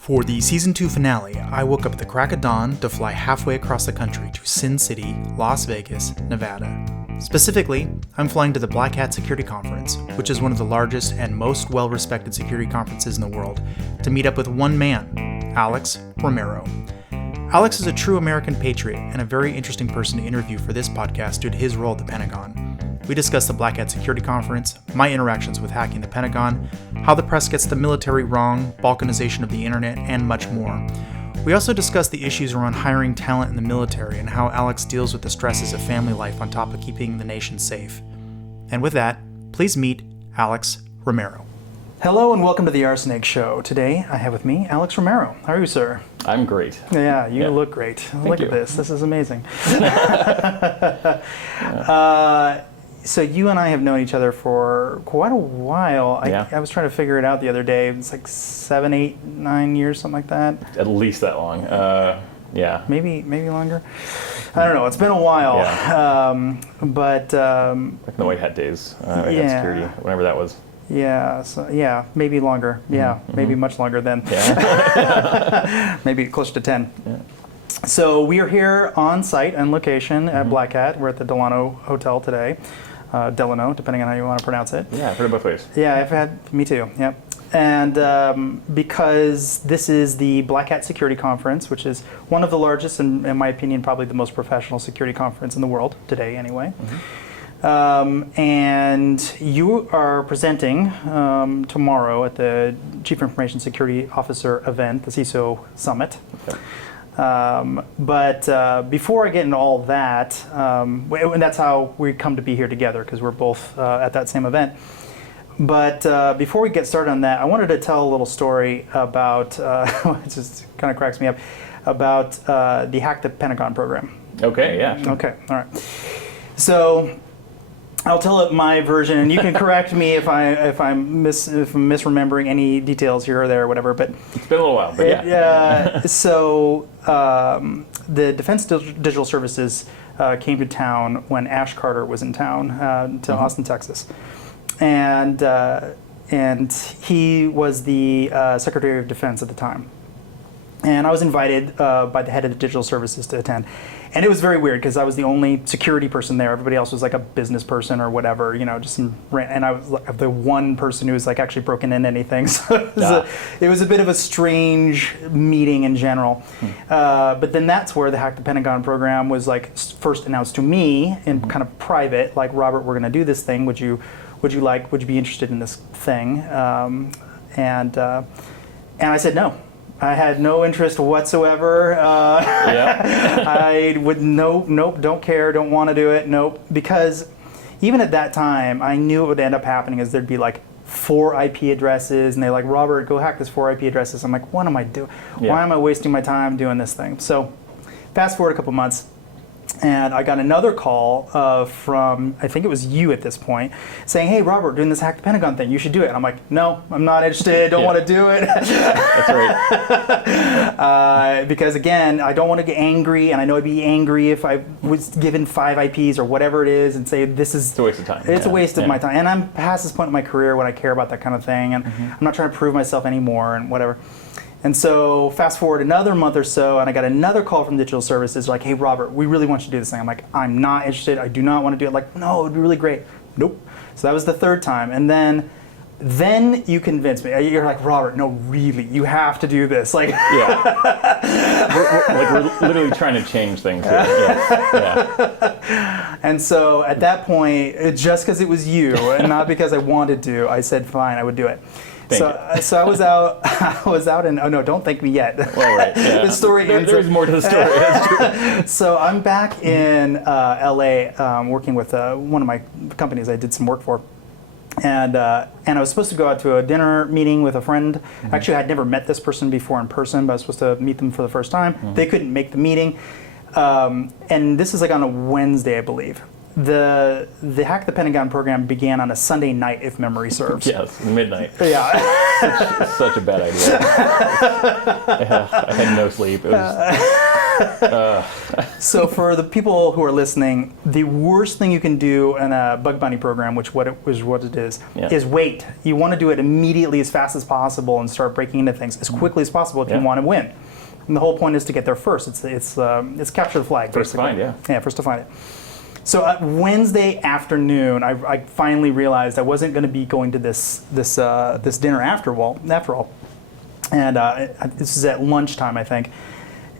For the Season 2 finale, I woke up at the crack of dawn to fly halfway across the country to Sin City, Las Vegas, Nevada. Specifically, I'm flying to the Blackhat Security Conference, which is one of the largest and most well-respected security conferences in the world, to meet up with one man, Alex Romero. Alex is a true American patriot and a very interesting person to interview for this podcast due to his role at the Pentagon. We discuss the Blackhat Security Conference, my interactions with hacking the Pentagon, how the press gets the military wrong, Balkanization of the internet, and much more. We also discuss the issues around hiring talent in the military and how Alex deals with the stresses of family life on top of keeping the nation safe. And with that, please meet Alex Romero. Hello and welcome to the RSnake show. Today I have with me Alex Romero. How are you, sir? I'm great. Yeah, you look great. Look at this. This is amazing. So you and I have known each other for quite a while. I was trying to figure it out the other day. It's like 7, 8, 9 years, something like that. At least that long. Yeah. Maybe longer. I don't know. It's been a while. Yeah. But back in the White Hat days, White Hat security, whenever that was. Yeah. So maybe longer. Yeah. Mm-hmm. Maybe much longer then. Yeah. Maybe close to 10. Yeah. So we are here on site and location at Blackhat. We're at the Delano Hotel today. Delano, depending on how you want to pronounce it. Yeah, I've heard it both ways. Yeah, me too, yep. And because this is the Blackhat Security Conference, which is one of the largest, and in my opinion, probably the most professional security conference in the world, today anyway. Mm-hmm. And you are presenting tomorrow at the Chief Information Security Officer event, the CISO Summit. Okay. But before I get into all that, and that's how we come to be here together, because we're both at that same event. But before we get started on that, I wanted to tell a little story about, it just kind of cracks me up, about the Hack the Pentagon program. Okay, yeah. Sure. Okay, all right. So I'll tell it my version, and you can correct me if I'm misremembering any details here or there or whatever. But it's been a little while. But yeah. So the Defense Digital Services came to town when Ash Carter was in town to Austin, Texas, and he was the Secretary of Defense at the time. And I was invited by the head of the digital services to attend. And it was very weird because I was the only security person there. Everybody else was like a business person or whatever, just some, and I was like the one person who was like actually broken into anything. So it was a bit of a strange meeting in general. But then that's where the Hack the Pentagon program was like first announced to me in kind of private, like, Robert, we're going to do this thing. Would you be interested in this thing? And I said no. I had no interest whatsoever. I would nope, don't care, don't want to do it, nope. Because even at that time, I knew what would end up happening is there'd be like 4 IP addresses, and they're like, Robert, go hack this 4 IP addresses. I'm like, what am I doing? Yeah. Why am I wasting my time doing this thing? So fast forward a couple months, and I got another call from, I think it was you at this point, saying, hey, Robert, doing this Hack the Pentagon thing, you should do it. And I'm like, no, I'm not interested, don't want to do it. That's right. Because again, I don't want to get angry, and I know I'd be angry if I was given 5 IPs or whatever it is and say this is... It's a waste of time. It's a waste of my time. And I'm past this point in my career when I care about that kind of thing, and I'm not trying to prove myself anymore and whatever. And so fast forward another month or so, and I got another call from Digital Services like, hey, Robert, we really want you to do this thing. I'm like, I'm not interested. I do not want to do it. Like, no, it would be really great. Nope. So that was the 3rd time. And then you convinced me. You're like, Robert, no, really, you have to do this. Like, we're literally trying to change things here. Yeah. And so at that point, just because it was you and not because I wanted to, I said, fine, I would do it. So I was out in, oh no, don't thank me yet. Well, right, yeah. The story there's more to the story, that's true. So I'm back in LA working with one of my companies I did some work for. And I was supposed to go out to a dinner meeting with a friend. Actually, I'd never met this person before in person, but I was supposed to meet them for the first time. They couldn't make the meeting. And this is like on a Wednesday, I believe. The Hack the Pentagon program began on a Sunday night, if memory serves. Yes, midnight. Yeah. Such a bad idea. I had no sleep. It was So for the people who are listening, the worst thing you can do in a bug bounty program, which what it is wait. You want to do it immediately, as fast as possible, and start breaking into things as quickly as possible if you want to win. And the whole point is to get there first. It's capture the flag. First to find, first to find it. So Wednesday afternoon, I finally realized I wasn't going to be going to this dinner after all. And this is at lunchtime, I think.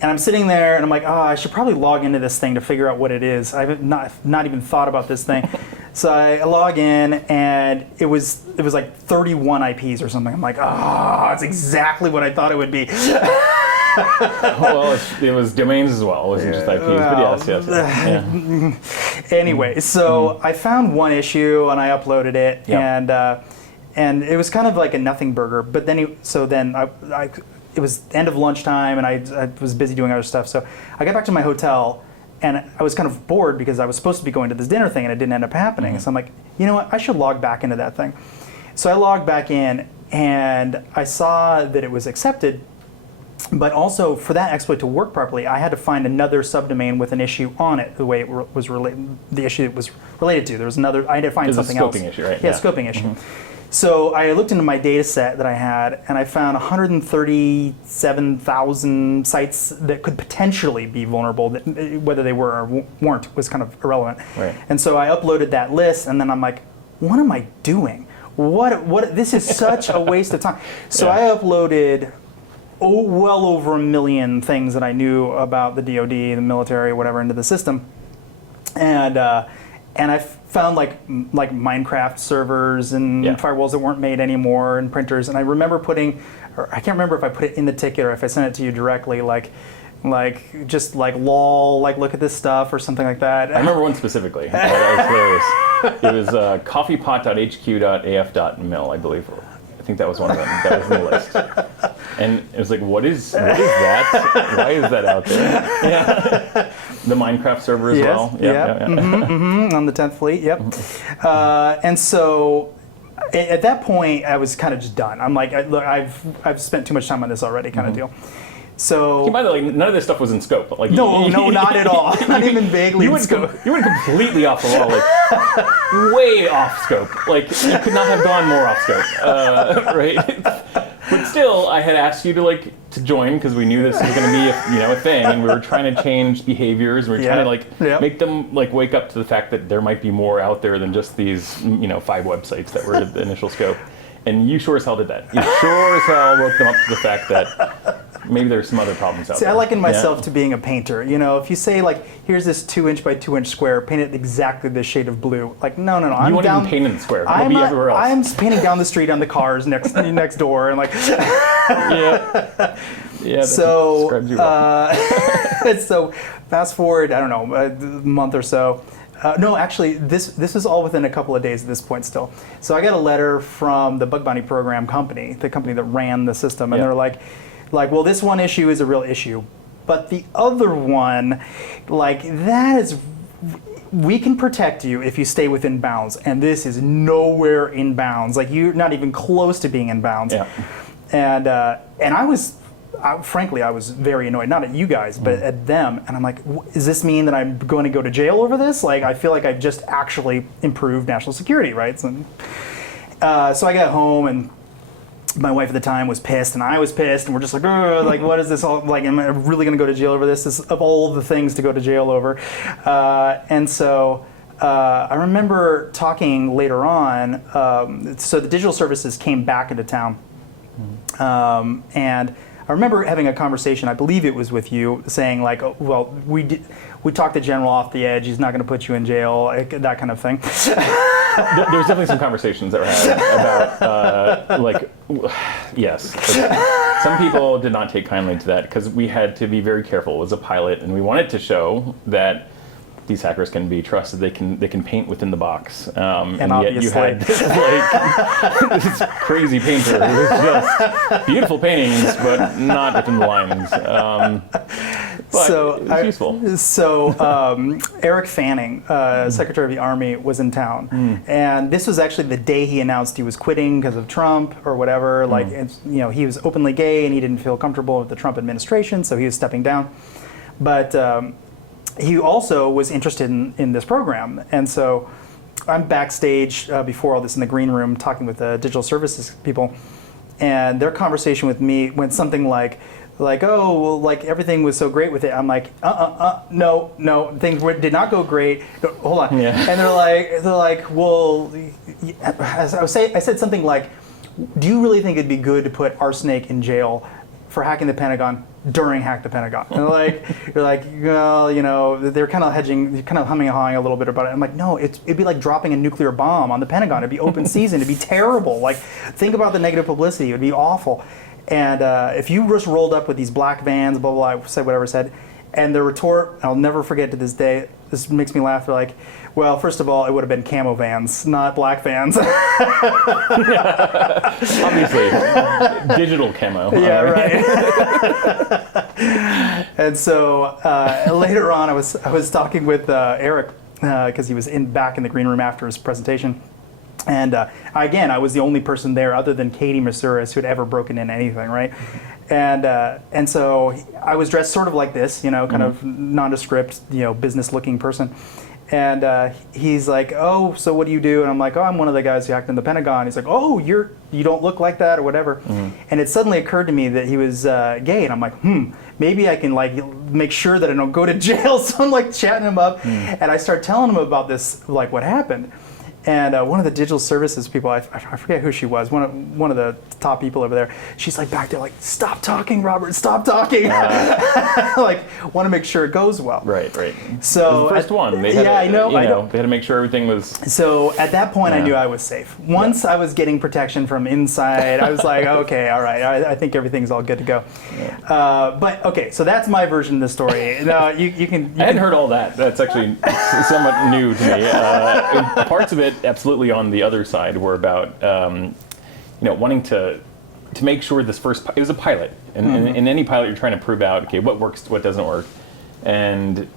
And I'm sitting there, and I'm like, I should probably log into this thing to figure out what it is. I've not even thought about this thing. So I log in, and it was like 31 IPs or something. I'm like, it's exactly what I thought it would be. Well, it was domains as well. It wasn't just IPs, but yes. Yeah. Anyway, so I found one issue, and I uploaded it, and it was kind of like a nothing burger. But then it was end of lunchtime, and I was busy doing other stuff. So I got back to my hotel, and I was kind of bored because I was supposed to be going to this dinner thing, and it didn't end up happening. So I'm like, you know what? I should log back into that thing. So I logged back in, and I saw that it was accepted. But also, for that exploit to work properly, I had to find another subdomain with an issue on it, the way it was related, the issue it was related to. There was another. I had to find something else. It's a scoping issue, right? Yeah, scoping issue. So I looked into my data set that I had, and I found 137,000 sites that could potentially be vulnerable. Whether they were or weren't was kind of irrelevant. Right. And so I uploaded that list, and then I'm like, what am I doing? What? This is such a waste of time. So I uploaded well over 1 million things that I knew about the DoD, the military, whatever, into the system, and I found like Minecraft servers and firewalls that weren't made anymore, and printers. And I remember I can't remember if I put it in the ticket or if I sent it to you directly, just lol, look at this stuff or something like that. I remember one specifically. That was hilarious. It was coffeepot.hq.af.mil, I believe. I think that was one of them. That was in the list. And it was like, what is that? Why is that out there? Yeah. The Minecraft server as well. Yeah. On the 10th Fleet, and so at that point, I was kind of just done. I'm like, look, I've spent too much time on this already, kind of deal. So by the way, none of this stuff was in scope. No, not at all. Not even vaguely in scope. You went completely off the wall, way off scope. You could not have gone more off scope, right? But still, I had asked you to join because we knew this was going to be a thing, and we were trying to change behaviors. We were trying to make them wake up to the fact that there might be more out there than just these 5 websites that were the initial scope. And you sure as hell did that. You sure as hell woke them up to the fact that maybe there's some other problems out there. I liken myself to being a painter. If you say here's this 2-inch by 2-inch square, paint it exactly this shade of blue. No. You won't even paint in the square. It'll be everywhere else. I'm painting down the street on the cars next door, and yeah. So so fast forward, I don't know, a month or so. No, actually, this is all within a couple of days at this point still. So I got a letter from the bug bounty program company, the company that ran the system, and they're like, well, this one issue is a real issue, but the other one, that is, we can protect you if you stay within bounds, and this is nowhere in bounds. You're not even close to being in bounds. Yeah. And I was. Frankly, I was very annoyed, not at you guys, but at them. And I'm like, does this mean that I'm going to go to jail over this? I feel like I've just actually improved national security, right? So I got home, and my wife at the time was pissed, and I was pissed, and we're just what is this all, am I really going to go to jail over this? This is of all the things to go to jail over. And so I remember talking later on, so the digital services came back into town, and I remember having a conversation, I believe it was with you, saying we talked the general off the edge, he's not going to put you in jail, that kind of thing. There was definitely some conversations that were had about, yes. Some people did not take kindly to that because we had to be very careful. It was a pilot, and we wanted to show that these hackers can be trusted. They can paint within the box, and yet you had this crazy painter who was just beautiful paintings, but not within the lines. But it was useful. So Eric Fanning, Secretary of the Army, was in town, and this was actually the day he announced he was quitting because of Trump or whatever. He was openly gay and he didn't feel comfortable with the Trump administration, so he was stepping down. But he also was interested in this program. And so I'm backstage before all this in the green room talking with the digital services people. And their conversation with me went something like, oh, well, like everything was so great with it. I'm like, no, things did not go great. No, hold on. Yeah. And they're like, well, I said something like, do you really think it'd be good to put RSnake in jail for hacking the Pentagon during Hack the Pentagon? And you're like, well, you know, they're kind of hedging, kind of humming and hawing a little bit about it. I'm like, no, it'd be like dropping a nuclear bomb on the Pentagon. It'd be open season. It'd be terrible. Like, think about the negative publicity. It would be awful. And if you just rolled up with these black vans, blah, blah, blah, I said whatever I said, and the retort, I'll never forget to this day, this makes me laugh, they're like, well, first of all, it would have been camo vans, not black vans. Obviously, digital camo. Yeah, right. And so later on, I was talking with Eric, because he was back in the green room after his presentation. And again, I was the only person there other than Katie Masuris who had ever broken in anything, right? And so I was dressed sort of like this, you know, kind of nondescript, you know, business-looking person. And he's like, oh, so what do you do? And I'm like, oh, I'm one of the guys who hacked in the Pentagon. He's like, oh, you don't look like that or whatever. And it suddenly occurred to me that he was gay. And I'm like, maybe I can like make sure that I don't go to jail. So I'm like chatting him up. And I start telling him about this, like what happened. And one of the digital services people, I forget who she was, one of the top people over there, she's like back there like, stop talking, Robert, stop talking. Like, want to make sure it goes well. Right. So it was the first one. They had I know. They had to make sure everything was... So at that point, I knew I was safe. Once I was getting protection from inside, I was like, okay, all right, I think everything's all good to go. But okay, so that's my version of the story. Now, you can... I hadn't heard all that. That's actually somewhat new to me. Parts of it, absolutely on the other side, were about wanting to make sure this first... It was a pilot. And in any pilot, you're trying to prove out, okay, what works, what doesn't work. And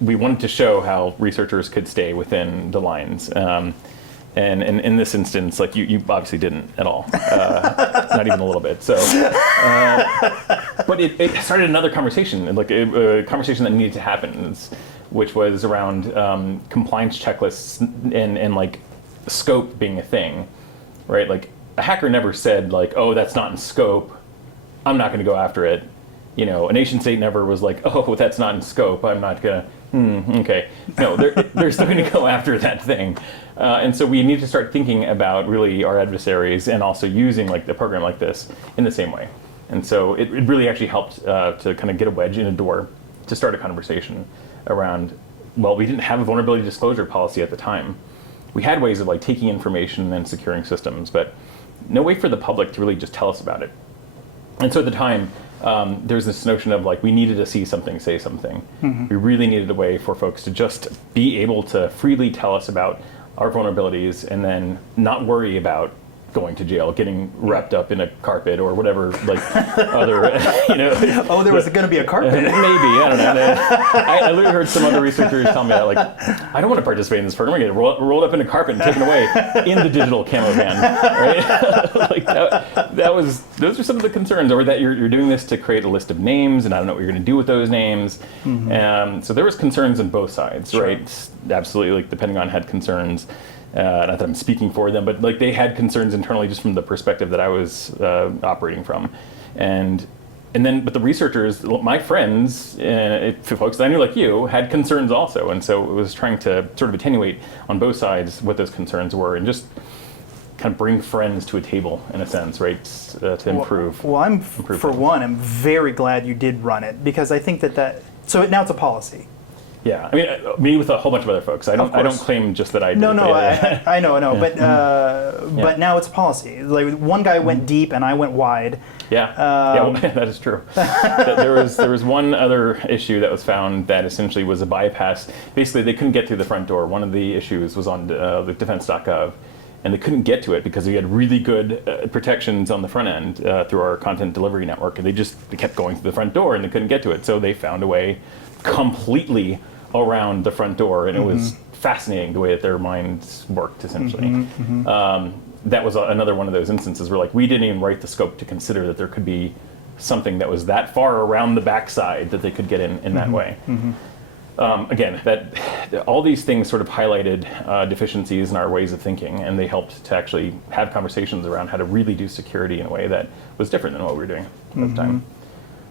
we wanted to show how researchers could stay within the lines. And in this instance, like you obviously didn't at all, not even a little bit. So, but it started another conversation, like a conversation that needed to happen, which was around compliance checklists and like scope being a thing, right? Like a hacker never said like, oh, that's not in scope, I'm not going to go after it. You know, a nation state never was like, oh, that's not in scope, I'm not going to. Okay. No, they're still going to go after that thing. And so we need to start thinking about really our adversaries and also using like the program like this in the same way. And so it really actually helped to kind of get a wedge in a door to start a conversation around, well, we didn't have a vulnerability disclosure policy at the time. We had ways of like taking information and securing systems, but no way for the public to really just tell us about it. And so at the time, there's this notion of like we needed to see something, say something. We really needed a way for folks to just be able to freely tell us about our vulnerabilities and then not worry about going to jail, getting wrapped up in a carpet or whatever, like other, Oh, there was going to be a carpet. Maybe, I don't know. I literally heard some other researchers tell me that, like, I don't want to participate in this program. I'm going to get rolled up in a carpet and taken away in the digital camo van, right? Like those are some of the concerns, or that you're doing this to create a list of names, and I don't know what you're going to do with those names. So there was concerns on both sides, right? Absolutely, like the Pentagon had concerns. Not that I'm speaking for them, but like they had concerns internally just from the perspective that I was operating from, but the researchers, my friends, folks that I knew like you, had concerns also, and so it was trying to sort of attenuate on both sides what those concerns were and just kind of bring friends to a table in a sense, right, to improve. Well, I'm very glad you did run it, because I think so now it's a policy. Yeah, I mean, me with a whole bunch of other folks. I don't claim just that I did. No, I know, yeah. But now it's policy. Like one guy went deep and I went wide. Yeah, well, that is true. There was one other issue that was found that essentially was a bypass. Basically, they couldn't get through the front door. One of the issues was on the defense.gov, and they couldn't get to it because we had really good protections on the front end through our content delivery network, and they kept going through the front door and they couldn't get to it. So they found a way completely around the front door, and it was fascinating the way that their minds worked, essentially. That was another one of those instances where like we didn't even write the scope to consider that there could be something that was that far around the backside that they could get in that way. Again, all these things sort of highlighted deficiencies in our ways of thinking, and they helped to actually have conversations around how to really do security in a way that was different than what we were doing at the time.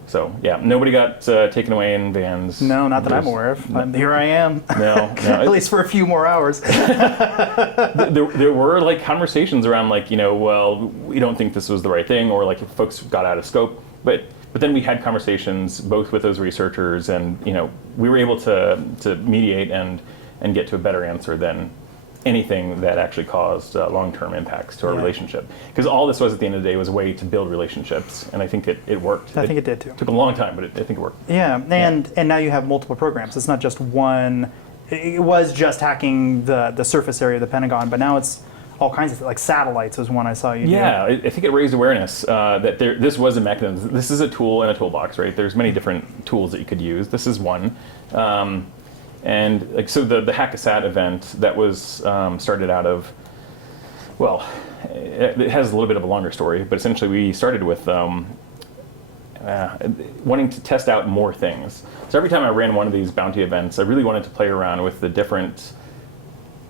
So yeah, nobody got taken away in vans. No, not that I'm aware of. Here I am. No, At least for a few more hours. there were like conversations around like, well, we don't think this was the right thing, or like if folks got out of scope. But then we had conversations both with those researchers, and we were able to mediate and get to a better answer than anything that actually caused long-term impacts to our relationship. Because all this was at the end of the day was a way to build relationships, and I think it worked. I think it did too. It took a long time, but I think it worked. Yeah, and now you have multiple programs. It's not just one. It was just hacking the surface area of the Pentagon, but now it's all kinds of, like satellites was one I saw you do. Yeah, I think it raised awareness that this was a mechanism. This is a tool in a toolbox, right? There's many different tools that you could use. This is one. And like, so the Hack-A-Sat event that was started out of, well, it has a little bit of a longer story, but essentially we started with wanting to test out more things. So every time I ran one of these bounty events, I really wanted to play around with the different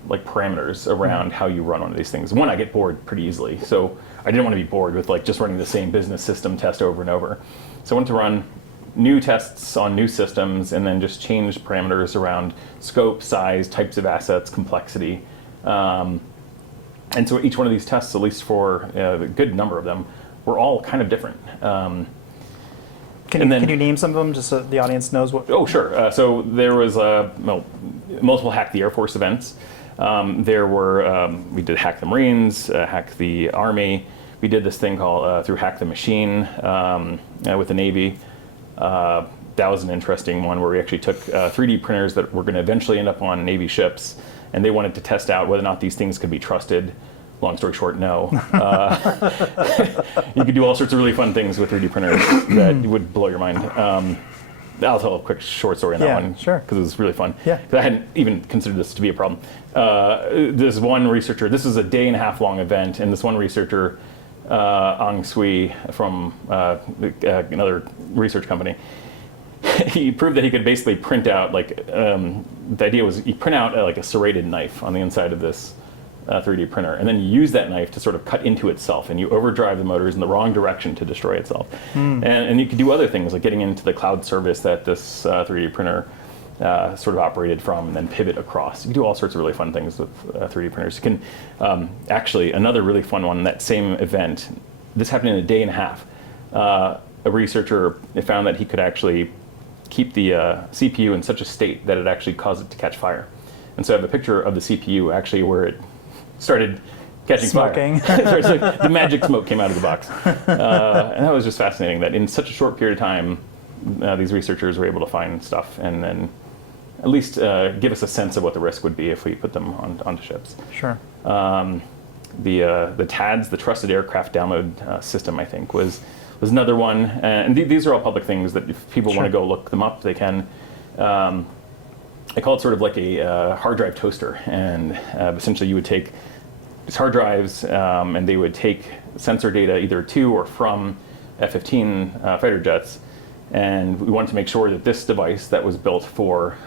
like parameters around how you run one of these things. One, I get bored pretty easily, so I didn't want to be bored with like just running the same business system test over and over. So I wanted to run new tests on new systems, and then just change parameters around scope, size, types of assets, complexity. And so each one of these tests, at least for a good number of them, were all kind of different. Can you name some of them just so the audience knows what? Oh, sure. So there was multiple Hack the Air Force events. There were, we did Hack the Marines, Hack the Army. We did this thing called through Hack the Machine with the Navy. That was an interesting one where we actually took 3D printers that were going to eventually end up on Navy ships, and they wanted to test out whether or not these things could be trusted. Long story short, no. You could do all sorts of really fun things with 3D printers that would blow your mind. I'll tell a quick short story on that one, sure, because it was really fun. Yeah. 'Cause I hadn't even considered this to be a problem. This one researcher, this is a 1.5 day long event, and this one researcher, Ang Sui from another research company, he proved that he could basically print out like the idea was you print out like a serrated knife on the inside of this 3D printer, and then you use that knife to sort of cut into itself, and you overdrive the motors in the wrong direction to destroy itself. And you could do other things like getting into the cloud service that this 3D printer sort of operated from, and then pivot across. You can do all sorts of really fun things with 3D printers. You can actually, another really fun one, that same event, this happened in a 1.5 days. A researcher found that he could actually keep the CPU in such a state that it actually caused it to catch fire. And so I have a picture of the CPU actually where it started catching Smoking. fire. So like the magic smoke came out of the box. And that was just fascinating that in such a short period of time, these researchers were able to find stuff and then at least give us a sense of what the risk would be if we put them onto ships. Sure. The TADS, the Trusted Aircraft Download System, I think, was another one. And these are all public things that if people want to go look them up, they can. I call it sort of like a hard drive toaster. And essentially you would take these hard drives and they would take sensor data either to or from F-15 fighter jets. And we wanted to make sure that this device that was built for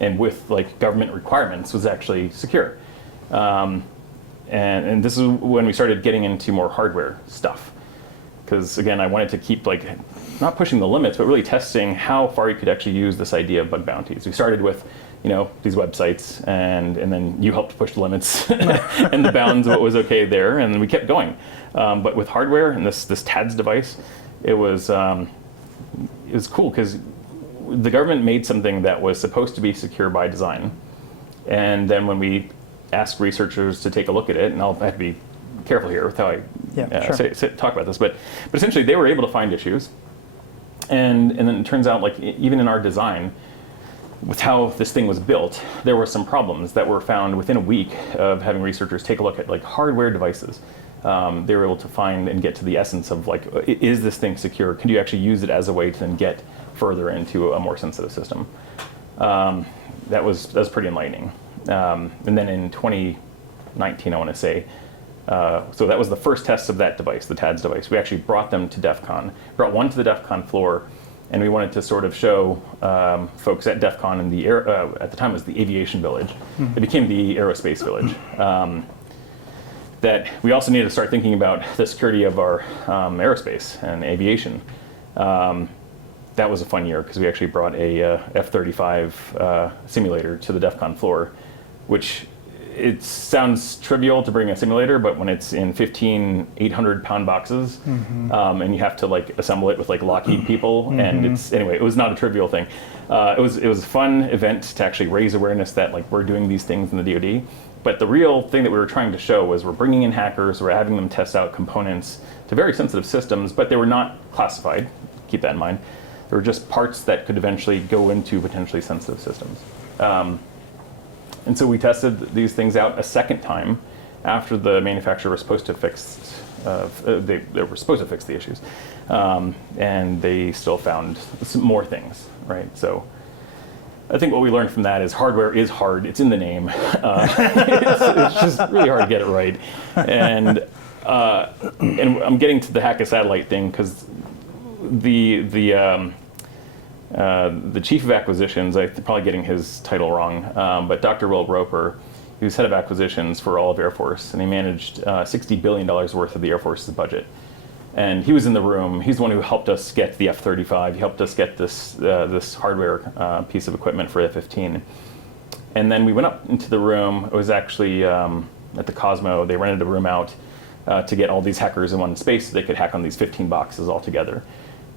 and with like government requirements was actually secure. And this is when we started getting into more hardware stuff. Because again, I wanted to keep like, not pushing the limits, but really testing how far you could actually use this idea of bug bounties. We started with, these websites, and then you helped push the limits and the bounds of what was okay there, and we kept going. But with hardware and this TADS device, it was cool because the government made something that was supposed to be secure by design. And then when we asked researchers to take a look at it, and I'll have to be careful here with how I talk about this, but essentially they were able to find issues. And then it turns out, like, even in our design, with how this thing was built, there were some problems that were found within a week of having researchers take a look at like hardware devices. They were able to find and get to the essence of like, is this thing secure? Can you actually use it as a way to then get further into a more sensitive system? That was pretty enlightening. And then in 2019, I want to say, So that was the first test of that device, the TADS device. We actually brought them to DEF CON, brought one to the DEF CON floor, and we wanted to sort of show folks at DEF CON in the at the time it was the aviation village. It became the aerospace village. That we also needed to start thinking about the security of our aerospace and aviation. That was a fun year because we actually brought a F-35 simulator to the DEF CON floor, which it sounds trivial to bring a simulator, but when it's in 15 800-pound boxes, and you have to like assemble it with like Lockheed people, and anyway, it was not a trivial thing. It was a fun event to actually raise awareness that like we're doing these things in the DoD. But the real thing that we were trying to show was we're bringing in hackers, we're having them test out components to very sensitive systems, but they were not classified. Keep that in mind. They were just parts that could eventually go into potentially sensitive systems. And so we tested these things out a second time after the manufacturer was supposed to fix, they were supposed to fix the issues. And they still found some more things, right? So I think what we learned from that is hardware is hard. It's in the name. It's just really hard to get it right. And I'm getting to the hack a satellite thing because the chief of acquisitions, I'm probably getting his title wrong, but Dr. Will Roper, he was head of acquisitions for all of Air Force, and he managed $60 billion worth of the Air Force's budget. And he was in the room. He's the one who helped us get the F-35. He helped us get this hardware piece of equipment for F-15. And then we went up into the room. It was actually at the Cosmo. They rented a room out to get all these hackers in one space so they could hack on these 15 boxes all together.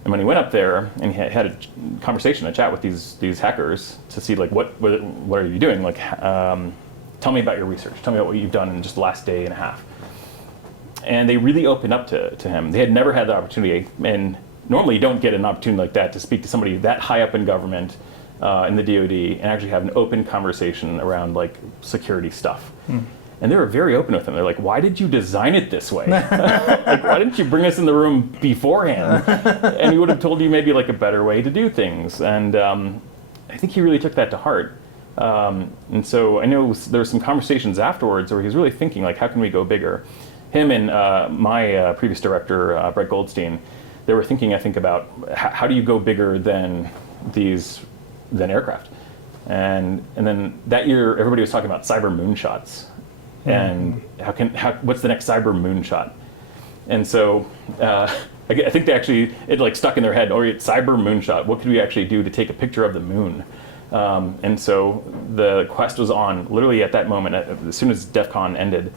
And when he went up there and he had a conversation, a chat with these hackers to see like what are you doing? Like, tell me about your research. Tell me about what you've done in just the last day and a half. And they really opened up to him. They had never had the opportunity, and normally you don't get an opportunity like that to speak to somebody that high up in government, in the DoD, and actually have an open conversation around like security stuff. And they were very open with him. They're like, "Why did you design it this way? Like, why didn't you bring us in the room beforehand? And we would have told you maybe like a better way to do things." And I think he really took that to heart. And so I know there were some conversations afterwards where he was really thinking like, how can we go bigger? Him and my previous director, Brett Goldstein, they were thinking, I think, about how do you go bigger than aircraft? And then that year, everybody was talking about cyber moonshots, and what's the next cyber moonshot? And so I think it like stuck in their head. Oh, cyber moonshot. What could we actually do to take a picture of the moon? And so the quest was on literally at that moment, as soon as DEF CON ended,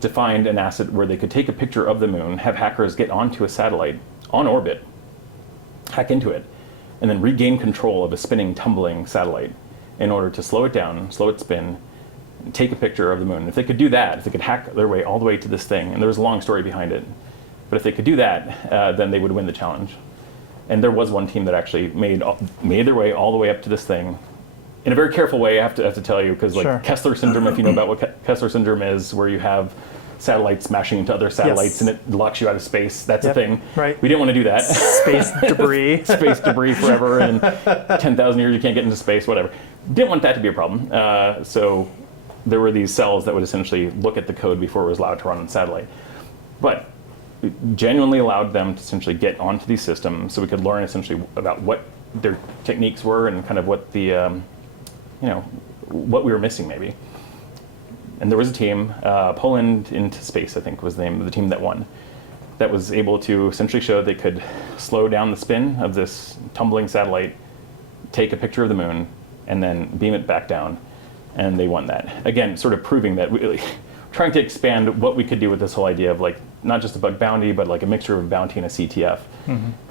to find an asset where they could take a picture of the moon, have hackers get onto a satellite on orbit, hack into it, and then regain control of a spinning, tumbling satellite in order to slow it down, slow its spin, and take a picture of the moon. If they could do that, if they could hack their way all the way to this thing, and there was a long story behind it, but if they could do that, then they would win the challenge. And there was one team that actually made their way all the way up to this thing in a very careful way. I have to tell you, because like Sure. Kessler syndrome, if you know about what Kessler syndrome is, where you have satellites smashing into other satellites, Yes. and it locks you out of space. That's a thing. Right. We didn't want to do that. Space debris. Space debris forever, and 10,000 years you can't get into space, whatever. Didn't want that to be a problem. So there were these cells that would essentially look at the code before it was allowed to run on the satellite. But it genuinely allowed them to essentially get onto these systems so we could learn essentially about what their techniques were and kind of what the, what we were missing maybe. And there was a team, Poland into Space, I think was the name of the team that won, that was able to essentially show they could slow down the spin of this tumbling satellite, take a picture of the moon, and then beam it back down. And they won that. Again, sort of proving that trying to expand what we could do with this whole idea of like, not just a bug bounty, but like a mixture of a bounty and a CTF,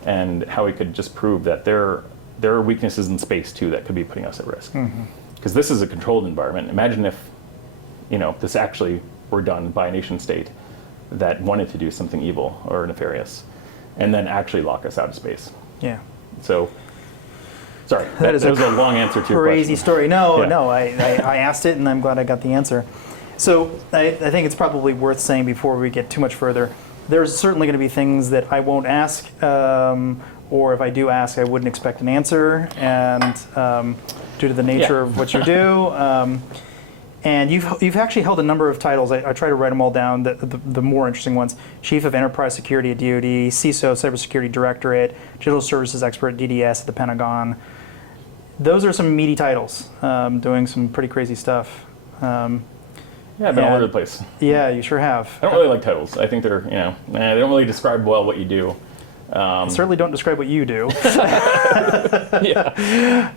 and how we could just prove that there are weaknesses in space too that could be putting us at risk. Because this is a controlled environment. Imagine if this actually were done by a nation state that wanted to do something evil or nefarious, and then actually lock us out of space. Yeah. So, sorry, That is was a long answer to your crazy question. story. No, Yeah. no, I asked it, and I'm glad I got the answer. So I think it's probably worth saying before we get too much further, there's certainly going to be things that I won't ask, or if I do ask, I wouldn't expect an answer, and due to the nature of what you do. And you've actually held a number of titles. I try to write them all down, the more interesting ones. Chief of Enterprise Security at DoD, CISO, Cybersecurity Directorate, Digital Services Expert at DDS at the Pentagon. Those are some meaty titles, doing some pretty crazy stuff. Yeah, I've been all over the place. Yeah, you sure have. I don't really like titles. I think they're, they don't really describe well what you do. Certainly don't describe what you do. Yeah.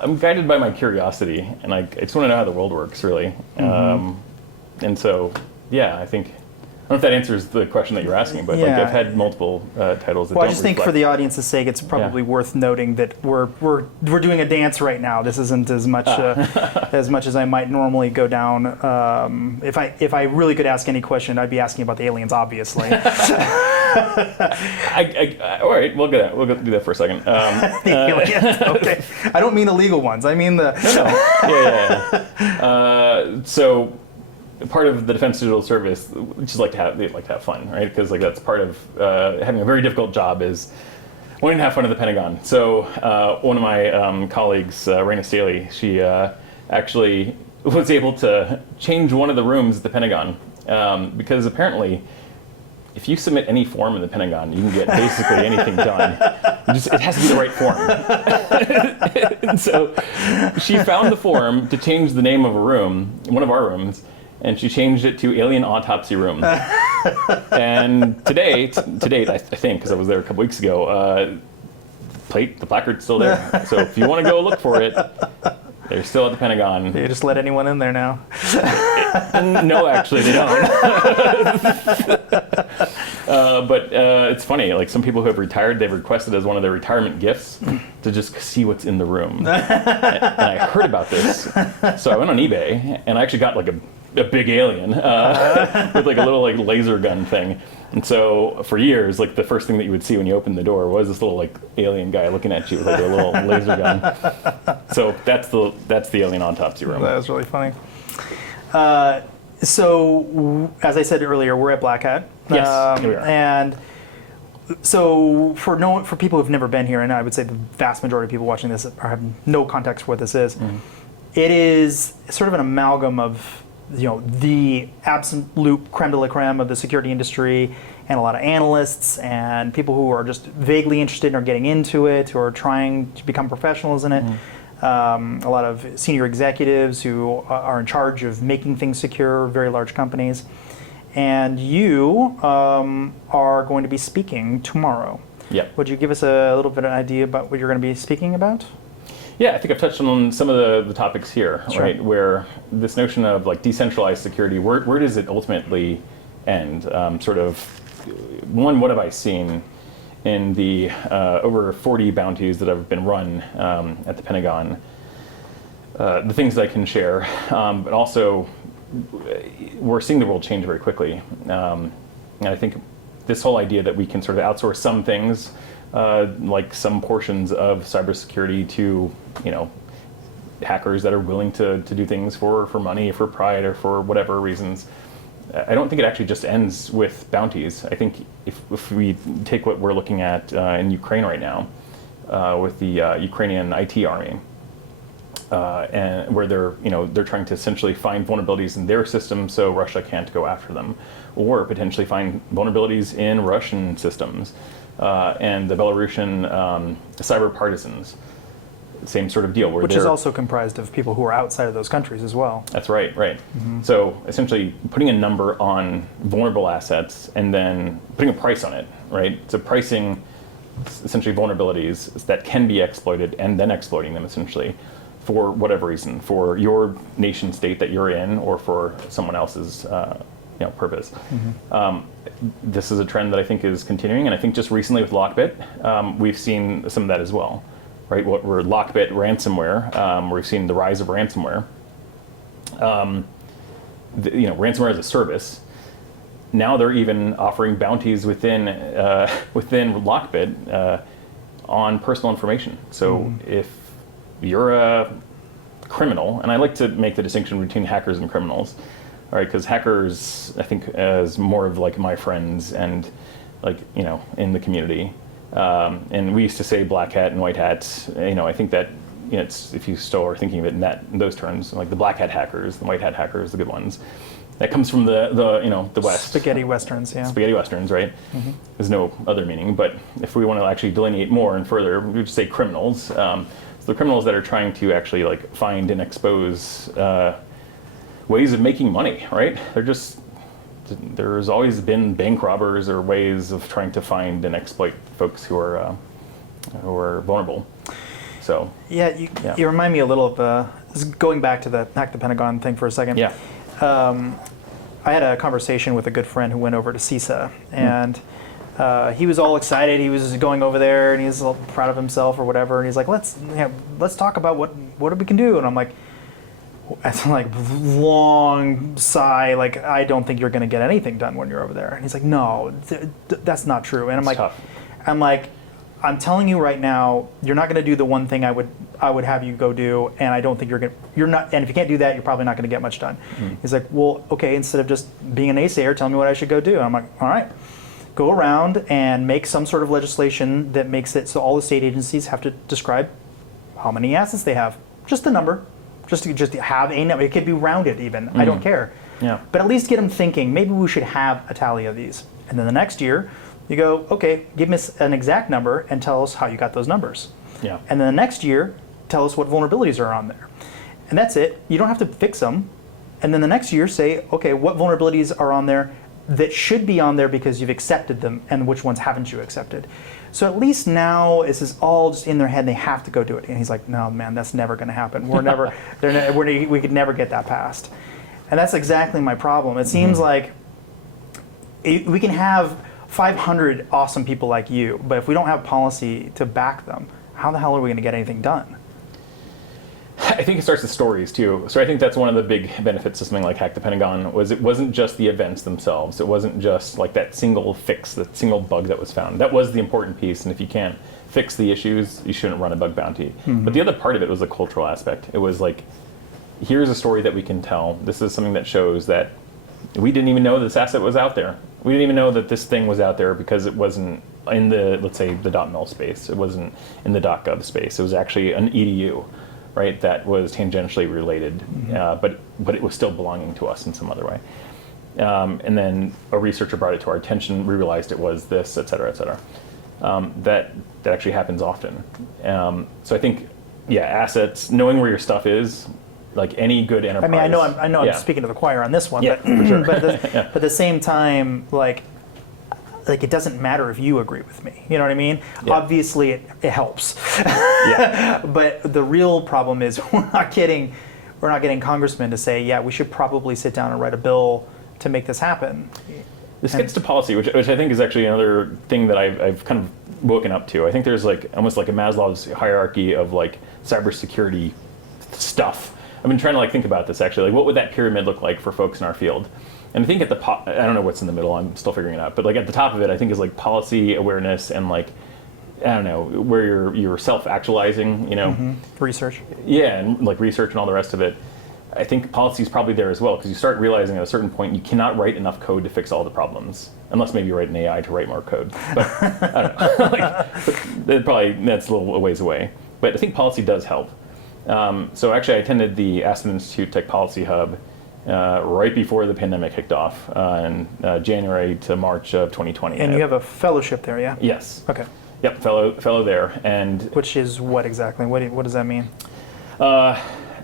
I'm guided by my curiosity, and I just want to know how the world works, really. And so, yeah, I think, I don't know if that answers the question that you're asking, but like, I've had multiple titles that Well, I don't just think for the audience's sake, it's probably worth noting that we're doing a dance right now. This isn't as much as I might normally go down. If I really could ask any question, I'd be asking about the aliens, obviously. all right, we'll do that for a second. The aliens, okay. I don't mean the legal ones. I mean the. Yeah. So part of the Defense Digital Service, which is they like to have fun, right? Because like that's part of having a very difficult job is wanting to have fun at the Pentagon. So one of my colleagues, Raina Staley, she actually was able to change one of the rooms at the Pentagon because apparently, if you submit any form in the Pentagon, you can get basically anything done. It has to be the right form. And so she found the form to change the name of a room, one of our rooms, and she changed it to Alien Autopsy Room. And to date, I think, because I was there a couple weeks ago, the placard's still there. So if you want to go look for it, they're still at the Pentagon. They just let anyone in there now? No, actually, they don't. But it's funny, like some people who have retired, they've requested as one of their retirement gifts to just see what's in the room. And I heard about this, so I went on eBay, and I actually got like a big alien with like a little like laser gun thing. And so for years, like the first thing that you would see when you opened the door was this little like alien guy looking at you with like a little laser gun. So that's the Alien Autopsy Room. That was really funny. So as I said earlier, we're at Blackhat. Yes, here we are. And so for people who've never been here, and I would say the vast majority of people watching this have no context for what this is. It is sort of an amalgam of the absolute creme de la creme of the security industry, and a lot of analysts and people who are just vaguely interested and are getting into it, who are trying to become professionals in it. A lot of senior executives who are in charge of making things secure, very large companies. And you are going to be speaking tomorrow. Yeah. Would you give us a little bit of an idea about what you're going to be speaking about? Yeah, I think I've touched on some of the topics here, Sure. right? Where this notion of like decentralized security, where does it ultimately end? Sort of, what have I seen in the over 40 bounties that have been run at the Pentagon? The things that I can share, but also we're seeing the world change very quickly. And I think this whole idea that we can sort of outsource some things, like some portions of cybersecurity to, hackers that are willing to do things for money, for pride, or for whatever reasons. I don't think it actually just ends with bounties. I think if we take what we're looking at in Ukraine right now, with the Ukrainian IT army, and where they're trying to essentially find vulnerabilities in their system so Russia can't go after them, or potentially find vulnerabilities in Russian systems, and the Belarusian cyber partisans. Same sort of deal. Which is also comprised of people who are outside of those countries as well. That's right, right. So essentially putting a number on vulnerable assets and then putting a price on it, right? So pricing essentially vulnerabilities that can be exploited and then exploiting them essentially for whatever reason, for your nation state that you're in or for someone else's purpose. This is a trend that I think is continuing, and I think just recently with Lockbit, we've seen some of that as well. Right, what we're Lockbit ransomware. We've seen the rise of ransomware. Ransomware as a service. Now they're even offering bounties within Lockbit on personal information. So if you're a criminal, and I like to make the distinction between hackers and criminals, all right, because hackers I think as more of like my friends and in the community. And we used to say black hat and white hat. I think that it's, if you still are thinking of it in those terms, like the black hat hackers, the white hat hackers, the good ones. That comes from the West. Spaghetti westerns, yeah. Spaghetti westerns, right? Mm-hmm. There's no other meaning, but if we want to actually delineate more and further, we would say criminals. So the criminals that are trying to actually like find and expose ways of making money, right? There's always been bank robbers or ways of trying to find and exploit folks who are vulnerable. So you remind me a little of going back to the Hack the Pentagon thing for a second. Yeah. I had a conversation with a good friend who went over to CISA, and he was all excited. He was going over there, and he's all proud of himself or whatever. And he's like, "Let's talk about what we can do." And I'm like, it's like long sigh, like I don't think you're going to get anything done when you're over there. And he's like, "No, that's not true." And I'm like, I'm telling you right now, you're not going to do the one thing I would have you go do, and I don't think you're not. And if you can't do that, you're probably not going to get much done. Mm. He's like, well, okay, instead of just being a naysayer, tell me what I should go do. And I'm like, all right, go around and make some sort of legislation that makes it so all the state agencies have to describe how many assets they have, just the number, just to have a number. It could be rounded even. I don't care. Yeah. But at least get them thinking. Maybe we should have a tally of these, and then the next year. You go, okay, give me an exact number and tell us how you got those numbers. Yeah. And then the next year, tell us what vulnerabilities are on there. And that's it. You don't have to fix them. And then the next year, say, okay, what vulnerabilities are on there that should be on there because you've accepted them, and which ones haven't you accepted? So at least now this is all just in their head and they have to go do it. And he's like, no, man, that's never going to happen. We could never get that passed. And that's exactly my problem. It seems like we can have 500 awesome people like you, but if we don't have policy to back them, how the hell are we going to get anything done? I think it starts with stories too. So I think that's one of the big benefits of something like Hack the Pentagon was it wasn't just the events themselves. It wasn't just like that single fix, that single bug that was found. That was the important piece, and if you can't fix the issues, you shouldn't run a bug bounty. Mm-hmm. But the other part of it was the cultural aspect. It was like, here's a story that we can tell. This is something that shows that we didn't even know this asset was out there. We didn't even know that this thing was out there because it wasn't in the, let's say, the .mil space. It wasn't in the .gov space. It was actually an EDU, right, that was tangentially related, but it was still belonging to us in some other way. And then a researcher brought it to our attention. We realized it was this, et cetera, et cetera. That actually happens often. So I think, assets, knowing where your stuff is, like any good enterprise. I mean, I know I'm speaking to the choir on this one, for sure. but at the same time, like it doesn't matter if you agree with me. You know what I mean? Yeah. Obviously, it helps. But the real problem is we're not getting congressmen to say, yeah, we should probably sit down and write a bill to make this happen. This gets to policy, which I think is actually another thing that I've kind of woken up to. I think there's like almost like a Maslow's hierarchy of like cybersecurity stuff. I've been trying to like think about this actually. Like, what would that pyramid look like for folks in our field? And I think at the I don't know what's in the middle. I'm still figuring it out. But like at the top of it, I think is like policy awareness and like I don't know where you're self-actualizing. You know, research. Yeah, and like research and all the rest of it. I think policy is probably there as well because you start realizing at a certain point you cannot write enough code to fix all the problems, unless maybe you write an AI to write more code. But I don't know. That's a little ways away. But I think policy does help. So actually, I attended the Aspen Institute Tech Policy Hub right before the pandemic kicked off in January to March of 2020. And you have a fellowship there, yeah? Yes. Okay. Yep, fellow there. And which is what exactly? What does that mean?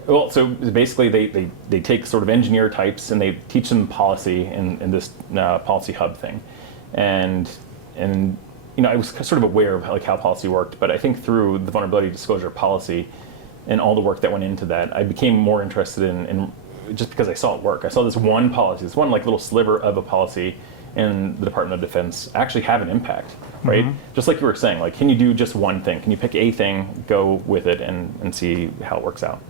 Well, so basically they take sort of engineer types and they teach them policy in this policy hub thing. And you know, I was sort of aware of like how policy worked, but I think through the vulnerability disclosure policy and all the work that went into that, I became more interested in just because I saw it work. I saw this one policy, this one like little sliver of a policy in the Department of Defense actually have an impact, right? Just like you were saying, like, can you do just one thing? Can you pick a thing, go with it, and see how it works out?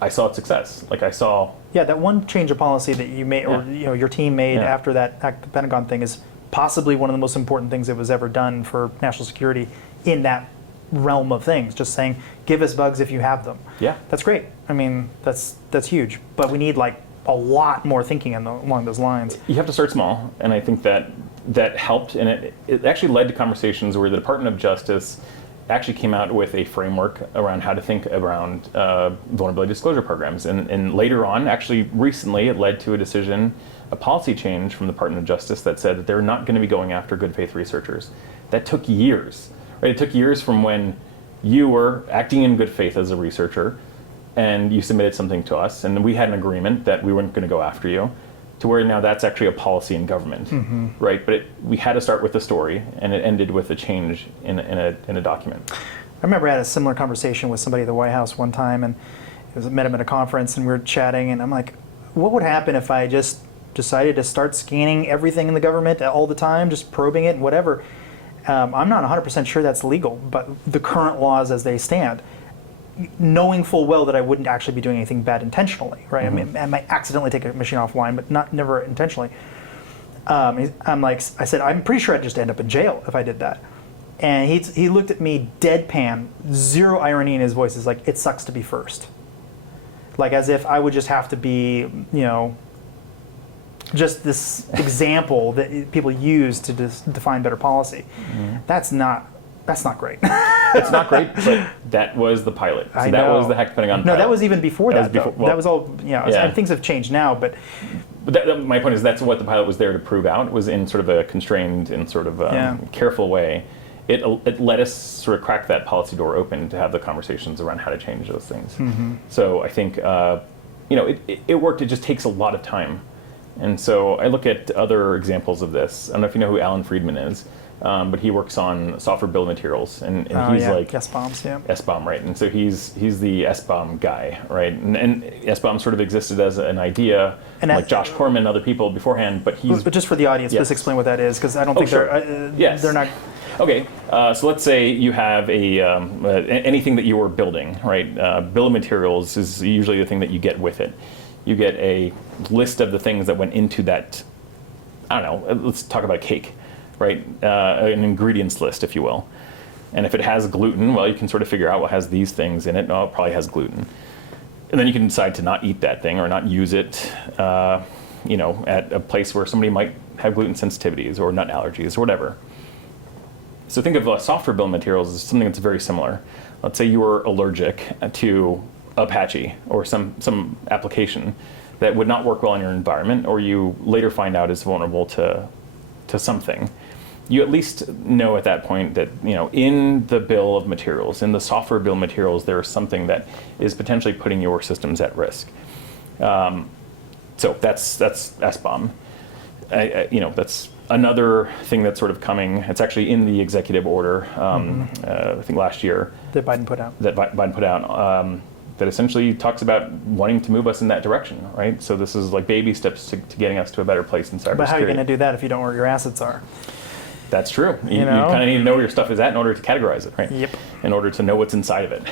I saw its success. Like I saw. Yeah, that one change of policy that you made, or you know, your team made after that Hack the Pentagon thing is possibly one of the most important things that was ever done for national security in that realm of things. Just saying, give us bugs if you have them. Yeah, that's great. I mean, that's huge. But we need like a lot more thinking along those lines. You have to start small, and I think that helped, and it actually led to conversations where the Department of Justice actually came out with a framework around how to think around vulnerability disclosure programs. And later on, actually recently, it led to a decision, a policy change from the Department of Justice that said that they're not going to be going after good faith researchers. That took years, right? It took years from when you were acting in good faith as a researcher and you submitted something to us and we had an agreement that we weren't going to go after you, to where now that's actually a policy in government, right? But we had to start with the story, and it ended with a change in a document. I remember I had a similar conversation with somebody at the White House one time, and met him at a conference, and we were chatting, and I'm like, what would happen if I just decided to start scanning everything in the government all the time, just probing it and whatever? I'm not 100% sure that's legal, but the current laws as they stand, knowing full well that I wouldn't actually be doing anything bad intentionally, right? I mean, I might accidentally take a machine offline, but never intentionally. I said, I'm pretty sure I'd just end up in jail if I did that. And he looked at me deadpan, zero irony in his voice. Is like, it sucks to be first. Like as if I would just have to be, just this example that people use to define better policy. That's not great. It's not great, but that was the pilot. So that was the Hack Pentagon pilot. No, that was even before that. That was all, Yeah. Things have changed now, but my point is that's what the pilot was there to prove out, was in sort of a constrained and sort of careful way. It let us sort of crack that policy door open to have the conversations around how to change those things. So I think, it worked. It just takes a lot of time. And so I look at other examples of this. I don't know if you know who Alan Friedman is. But he works on software bill of materials, and he's like SBOMs, SBOM, right? And so he's the SBOM guy, right? And SBOM sort of existed as an idea, and like Josh Corman and other people beforehand. But just for the audience, just explain what that is, because I don't think they're not. Okay, so let's say you have anything that you were building, right? Bill of materials is usually the thing that you get with it. You get a list of the things that went into that. I don't know. Let's talk about cake. Right, an ingredients list, if you will. And if it has gluten, well, you can sort of figure out what has these things in it. No, it probably has gluten. And then you can decide to not eat that thing or not use it, at a place where somebody might have gluten sensitivities or nut allergies or whatever. So think of software bill of materials as something that's very similar. Let's say you were allergic to Apache or some application that would not work well in your environment, or you later find out is vulnerable to something. You at least know at that point that, in the bill of materials, in the software bill of materials, there is something that is potentially putting your systems at risk. So that's SBOM. That's another thing that's sort of coming. It's actually in the executive order, I think last year. That Biden put out. That essentially talks about wanting to move us in that direction, right? So this is like baby steps to getting us to a better place in cybersecurity. But how are you going to do that if you don't know where your assets are? That's true. You kind of need to know where your stuff is at in order to categorize it, right? Yep. In order to know what's inside of it.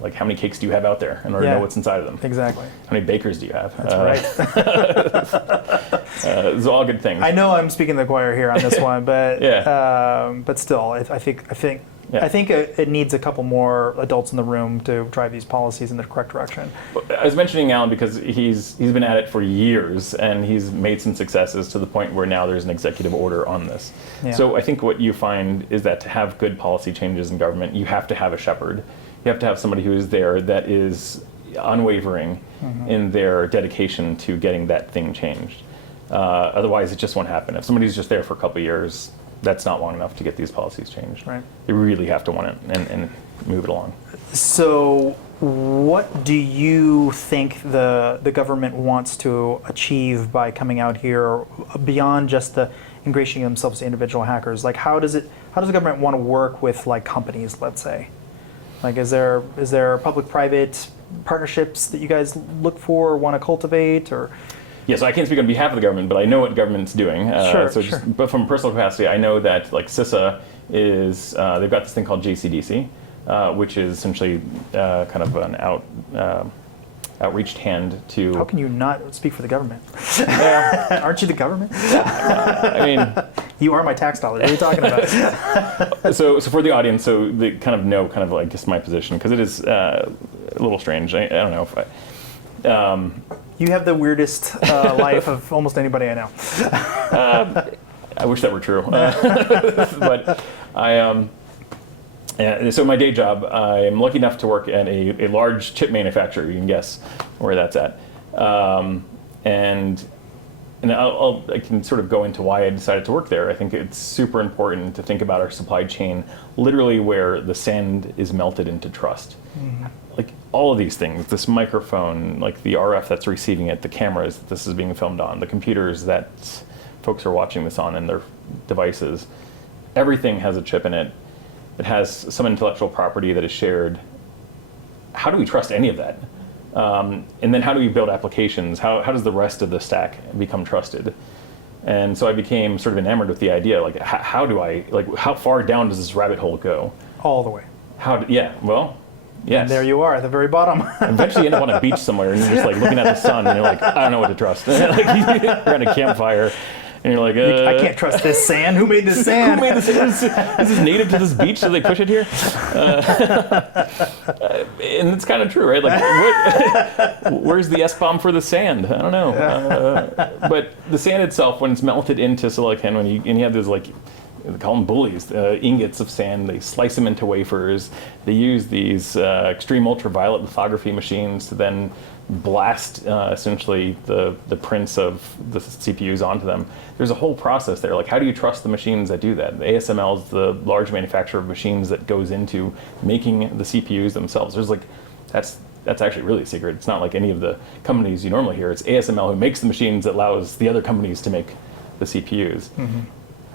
Like how many cakes do you have out there in order to know what's inside of them? Exactly. How many bakers do you have? That's right. These are all good things. I know I'm speaking to the choir here on this one, but but still, I think it needs a couple more adults in the room to drive these policies in the correct direction. I was mentioning Alan because he's been at it for years, and he's made some successes to the point where now there's an executive order on this. Yeah. So I think what you find is that to have good policy changes in government, you have to have a shepherd. You have to have somebody who is there that is unwavering in their dedication to getting that thing changed. Otherwise, it just won't happen. If somebody's just there for a couple of years, that's not long enough to get these policies changed. Right. They really have to want it and move it along. So what do you think the government wants to achieve by coming out here beyond just the ingratiating themselves to individual hackers? Like how does the government want to work with like companies, let's say? Like is there public-private partnerships that you guys look for or want to cultivate, or? Yeah, so I can't speak on behalf of the government, but I know what government's doing. But from a personal capacity, I know that like CISA is, they've got this thing called JCDC, which is essentially kind of an outreached hand to... How can you not speak for the government? Aren't you the government? I mean... You are my tax dollars. What are you talking about? So for the audience, so they kind of know kind of like just my position, because it is a little strange. I don't know if I... You have the weirdest life of almost anybody I know. I wish that were true. But And so my day job, I'm lucky enough to work at a large chip manufacturer. You can guess where that's at. And I can sort of go into why I decided to work there. I think it's super important to think about our supply chain, literally where the sand is melted into trust. Like all of these things, this microphone, like the RF that's receiving it, the cameras that this is being filmed on, the computers that folks are watching this on in their devices, everything has a chip in it. It has some intellectual property that is shared. How do we trust any of that? And then how do we build applications? How does the rest of the stack become trusted? And so I became sort of enamored with the idea, like how far down does this rabbit hole go? All the way. Yes. And there you are at the very bottom. Eventually you end up on a beach somewhere and you're just like looking at the sun and you're like, I don't know what to trust. Like, you're at a campfire and you're like, I can't trust this sand. Who made this sand? Who made this sand? Is this native to this beach? So they push it here? And it's kind of true, right? Like, where's the S-bomb for the sand? I don't know. But the sand itself, when it's melted into silicon, and you have those, like, they call them bullies, ingots of sand. They slice them into wafers. They use these extreme ultraviolet lithography machines to then blast essentially the prints of the CPUs onto them. There's a whole process there. Like, how do you trust the machines that do that? The ASML is the large manufacturer of machines that goes into making the CPUs themselves. There's like, that's actually really secret. It's not like any of the companies you normally hear. It's ASML who makes the machines that allows the other companies to make the CPUs.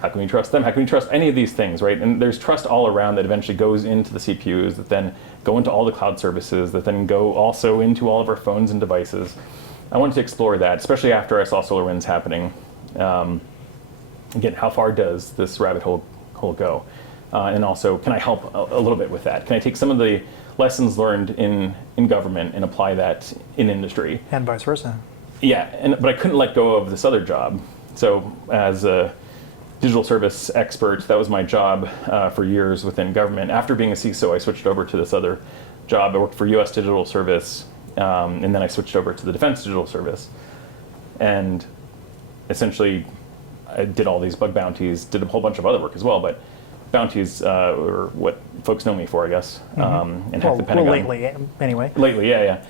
How can we trust them? How can we trust any of these things, right? And there's trust all around that eventually goes into the CPUs, that then go into all the cloud services, that then go also into all of our phones and devices. I wanted to explore that, especially after I saw SolarWinds happening. Again, how far does this rabbit hole go? And also, can I help a little bit with that? Can I take some of the lessons learned in government and apply that in industry? And vice versa. Yeah, but I couldn't let go of this other job. So as a digital service expert, that was my job for years within government. After being a CISO, I switched over to this other job. I worked for US Digital Service, and then I switched over to the Defense Digital Service. And essentially, I did all these bug bounties, did a whole bunch of other work as well, but bounties were what folks know me for, I guess, and hacked the Pentagon. Well, lately, anyway. Lately, yeah.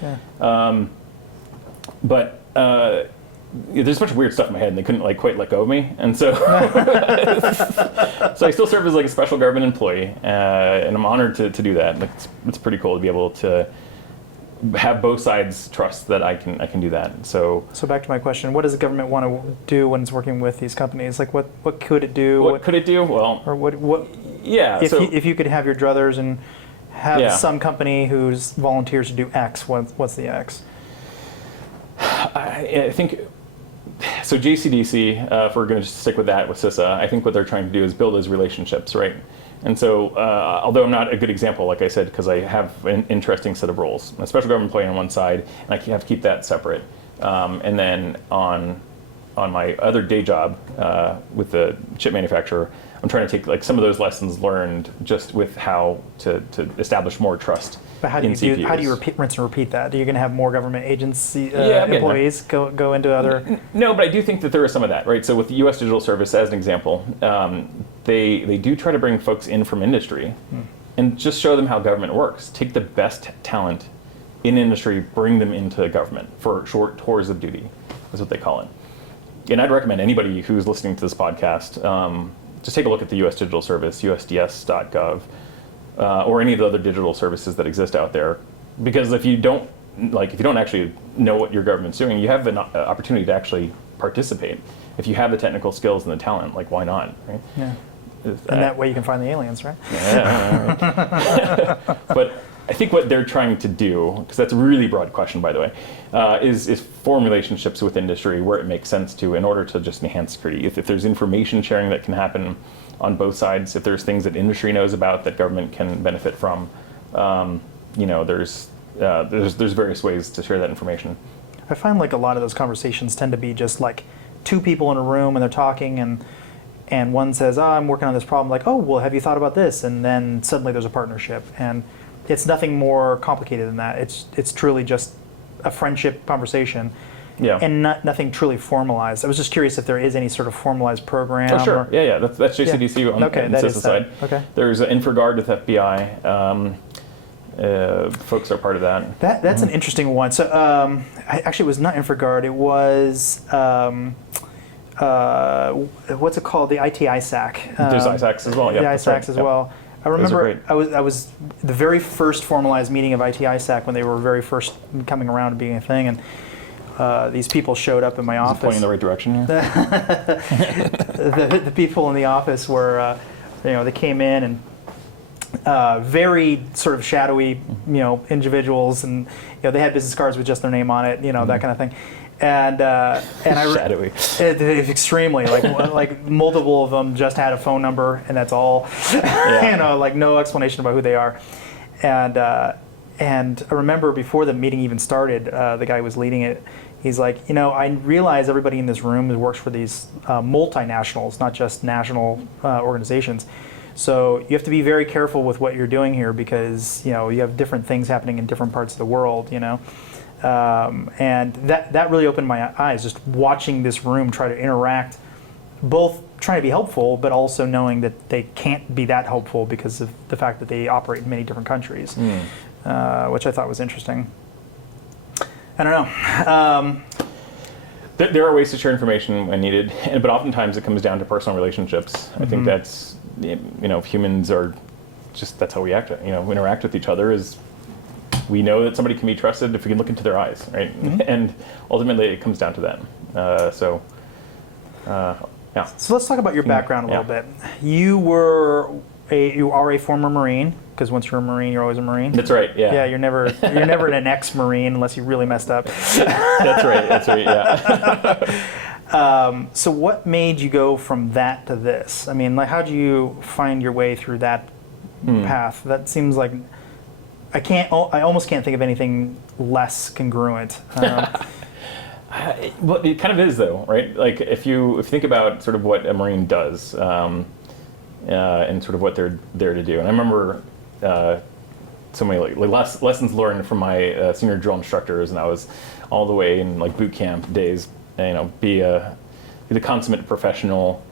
But there's a bunch of weird stuff in my head, and they couldn't like quite let go of me, and so so I still serve as like a special government employee, and I'm honored to do that. Like, it's pretty cool to be able to have both sides trust that I can do that. So back to my question: what does the government want to do when it's working with these companies? Like, what could it do? What could it do? Well, or what? Yeah. If you could have your druthers and have some company who's volunteers to do X, what's the X? I think. So JCDC, if we're going to stick with that, with CISA, I think what they're trying to do is build those relationships, right? And so, although I'm not a good example, like I said, because I have an interesting set of roles, a special government employee on one side, and I have to keep that separate. And then on my other day job with the chip manufacturer, I'm trying to take like some of those lessons learned just with how to establish more trust. But how do you CPUs. How do you rinse and repeat that? Are you going to have more government agency employees go into other? No, but I do think that there is some of that, right? So with the U.S. Digital Service, as an example, they do try to bring folks in from industry and just show them how government works. Take the best talent in industry, bring them into government for short tours of duty, is what they call it. And I'd recommend anybody who's listening to this podcast, just take a look at the U.S. Digital Service, usds.gov, or any of the other digital services that exist out there. Because if you don't actually know what your government's doing, you have an opportunity to actually participate. If you have the technical skills and the talent, like, why not? Right? Yeah. And that way you can find the aliens, right? Yeah. Right. But I think what they're trying to do, because that's a really broad question, by the way, is form relationships with industry where it makes sense to, in order to just enhance security. If there's information sharing that can happen on both sides, if there's things that industry knows about that government can benefit from, there's various ways to share that information. I find like a lot of those conversations tend to be just like two people in a room and they're talking, and one says, "Oh, I'm working on this problem." Like, "Oh, well, have you thought about this?" And then suddenly there's a partnership, and it's nothing more complicated than that. It's truly just a friendship conversation, Yeah. and nothing truly formalized. I was just curious if there is any sort of formalized program. Oh, sure. Yeah. That's JCDC on the CISA side. Okay. There's an InfraGard with FBI. Folks are part of that. That's an interesting one. So actually, it was not InfraGard. It was what's it called? The ISAC. There's ISACs as well. Yeah, the that's ISACs right. as Yep. well. I remember I was the very first formalized meeting of ISAC when they were very first coming around to being a thing, and these people showed up in my office. Pointing in the right direction here. The people in the office were, they came in and very sort of shadowy, individuals, and they had business cards with just their name on it, that kind of thing. And I shadowy. Extremely like multiple of them just had a phone number and that's all, like no explanation about who they are, and I remember before the meeting even started, the guy who was leading it, he's like, I realize everybody in this room works for these multinationals, not just national organizations. So you have to be very careful with what you're doing here because you have different things happening in different parts of the world, and that really opened my eyes, just watching this room try to interact, both trying to be helpful, but also knowing that they can't be that helpful because of the fact that they operate in many different countries, which I thought was interesting. I don't know. There are ways to share information when needed, but oftentimes it comes down to personal relationships. I think that's, humans are just, that's how we act, interact with each other is we know that somebody can be trusted if we can look into their eyes, right? And ultimately it comes down to that. Yeah. So let's talk about your background a little bit. You are a former Marine, because once you're a Marine, you're always a Marine. That's right. Yeah. Yeah, you're never an ex-Marine unless you really messed up. That's right. Yeah. So what made you go from that to this? I mean, how do you find your way through that path? That seems like I almost can't think of anything less congruent. Well, it kind of is though, right? Like if you think about sort of what a Marine does, and sort of what they're there to do. And I remember so many like lessons learned from my senior drill instructors, and I was all the way in like boot camp days. Be the consummate professional.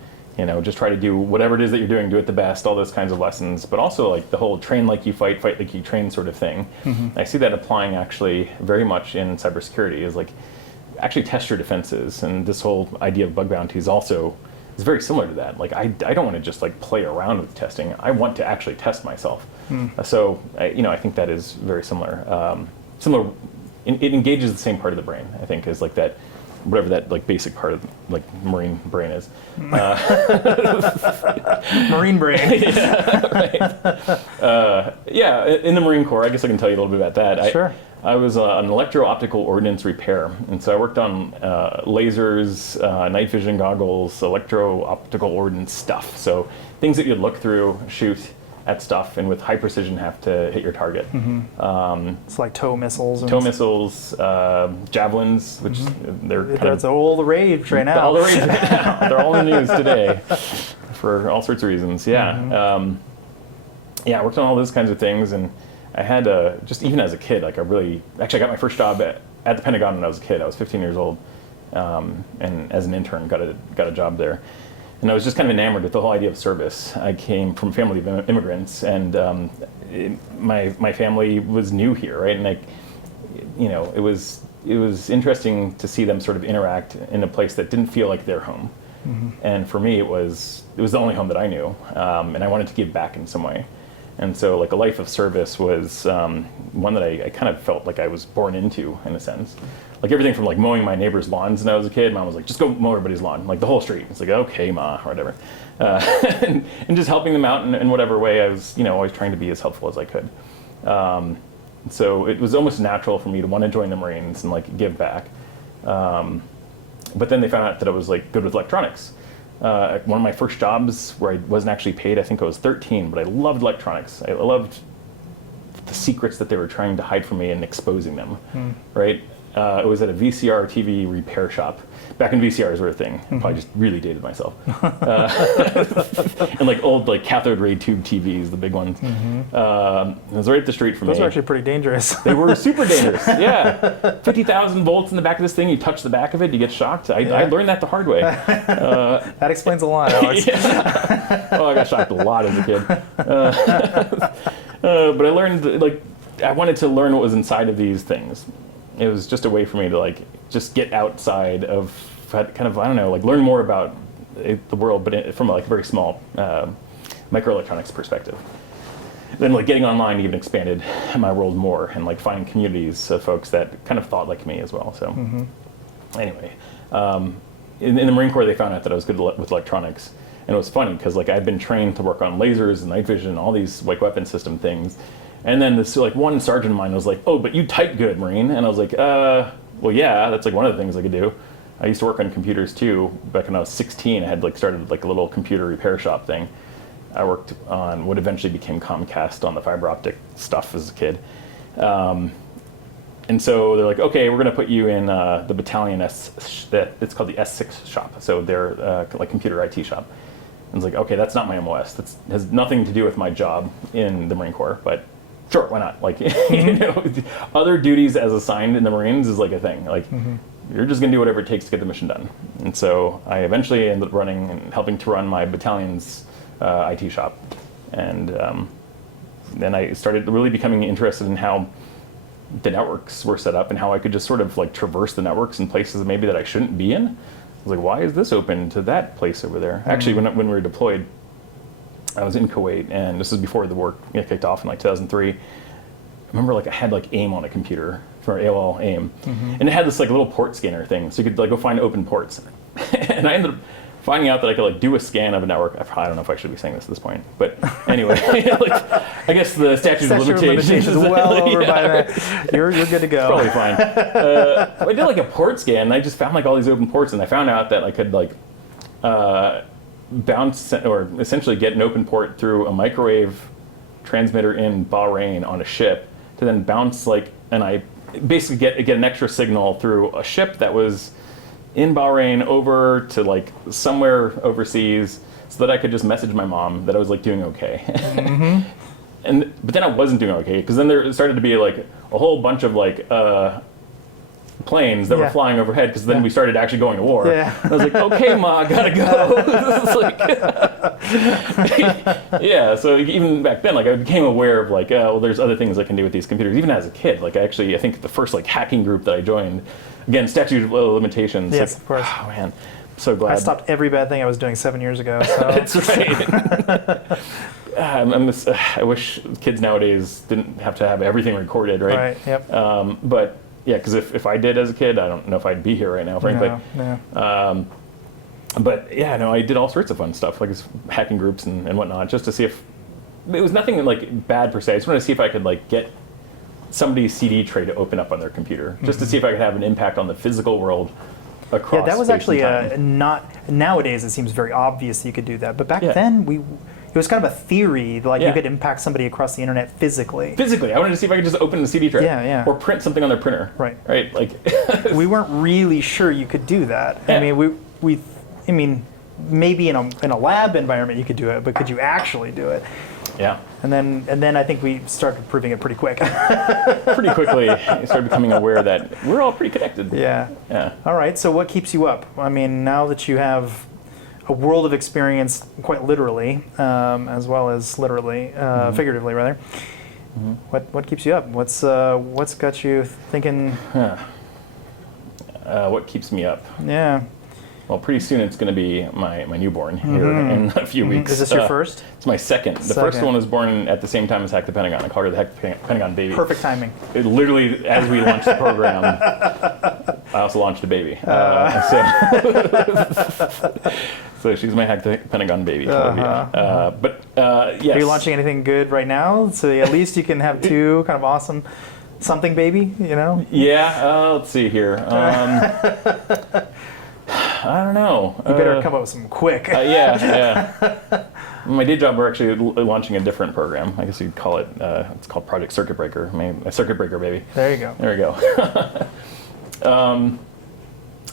Just try to do whatever it is that you're doing, do it the best. All those kinds of lessons, but also like the whole train like you fight, fight like you train sort of thing. I see that applying actually very much in cybersecurity. Is like actually test your defenses, and this whole idea of bug bounties also is very similar to that. Like I don't want to just like play around with testing. I want to actually test myself. So I think that is very similar. It engages the same part of the brain. I think is like that, whatever that like basic part of like Marine brain is. Marine brain. Yeah, in the Marine Corps, I guess I can tell you a little bit about that. Sure. I was an electro-optical ordnance repair, and so I worked on lasers, night vision goggles, electro-optical ordnance stuff. So things that you'd look through, shoot at stuff, and with high precision have to hit your target. It's like tow missiles. Missiles, javelins, which they're kind That's all the rage right now. all the rage right now. They're all in the news today for all sorts of reasons. Yeah. I worked on all those kinds of things, and I had just even as a kid, like I got my first job at the Pentagon when I was a kid. I was 15 years old, and as an intern got a job there. And I was just kind of enamored with the whole idea of service. I came from a family of immigrants, and my family was new here, right? And it was interesting to see them sort of interact in a place that didn't feel like their home. And for me, it was the only home that I knew, and I wanted to give back in some way. And so, like a life of service was one that I kind of felt like I was born into, in a sense. Like everything from like mowing my neighbor's lawns when I was a kid. Mom was like, just go mow everybody's lawn, like the whole street. It's like, okay, ma, or whatever. And just helping them out in whatever way I was, always trying to be as helpful as I could. So it was almost natural for me to want to join the Marines and like give back. But then they found out that I was like good with electronics. One of my first jobs where I wasn't actually paid, I think I was 13, but I loved electronics. I loved the secrets that they were trying to hide from me and exposing them, right? It was at a VCR TV repair shop. Back when VCRs were a thing. I probably just really dated myself. And like old like cathode ray tube TVs, the big ones. It was right up the street from me. Those are actually pretty dangerous. They were super dangerous. Yeah, 50,000 volts in the back of this thing. You touch the back of it, you get shocked. I learned that the hard way. That explains a lot, Alex. Oh, I got shocked a lot as a kid. But I learned like I wanted to learn what was inside of these things. It was just a way for me to like just get outside of kind of, I don't know, like learn more about the world, but from like a very small microelectronics perspective. Then like getting online even expanded my world more, and like finding communities of folks that kind of thought like me as well. So anyway, in the Marine Corps they found out that I was good with electronics. And it was funny because like I'd been trained to work on lasers and night vision and all these like weapon system things. And then this like one sergeant of mine was like, "Oh, but you type good, Marine." And I was like, well, yeah, that's like one of the things I could do. I used to work on computers too. Back when I was 16, I had like started like a little computer repair shop thing. I worked on what eventually became Comcast on the fiber optic stuff as a kid. And so they're like, okay, we're going to put you in the battalion it's called the S6 shop. So they're like computer IT shop. And it's like, okay, that's not my MOS. That has nothing to do with my job in the Marine Corps, but sure, why not? Like, you know, other duties as assigned in the Marines is like a thing. Like, you're just gonna do whatever it takes to get the mission done. And so I eventually ended up running and helping to run my battalion's IT shop. And then I started really becoming interested in how the networks were set up and how I could just sort of like traverse the networks in places maybe that I shouldn't be in. I was like, why is this open to that place over there? Actually, when we were deployed, I was in Kuwait, and this was before the war kicked off in like 2003. I remember like I had like AIM on a computer for AOL AIM, and it had this like little port scanner thing, so you could like go find open ports. And I ended up finding out that I could like do a scan of a network. I don't know if I should be saying this at this point, but anyway, like, I guess the statute of limitations is well over by that. You're good to go. Probably fine. I did like a port scan, and I just found like all these open ports, and I found out that I could like bounce or essentially get an open port through a microwave transmitter in Bahrain on a ship to then bounce like, and I basically get an extra signal through a ship that was in Bahrain over to like somewhere overseas, so that I could just message my mom that I was like doing okay. But then I wasn't doing okay, because then there started to be like a whole bunch of like planes that were flying overhead, because then we started actually going to war. I was like, okay, Ma, I gotta go. This is like yeah, so even back then, like I became aware of like, well, there's other things I can do with these computers. Even as a kid, like I think the first like hacking group that I joined, again, statute of limitations. Yes, like, of course. Oh man, so glad. I stopped every bad thing I was doing 7 years ago. So. That's right. I wish kids nowadays didn't have to have everything recorded, right? Right. Yep. But yeah, because if I did as a kid, I don't know if I'd be here right now, frankly. No. But yeah, no, I did all sorts of fun stuff, like hacking groups and whatnot, just to see if it was nothing like bad per se. I just wanted to see if I could like get somebody's CD tray to open up on their computer, just to see if I could have an impact on the physical world across. Yeah, that was space actually and time. not. Nowadays, it seems very obvious that you could do that, but back then it was kind of a theory, like you could impact somebody across the internet physically. Physically, I wanted to see if I could just open the CD tray. Or print something on their printer. Right. Right. Like we weren't really sure you could do that. I mean, maybe in a lab environment you could do it, but could you actually do it? Yeah. And then I think we started proving it pretty quick. Pretty quickly, I started becoming aware that we're all pretty connected. Yeah. All right. So what keeps you up? I mean, now that you have a world of experience, quite literally, as well as literally, figuratively rather. What keeps you up? What's got you thinking? What keeps me up? Yeah. Well, pretty soon it's going to be my newborn here in a few weeks. Is this your first? It's my second. The first one was born at the same time as Hack the Pentagon. I call her the Hack the Pentagon baby. Perfect timing. It literally, as we launched the program, I also launched a baby. So she's my Hack the Pentagon baby. But yes. Are you launching anything good right now? So at least you can have two kind of awesome something baby, you know? Yeah. Let's see here. I don't know. You better come up with some quick. Yeah. My day job, we're actually launching a different program. I guess you'd call it, it's called Project Circuit Breaker. A circuit breaker baby. There you go. There we go. I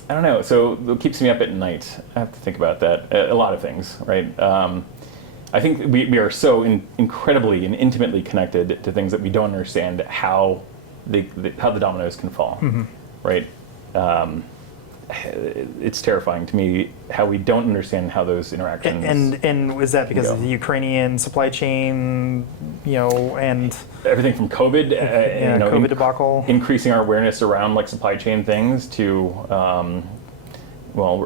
don't know. So it keeps me up at night. I have to think about that. A lot of things, right? I think we are so incredibly and intimately connected to things that we don't understand how how the dominoes can fall, right? It's terrifying to me how we don't understand how those interactions. And is that because of the Ukrainian supply chain, and everything from COVID, COVID debacle, increasing our awareness around like supply chain things to,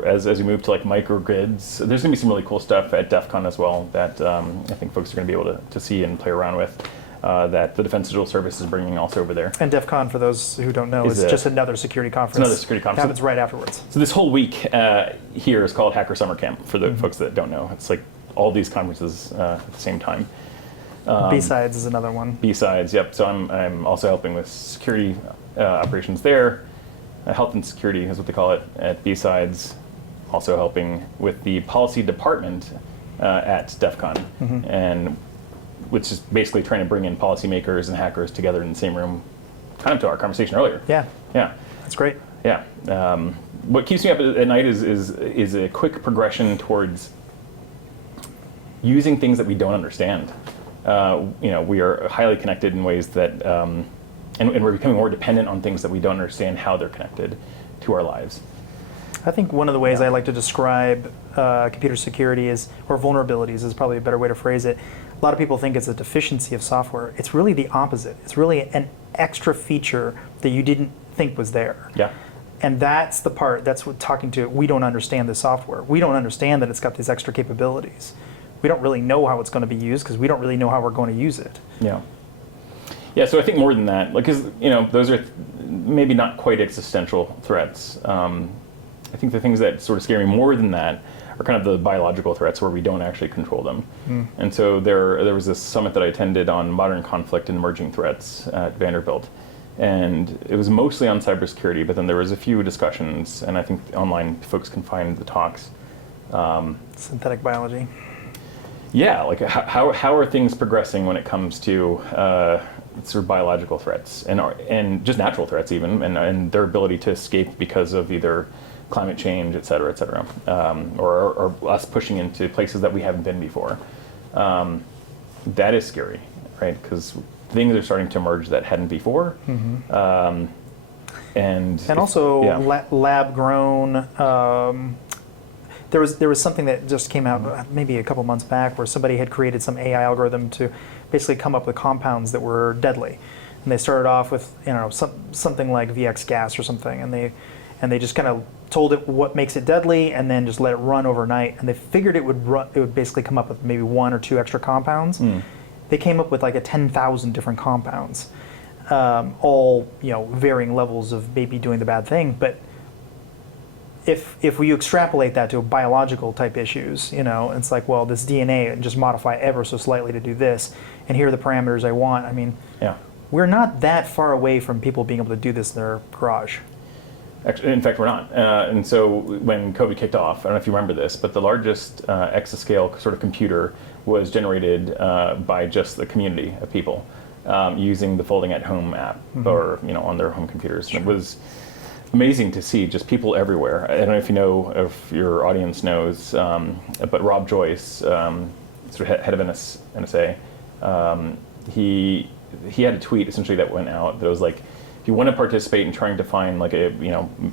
as we move to like microgrids, there's gonna be some really cool stuff at DEF CON as well that I think folks are gonna be able to see and play around with. That the Defense Digital Service is bringing also over there. And DEF CON, for those who don't know, is just another security conference. It's another security conference. It happens right afterwards. So this whole week here is called Hacker Summer Camp, for the folks that don't know. It's like all these conferences at the same time. B-Sides is another one. B-Sides, yep. So I'm also helping with security operations there. Health and security is what they call it at B-Sides. Also helping with the policy department at DEF CON. And which is basically trying to bring in policymakers and hackers together in the same room, kind of to our conversation earlier. Yeah. Yeah. That's great. Yeah. What keeps me up at night is a quick progression towards using things that we don't understand. We are highly connected in ways that, and we're becoming more dependent on things that we don't understand how they're connected to our lives. I think one of the ways I like to describe computer security or vulnerabilities is probably a better way to phrase it. A lot of people think it's a deficiency of software. It's really the opposite. It's really an extra feature that you didn't think was there. Yeah. And that's the part, that's what we don't understand the software. We don't understand that it's got these extra capabilities. We don't really know how it's going to be used because we don't really know how we're going to use it. Yeah. Yeah, so I think more than that, because those are maybe not quite existential threats. I think the things that sort of scare me more than that are kind of the biological threats where we don't actually control them. And so there was this summit that I attended on modern conflict and emerging threats at Vanderbilt. And it was mostly on cybersecurity, but then there was a few discussions, and I think online folks can find the talks. Synthetic biology. Yeah, like how are things progressing when it comes to sort of biological threats and just natural threats even, and their ability to escape because of either climate change, et cetera, or us pushing into places that we haven't been before. That is scary, right? Because things are starting to emerge that hadn't before. And also lab grown. There was something that just came out maybe a couple months back where somebody had created some AI algorithm to basically come up with compounds that were deadly. And they started off with something like VX gas or something, and they just kind of told it what makes it deadly, and then just let it run overnight. And they figured it would basically come up with maybe 1 or 2 extra compounds. They came up with like 10,000 different compounds, all varying levels of maybe doing the bad thing. But if we extrapolate that to biological type issues, it's like, well, this DNA and just modify ever so slightly to do this, and here are the parameters I want. I mean, we're not that far away from people being able to do this in their garage. Actually, in fact, we're not. And so when COVID kicked off, I don't know if you remember this, but the largest exascale sort of computer was generated by just the community of people using the Folding at Home app or on their home computers. And it was amazing to see just people everywhere. I don't know if you know, if your audience knows, but Rob Joyce, sort of head of NSA, he had a tweet essentially that went out that was like, if you want to participate in trying to find like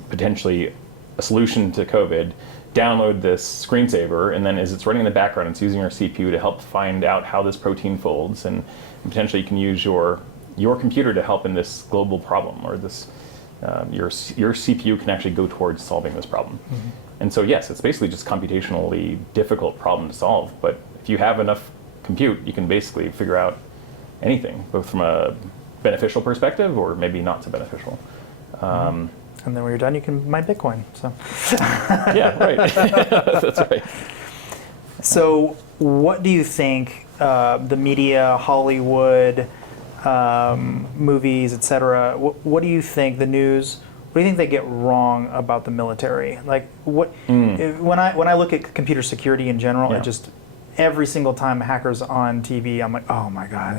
potentially a solution to COVID, download this screensaver, and then as it's running in the background, it's using your CPU to help find out how this protein folds, and potentially you can use your computer to help in this global problem, or this your CPU can actually go towards solving this problem. And so yes, it's basically just a computationally difficult problem to solve, but if you have enough compute, you can basically figure out anything, both from a beneficial perspective or maybe not so beneficial. And then when you're done, you can mine Bitcoin. So. Yeah, right. That's right. So what do you think the media, Hollywood, movies, etc., what do you think the news, what do you think they get wrong about the military? Like when I look at computer security in general, it just, every single time a hacker's on TV, I'm like, oh my God,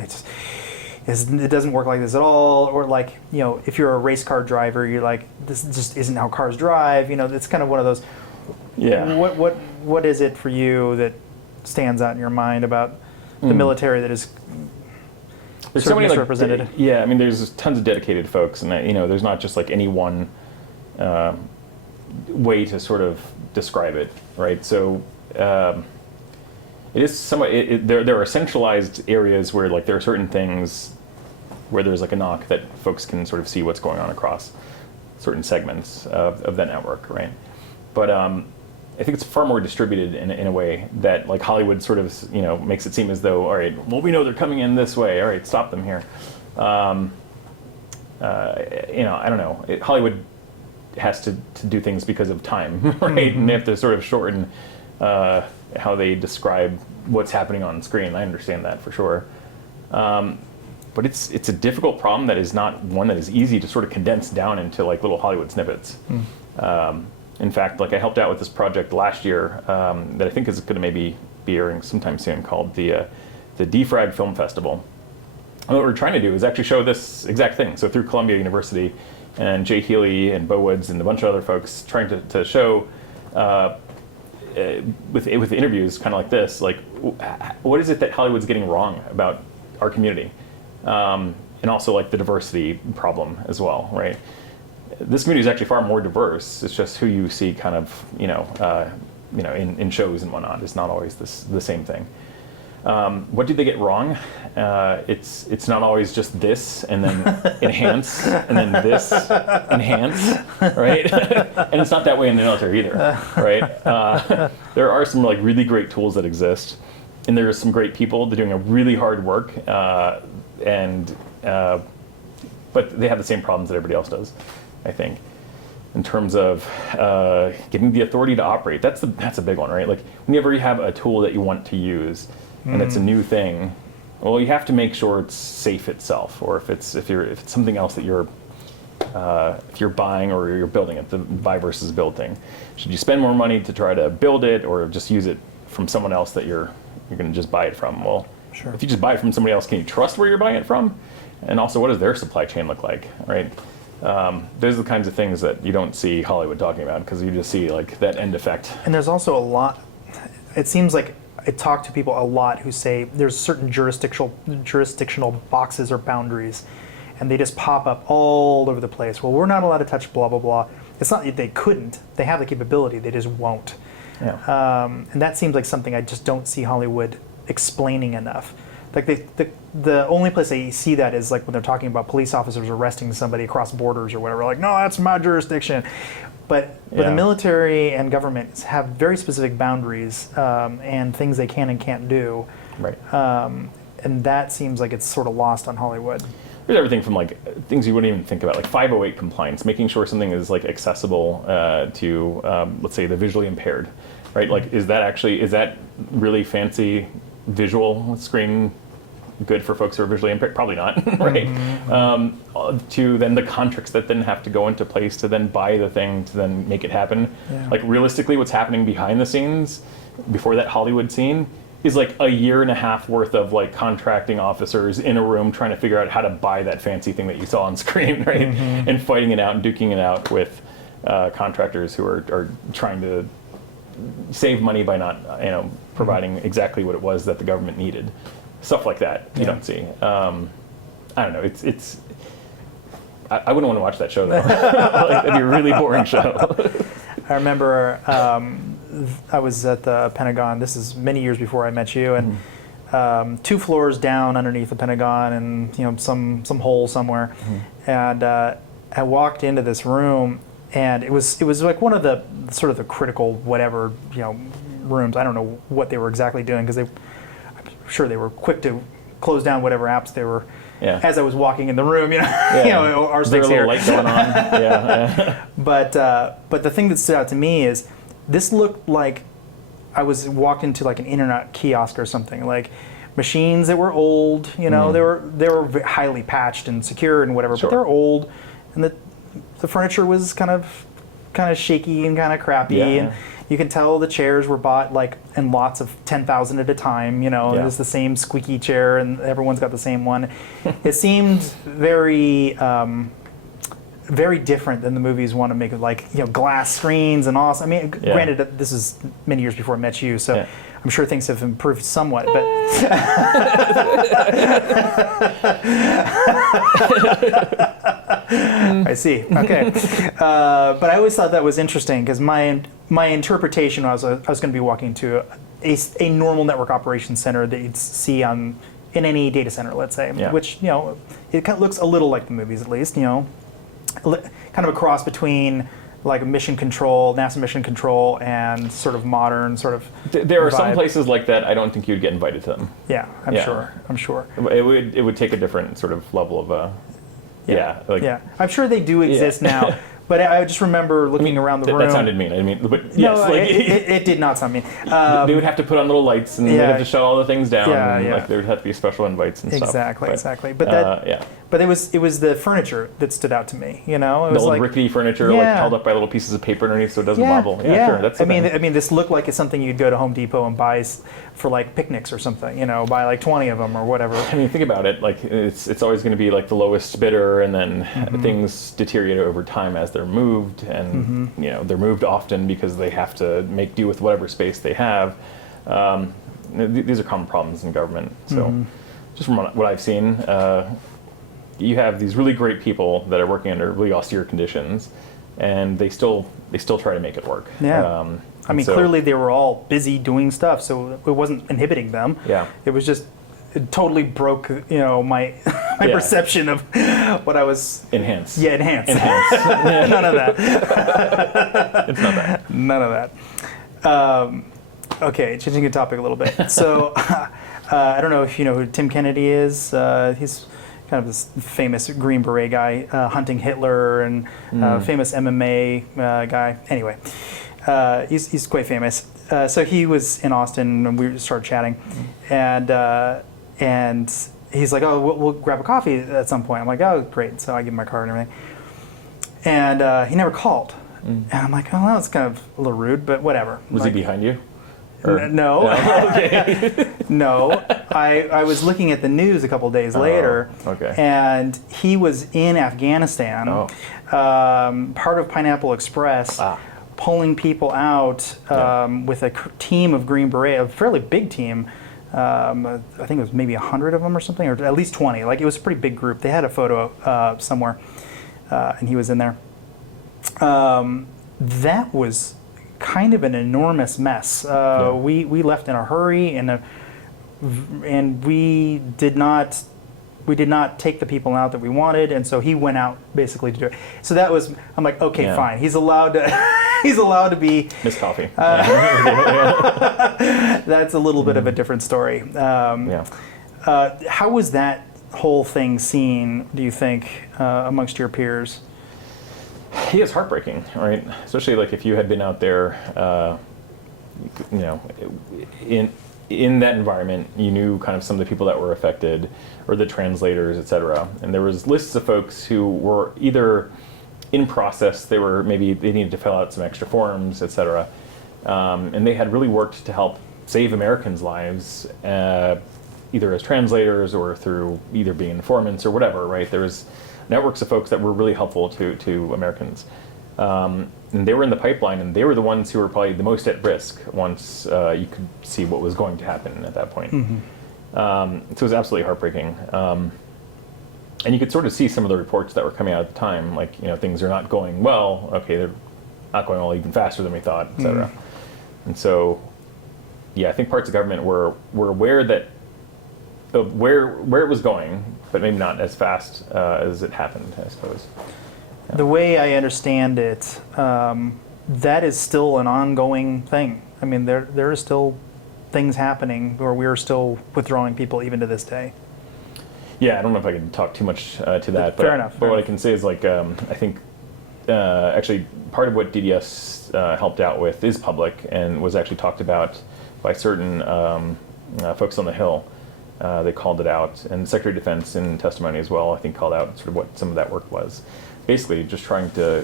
it doesn't work like this at all, or like, if you're a race car driver, you're like, this just isn't how cars drive. It's kind of one of those. Yeah. What is it for you that stands out in your mind about the military that is there's sort so of many misrepresented? I mean, there's tons of dedicated folks, and there's not just like any one way to sort of describe it, right? So it is somewhat. There are centralized areas where like there are certain things where there's like a knock that folks can sort of see what's going on across certain segments of that network, right? But I think it's far more distributed in a way that like Hollywood sort of makes it seem as though, all right, well, we know they're coming in this way, all right, stop them here. I don't know. Hollywood has to do things because of time, right? Mm-hmm. And they have to sort of shorten how they describe what's happening on screen. I understand that for sure. But it's a difficult problem that is not one that is easy to sort of condense down into like little Hollywood snippets. In fact, like I helped out with this project last year that I think is going to maybe be airing sometime soon, called the Defrag Film Festival. And what we're trying to do is actually show this exact thing. So through Columbia University and Jay Healy and Bo Woods and a bunch of other folks trying to show with interviews kind of like this, like what is it that Hollywood's getting wrong about our community, and also like the diversity problem as well, right? This community is actually far more diverse. It's just who you see kind of in shows and whatnot. It's not always the same thing. What do they get wrong? It's not always just this and then enhance and then this enhance, right? And it's not that way in the military either, right? There are some like really great tools that exist, and there's some great people that are doing a really hard work, but they have the same problems that everybody else does, I think, in terms of getting the authority to operate. That's a big one, right? Like whenever you have a tool that you want to use and it's a new thing, well, you have to make sure it's safe itself, or if it's something else that if you're buying or you're building it, the buy versus build thing. Should you spend more money to try to build it, or just use it from someone else that you're going to just buy it from? Well, sure. If you just buy it from somebody else, can you trust where you're buying it from? And also, what does their supply chain look like, right? Those are the kinds of things that you don't see Hollywood talking about, because you just see like that end effect. And there's also a lot. It seems like I talk to people a lot who say there's certain jurisdictional boxes or boundaries, and they just pop up all over the place. Well, we're not allowed to touch blah blah blah. It's not that they couldn't. They have the capability. They just won't. Yeah. And that seems like something I just don't see Hollywood explaining enough. Like the only place I see that is like when they're talking about police officers arresting somebody across borders or whatever. Like, no, that's my jurisdiction. But the military and government have very specific boundaries and things they can and can't do. Right. And that seems like it's sort of lost on Hollywood. There's everything from like things you wouldn't even think about, like 508 compliance, making sure something is like accessible to, let's say, the visually impaired, right? Like, is that really fancy visual screen good for folks who are visually impaired? Probably not, right? Mm-hmm. To then the contracts that then have to go into place to then buy the thing to then make it happen. Yeah. Like realistically, what's happening behind the scenes before that Hollywood scene is like a year and a half worth of like contracting officers in a room trying to figure out how to buy that fancy thing that you saw on screen, right? Mm-hmm. And fighting it out and duking it out with contractors who are trying to save money by not, providing exactly what it was that the government needed. Stuff like that you don't see. I don't know. It's. I wouldn't want to watch that show though. Like, that'd be a really boring show. I remember I was at the Pentagon. This is many years before I met you, and 2 floors down underneath the Pentagon, and some hole somewhere. And I walked into this room, and it was like one of the sort of the critical whatever rooms. I don't know what they were exactly doing, because I'm sure they were quick to close down whatever apps they were. Yeah. As I was walking in the room, RSnake's here. Light going on. Yeah. But the thing that stood out to me is this looked like I walked into like an internet kiosk or something. Like machines that were old, they were highly patched and secure and whatever, sure. But they were old, and the furniture was kind of shaky and kind of crappy, and You can tell the chairs were bought like in lots of 10,000 at a time. Yeah. It's the same squeaky chair, and everyone's got the same one. It seemed very, very different than the movies want to make it, like glass screens and all. I mean, granted, this is many years before I met you, so I'm sure things have improved somewhat. But I see. Okay, but I always thought that was interesting because my interpretation was I was going to be walking to a normal network operations center that you'd see in any data center, let's say, which it kind of looks a little like the movies, at least. Kind of a cross between like mission control, NASA mission control, and sort of modern sort of. There are vibe. some places like that. I don't think you'd get invited to them. Yeah, I'm sure. I'm sure. It would take a different sort of level of. I'm sure they do exist now. But I just remember looking around the room. That sounded mean. But yes, no, it did not sound mean. They would have to put on little lights, and they'd have to shut all the things down. Like there would have to be special invites and stuff. Exactly. But it was the furniture that stood out to me. It was the old like rickety furniture, like held up by little pieces of paper underneath, so it doesn't wobble. Yeah, sure. That's. I mean, this looked like it's something you'd go to Home Depot and buy for like picnics or something. Buy like 20 of them or whatever. I mean, think about it. Like it's always going to be like the lowest bidder, and then things deteriorate over time as they're moved, and they're moved often because they have to make do with whatever space they have. These are common problems in government. So, just from what I've seen, you have these really great people that are working under really austere conditions, and they still try to make it work. Yeah. I mean, clearly they were all busy doing stuff, so it wasn't inhibiting them. Yeah. It was just, it totally broke, my perception of what I was. Enhance. Yeah, enhance. None of that. It's not that. None of that. Okay, changing the topic a little bit. So, I don't know if you know who Tim Kennedy is. He's kind of this famous Green Beret guy, hunting Hitler, and famous MMA guy. Anyway, he's quite famous. So he was in Austin, and we started chatting, and he's like, "Oh, we'll grab a coffee at some point." I'm like, "Oh, great!" So I give him my card and everything, and he never called. And I'm like, "Oh, that's kind of a little rude, but whatever." Was he behind you? No. Okay. No. I was looking at the news a couple days later, and he was in Afghanistan, part of Pineapple Express, pulling people out with a team of Green Beret, a fairly big team. I think it was maybe 100 of them or something, or at least 20. Like, it was a pretty big group. They had a photo somewhere, and he was in there. That was kind of an enormous mess. We left in a hurry, and we did not take the people out that we wanted, and so he went out basically to do it. So that was, I'm like, okay, fine. He's allowed to be Miss Coffee. That's a little bit of a different story. How was that whole thing seen, do you think, amongst your peers? Yeah, it's heartbreaking, right? Especially like if you had been out there, in that environment, you knew kind of some of the people that were affected, or the translators, et cetera. And there was lists of folks who were either in process, they needed to fill out some extra forms, et cetera. And they had really worked to help save Americans' lives, either as translators or through either being informants or whatever, right? There was networks of folks that were really helpful to Americans. And they were in the pipeline, and they were the ones who were probably the most at risk once you could see what was going to happen at that point. So it was absolutely heartbreaking. And you could sort of see some of the reports that were coming out at the time, like, things are not going well. Okay, they're not going well even faster than we thought, et cetera. And so, I think parts of government were aware that where it was going, but maybe not as fast as it happened, I suppose. Yeah. The way I understand it, that is still an ongoing thing. I mean, there are still things happening where we are still withdrawing people even to this day. Yeah, I don't know if I can talk too much to that. But, fair enough. But what I can say is, like, I think actually part of what DDS helped out with is public and was actually talked about by certain folks on the Hill. They called it out, and the Secretary of Defense in testimony as well, I think, called out sort of what some of that work was. Basically, just trying to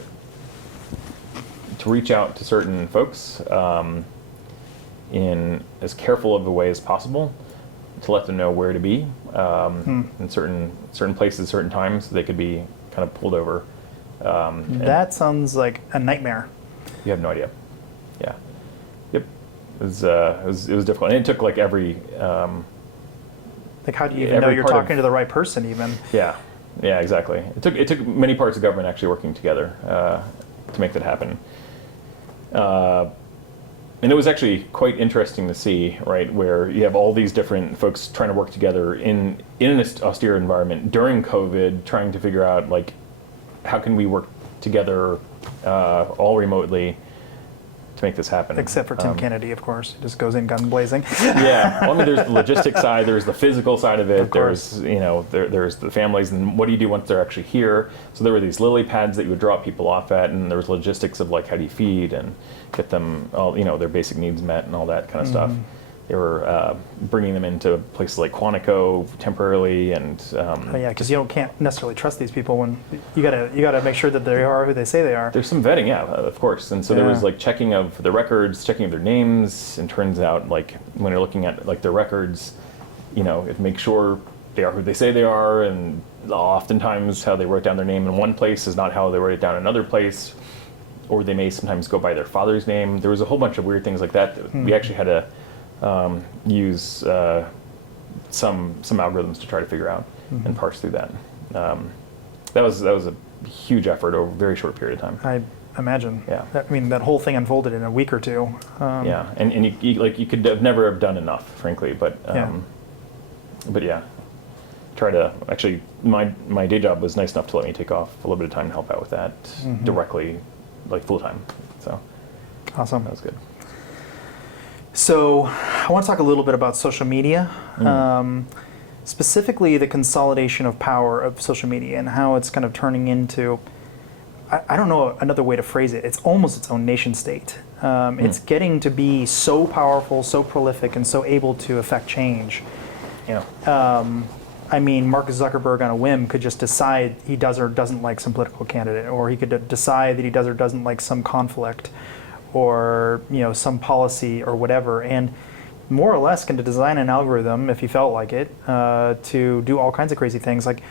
reach out to certain folks in as careful of a way as possible to let them know where to be in certain places, certain times. They could be kind of pulled over. That sounds like a nightmare. You have no idea. Yeah. Yep. It was difficult, and it took like every. Like, how do you even know you're talking to the right person? Even. Yeah. Yeah. Exactly. It took many parts of government actually working together to make that happen. And it was actually quite interesting to see, right, where you have all these different folks trying to work together in an austere environment during COVID, trying to figure out, like, how can we work together all remotely to make this happen. Except for Tim Kennedy, of course. He just goes in gun blazing. Yeah. Well, I mean, there's the logistics side, there's the physical side of it, Of course. there's the families, and what do you do once they're actually here? So there were these lily pads that you would drop people off at, and there was logistics of, like, how do you feed and get them all, their basic needs met and all that kind of stuff. They were bringing them into places like Quantico temporarily, and because you can't necessarily trust these people when you gotta make sure that they are who they say they are. There's some vetting, yeah, of course. And so there was like checking of the records, checking of their names, and turns out, like, when you're looking at like their records, make sure they are who they say they are, and oftentimes how they wrote down their name in one place is not how they wrote it down in another place, or they may sometimes go by their father's name. There was a whole bunch of weird things like that we actually had to use some algorithms to try to figure out and parse through that. That was a huge effort over a very short period of time. I imagine. Yeah. I mean, that whole thing unfolded in a week or two. Yeah, and you could have never have done enough, frankly, but yeah. Try to actually, my day job was nice enough to let me take off a little bit of time to help out with that directly, like full time. So awesome. That was good. So I want to talk a little bit about social media, specifically the consolidation of power of social media and how it's kind of turning into, I don't know another way to phrase it, it's almost its own nation state. It's getting to be so powerful, so prolific, and so able to affect change. Yeah. I mean, Mark Zuckerberg on a whim could just decide he does or doesn't like some political candidate, or he could decide that he does or doesn't like some conflict, or some policy or whatever, and more or less can design an algorithm if he felt like it to do all kinds of crazy things. Like,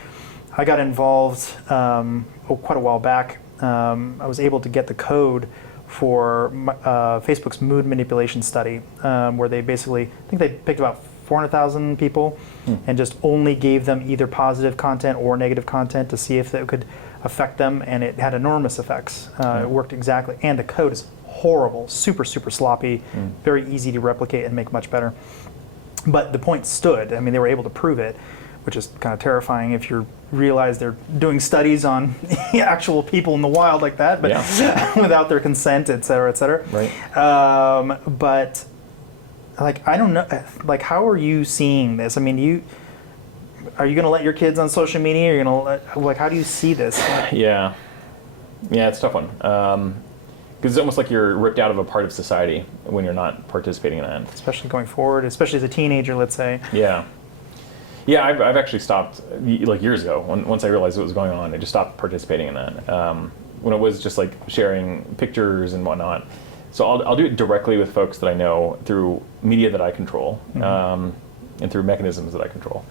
I got involved quite a while back. I was able to get the code for Facebook's mood manipulation study, where they basically, I think they picked about 400,000 people and just only gave them either positive content or negative content to see if it could affect them, and it had enormous effects. It worked exactly, and the code is horrible, super sloppy, very easy to replicate and make much better. But the point stood. I mean, they were able to prove it, which is kind of terrifying if you realize they're doing studies on actual people in the wild like that, but without their consent, et cetera, et cetera. Right. But like, I don't know, like, how are you seeing this? I mean, are you going to let your kids on social media? You're going to like, how do you see this? Yeah, it's a tough one. Because it's almost like you're ripped out of a part of society when you're not participating in that. Especially going forward, especially as a teenager, let's say. Yeah. Yeah, I've actually stopped, like, years ago. Once I realized what was going on, I just stopped participating in that. When it was just like sharing pictures and whatnot. So I'll do it directly with folks that I know through media that I control, and through mechanisms that I control.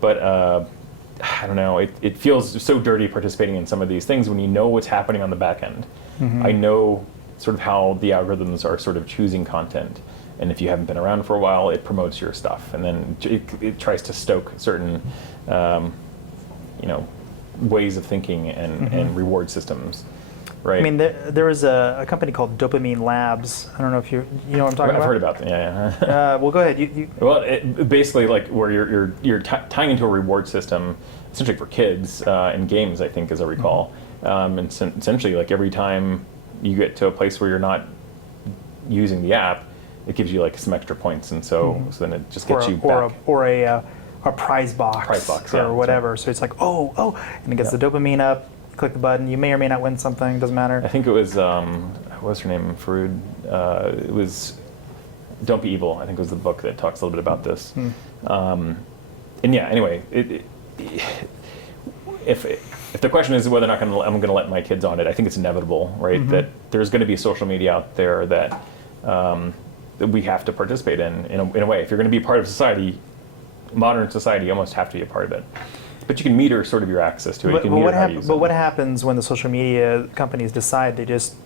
But I don't know, it feels so dirty participating in some of these things when you know what's happening on the back end. I know sort of how the algorithms are sort of choosing content. And if you haven't been around for a while, it promotes your stuff. And then it tries to stoke certain, ways of thinking and reward systems. Right. I mean, there was a company called Dopamine Labs. I don't know if you know what I'm talking about. I've heard about them. Yeah. Well, go ahead. Well, basically, like, where you're tying into a reward system, essentially for kids in games, I think, as I recall. And essentially, like, every time you get to a place where you're not using the app, it gives you like some extra points, and so then it just gets you back. Or a prize box, or whatever. Right. So it's like, oh, and it gets the dopamine up. Click the button. You may or may not win something. Doesn't matter. I think it was what was her name? Farood. It was Don't Be Evil. I think was the book that talks a little bit about this. And yeah. Anyway, if the question is whether or not I'm going to let my kids on it, I think it's inevitable, right? That there's going to be social media out there that we have to participate in a way. If you're going to be part of society, modern society, you almost have to be a part of it. But you can meter sort of your access to it. You can meter how to use it. But what happens when the social media companies decide they just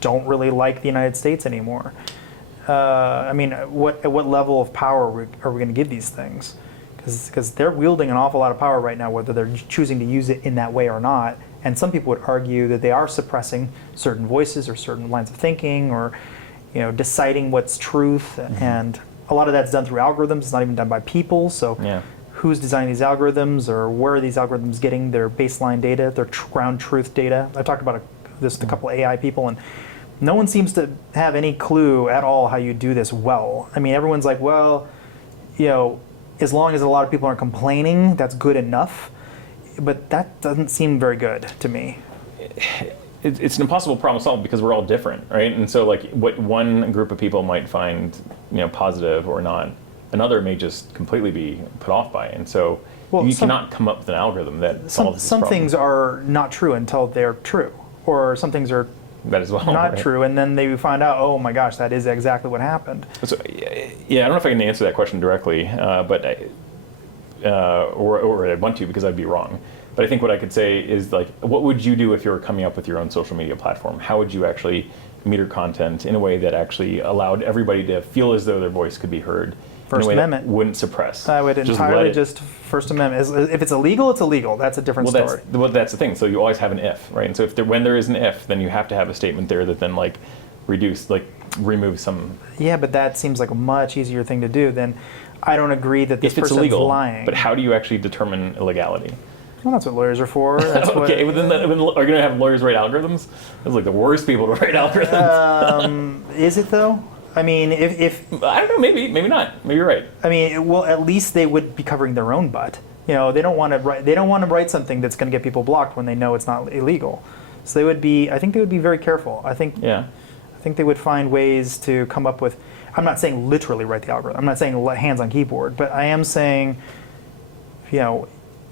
don't really like the United States anymore? I mean, at what level of power are we going to give these things? Because they're wielding an awful lot of power right now, whether they're choosing to use it in that way or not. And some people would argue that they are suppressing certain voices or certain lines of thinking, or deciding what's truth. And a lot of that's done through algorithms. It's not even done by people. So who's designing these algorithms, or where are these algorithms getting their baseline data, their ground truth data? I talked about this with a couple of AI people, and no one seems to have any clue at all how you do this well. I mean, everyone's like, well, as long as a lot of people aren't complaining, that's good enough. But that doesn't seem very good to me. It's an impossible problem to solve because we're all different, right? And so, like, what one group of people might find, positive or not, another may just completely be put off by. And so, you cannot come up with an algorithm that solves this problem. Some things are not true until they're true, or some things are that as well, not right? true, and then they find out, oh my gosh, that is exactly what happened. So, yeah, I don't know if I can answer that question directly, but or I want to, because I'd be wrong. But I think what I could say is, like, what would you do if you were coming up with your own social media platform? How would you actually meter content in a way that actually allowed everybody to feel as though their voice could be heard? First Amendment. That wouldn't suppress. I would entirely just First Amendment. If it's illegal, it's illegal. That's a different story. That's the thing. So you always have an if, right? And so when there is an if, then you have to have a statement there that then, like, remove some. Yeah, but that seems like a much easier thing to do than, I don't agree that this person's illegal, lying. But how do you actually determine illegality? Well, that's what lawyers are for. That's okay, are you going to have lawyers write algorithms? Those are like the worst people to write algorithms. Is it though? I mean, if I don't know, maybe not. Maybe you're right. I mean, well, at least they would be covering their own butt. They don't want to write. They don't want to write something that's going to get people blocked when they know it's not illegal. So they would be. I think they would be very careful. I think they would find ways to come up with. I'm not saying literally write the algorithm. I'm not saying hands on keyboard, but I am saying,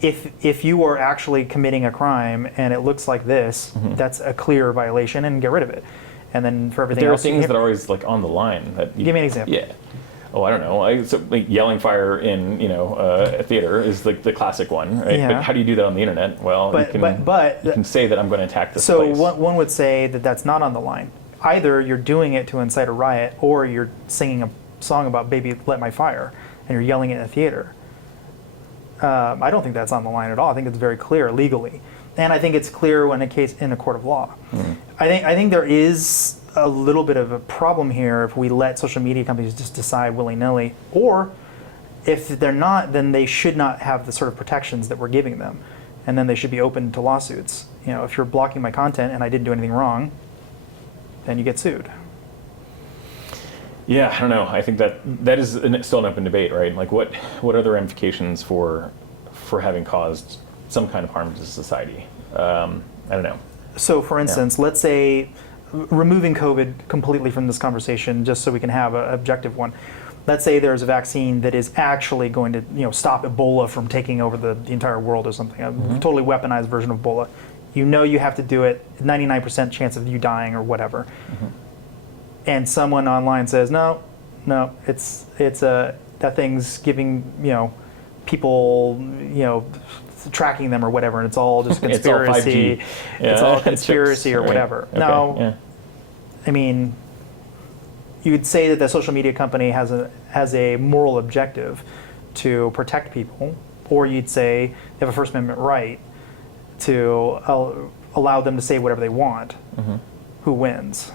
if you are actually committing a crime and it looks like this, that's a clear violation, and get rid of it. And then for everything else, there are things that are always, like, on the line. Give me an example. Yeah. Oh, I don't know. So, like, yelling fire in a theater is, like, the classic one, right? Yeah. But how do you do that on the internet? Well, you can say that I'm going to attack this place. So one would say that that's not on the line. Either you're doing it to incite a riot, or you're singing a song about "Baby, Let My Fire," and you're yelling it in a theater. I don't think that's on the line at all. I think it's very clear legally, and I think it's clear when in a court of law. I think there is a little bit of a problem here if we let social media companies just decide willy-nilly, or if they're not, then they should not have the sort of protections that we're giving them, and then they should be open to lawsuits. If you're blocking my content and I didn't do anything wrong, then you get sued. Yeah, I don't know. I think that is still an open debate, right? Like, what are the ramifications for having caused some kind of harm to society? I don't know. So, for instance, let's say, removing COVID completely from this conversation, just so we can have an objective one. Let's say there's a vaccine that is actually going to, stop Ebola from taking over the entire world or something. A totally weaponized version of Ebola. You have to do it. 99% chance of you dying or whatever. And someone online says, no, it's that thing's giving people tracking them or whatever, and it's all just conspiracy. It's all conspiracy or whatever. Okay. Now, I mean, you would say that the social media company has a moral objective to protect people, or you'd say they have a First Amendment right to allow them to say whatever they want. Who wins?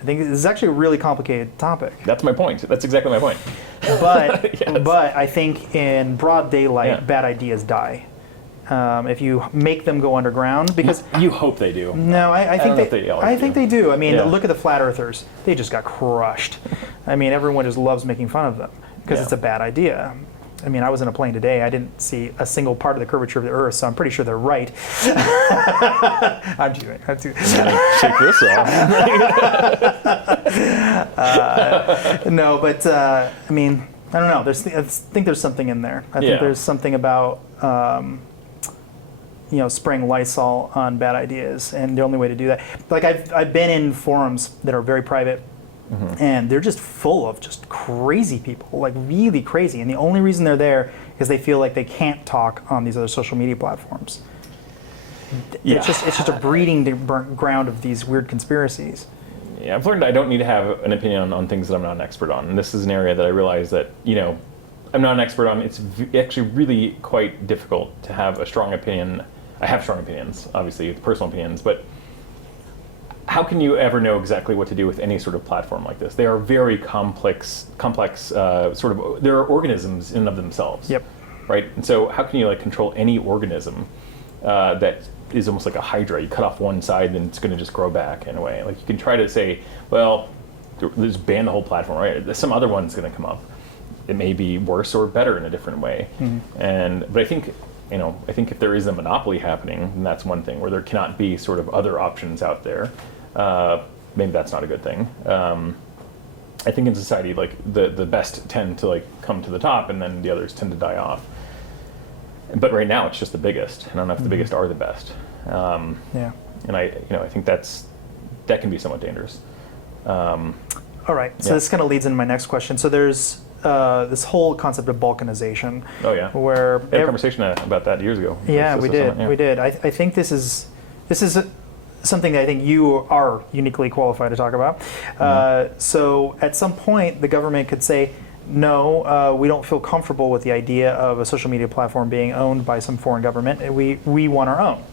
I think this is actually a really complicated topic. That's my point. That's exactly my point. But yes. But I think in broad daylight, bad ideas die. If you make them go underground, because you hope they do. No, I think they do. I mean, look at the flat earthers; they just got crushed. I mean, everyone just loves making fun of them because it's a bad idea. I mean, I was in a plane today. I didn't see a single part of the curvature of the Earth, so I'm pretty sure they're right. I'm doing. Shake this off. No, but I mean, I don't know. I think there's something in there. I think there's something about spraying Lysol on bad ideas, and the only way to do that, like I've been in forums that are very private, and they're just full of just crazy people, like really crazy, and the only reason they're there is they feel like they can't talk on these other social media platforms. Yeah. It's just a breeding ground of these weird conspiracies. Yeah, I've learned I don't need to have an opinion on things that I'm not an expert on. And this is an area that I realize that, I'm not an expert on. It's actually really quite difficult to have a strong opinion. I have strong opinions, obviously, personal opinions, but how can you ever know exactly what to do with any sort of platform like this? They are very complex they're organisms in and of themselves. Yep. Right? And so how can you control any organism that is almost like a hydra? You cut off one side and it's going to just grow back in a way. Like you can try to say, well, just ban the whole platform, right? Some other one's going to come up. It may be worse or better in a different way. But I think, if there is a monopoly happening, then that's one thing, where there cannot be sort of other options out there. Maybe that's not a good thing. I think in society, the best tend to come to the top, and then the others tend to die off. But right now, it's just the biggest. I don't know if the biggest are the best. Yeah. And I think that can be somewhat dangerous. All right. So this kind of leads into my next question. So there's this whole concept of Balkanization. Oh yeah. Where we had a conversation about that years ago. Yeah, we did. We did. I think this is something that I think you are uniquely qualified to talk about. So at some point, the government could say, no, we don't feel comfortable with the idea of a social media platform being owned by some foreign government. We want our own.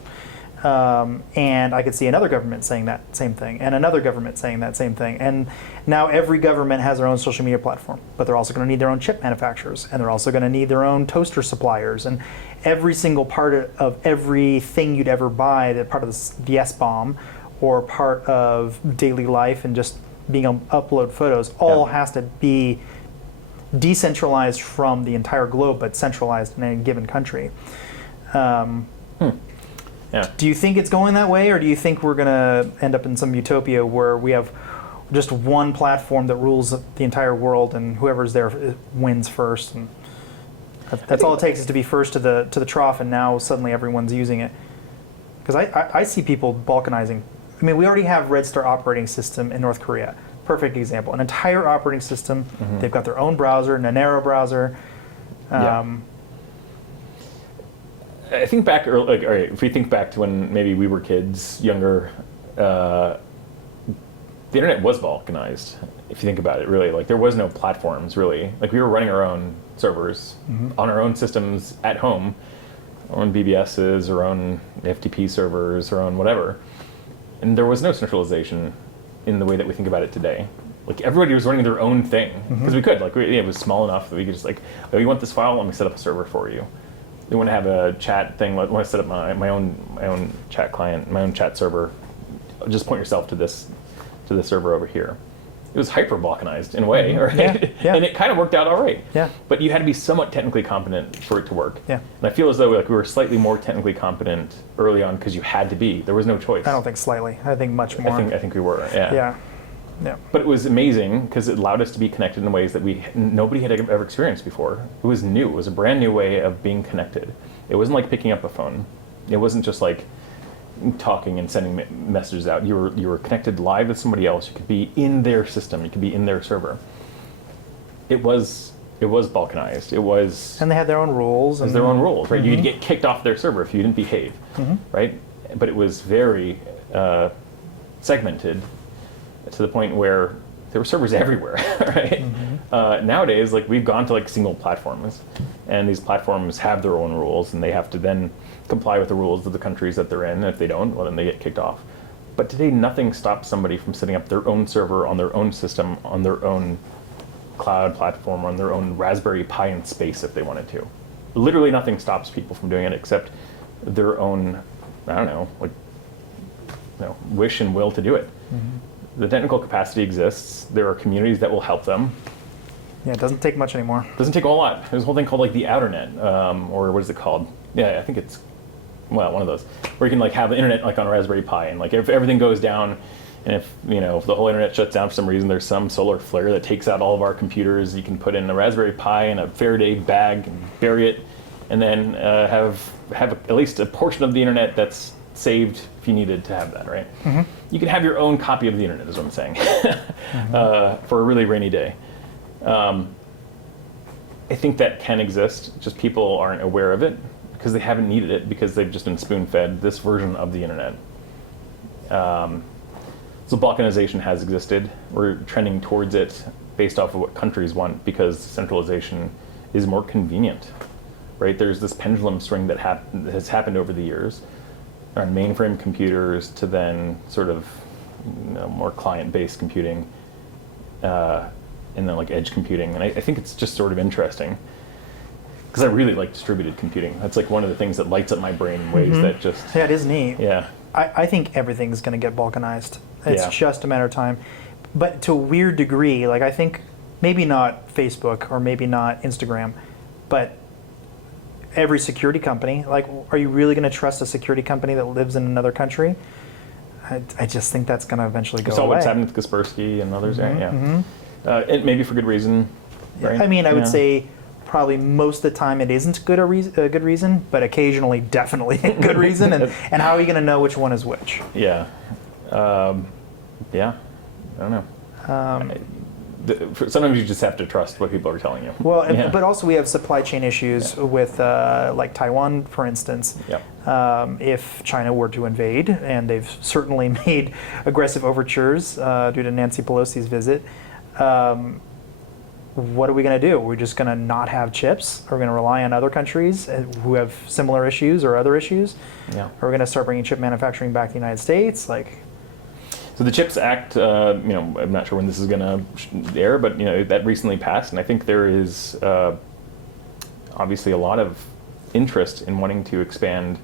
And I could see another government saying that same thing, and another government saying that same thing. And now every government has their own social media platform, but they're also going to need their own chip manufacturers, and they're also going to need their own toaster suppliers. And every single part of everything you'd ever buy, that part of the S-bomb or part of daily life and just being able to upload photos, all has to be decentralized from the entire globe, but centralized in any given country. Yeah. Do you think it's going that way, or do you think we're going to end up in some utopia where we have just one platform that rules the entire world, and whoever's there wins first? And that's all it takes, is to be first to the trough, and now suddenly everyone's using it. Because I see people balkanizing. I mean, we already have Red Star operating system in North Korea. Perfect example. An entire operating system. They've got their own browser, Nanero browser. I think back, if we think back to when maybe we were kids, younger, the internet was balkanized. If you think about it, really, there was no platforms, really. We were running our own servers on our own systems at home, our own BBSs, our own FTP servers, our own whatever. And there was no centralization in the way that we think about it today. Everybody was running their own thing, because we could. It was small enough that we could just oh, you want this file? Let me set up a server for you. We want to have a chat thing. I want to set up my own chat client, my own chat server. Just point yourself to this server over here. It was hyper balkanized in a way, right? Yeah. And it kind of worked out all right. Yeah. But you had to be somewhat technically competent for it to work. Yeah. And I feel as though we were slightly more technically competent early on, because you had to be. There was no choice. I don't think slightly. I think much more. I think we were. Yeah. Yeah. But it was amazing, because it allowed us to be connected in ways that nobody had ever experienced before. It was new. It was a brand new way of being connected. It wasn't like picking up a phone. It wasn't just talking and sending messages out. You were connected live with somebody else. You could be in their system. You could be in their server. It was balkanized. It was. And they had their own rules. Their own rules, right? You'd get kicked off their server if you didn't behave, right? But it was very segmented, to the point where there were servers everywhere, right? Nowadays, we've gone to single platforms, and these platforms have their own rules, and they have to then comply with the rules of the countries that they're in. And if they don't, well, then they get kicked off. But today, nothing stops somebody from setting up their own server on their own system, on their own cloud platform, on their own Raspberry Pi in space if they wanted to. Literally nothing stops people from doing it except their own, wish and will to do it. The technical capacity exists. There are communities that will help them. Yeah, it doesn't take much anymore. It doesn't take a whole lot. There's a whole thing called the outernet, or what is it called? Yeah, I think it's, one of those, where you can have the internet on a Raspberry Pi, and if everything goes down, and if the whole internet shuts down for some reason, there's some solar flare that takes out all of our computers. You can put in a Raspberry Pi in a Faraday bag and bury it, and then have at least a portion of the internet that's saved if you needed to have that, right? Mm-hmm. You can have your own copy of the internet, is what I'm saying, for a really rainy day. I think that can exist, just people aren't aware of it because they haven't needed it, because they've just been spoon-fed this version of the internet. So Balkanization has existed. We're trending towards it based off of what countries want, because centralization is more convenient, right? There's this pendulum swing that has happened over the years on mainframe computers to then sort of more client-based computing, and then like edge computing. And I think it's just sort of interesting because I really like distributed computing. That's like one of the things that lights up my brain in ways that just... Yeah, it is neat. Yeah. I think everything's going to get balkanized. It's Yeah. just a matter of time. But to a weird degree, like I think maybe not Facebook or maybe not Instagram, but every security company, like are you really going to trust a security company that lives in another country? I just think that's going to eventually go You saw away. what's happened with Kaspersky and others, right? Yeah. And maybe for good reason, right? I mean, I would say probably most of the time it isn't a good reason, but occasionally definitely a good reason. And how are you going to know which one is which? Yeah. Yeah. I don't know. Sometimes you just have to trust what people are telling you. Well, but also we have supply chain issues with like Taiwan, for instance. Yeah. If China were to invade, and they've certainly made aggressive overtures due to Nancy Pelosi's visit, what are we going to do? Are we just going to not have chips? Are we going to rely on other countries who have similar issues or other issues? Yeah. Are we going to start bringing chip manufacturing back to the United States? So the CHIPS Act, I'm not sure when this is going to air, but that recently passed, and I think there is obviously a lot of interest in wanting to expand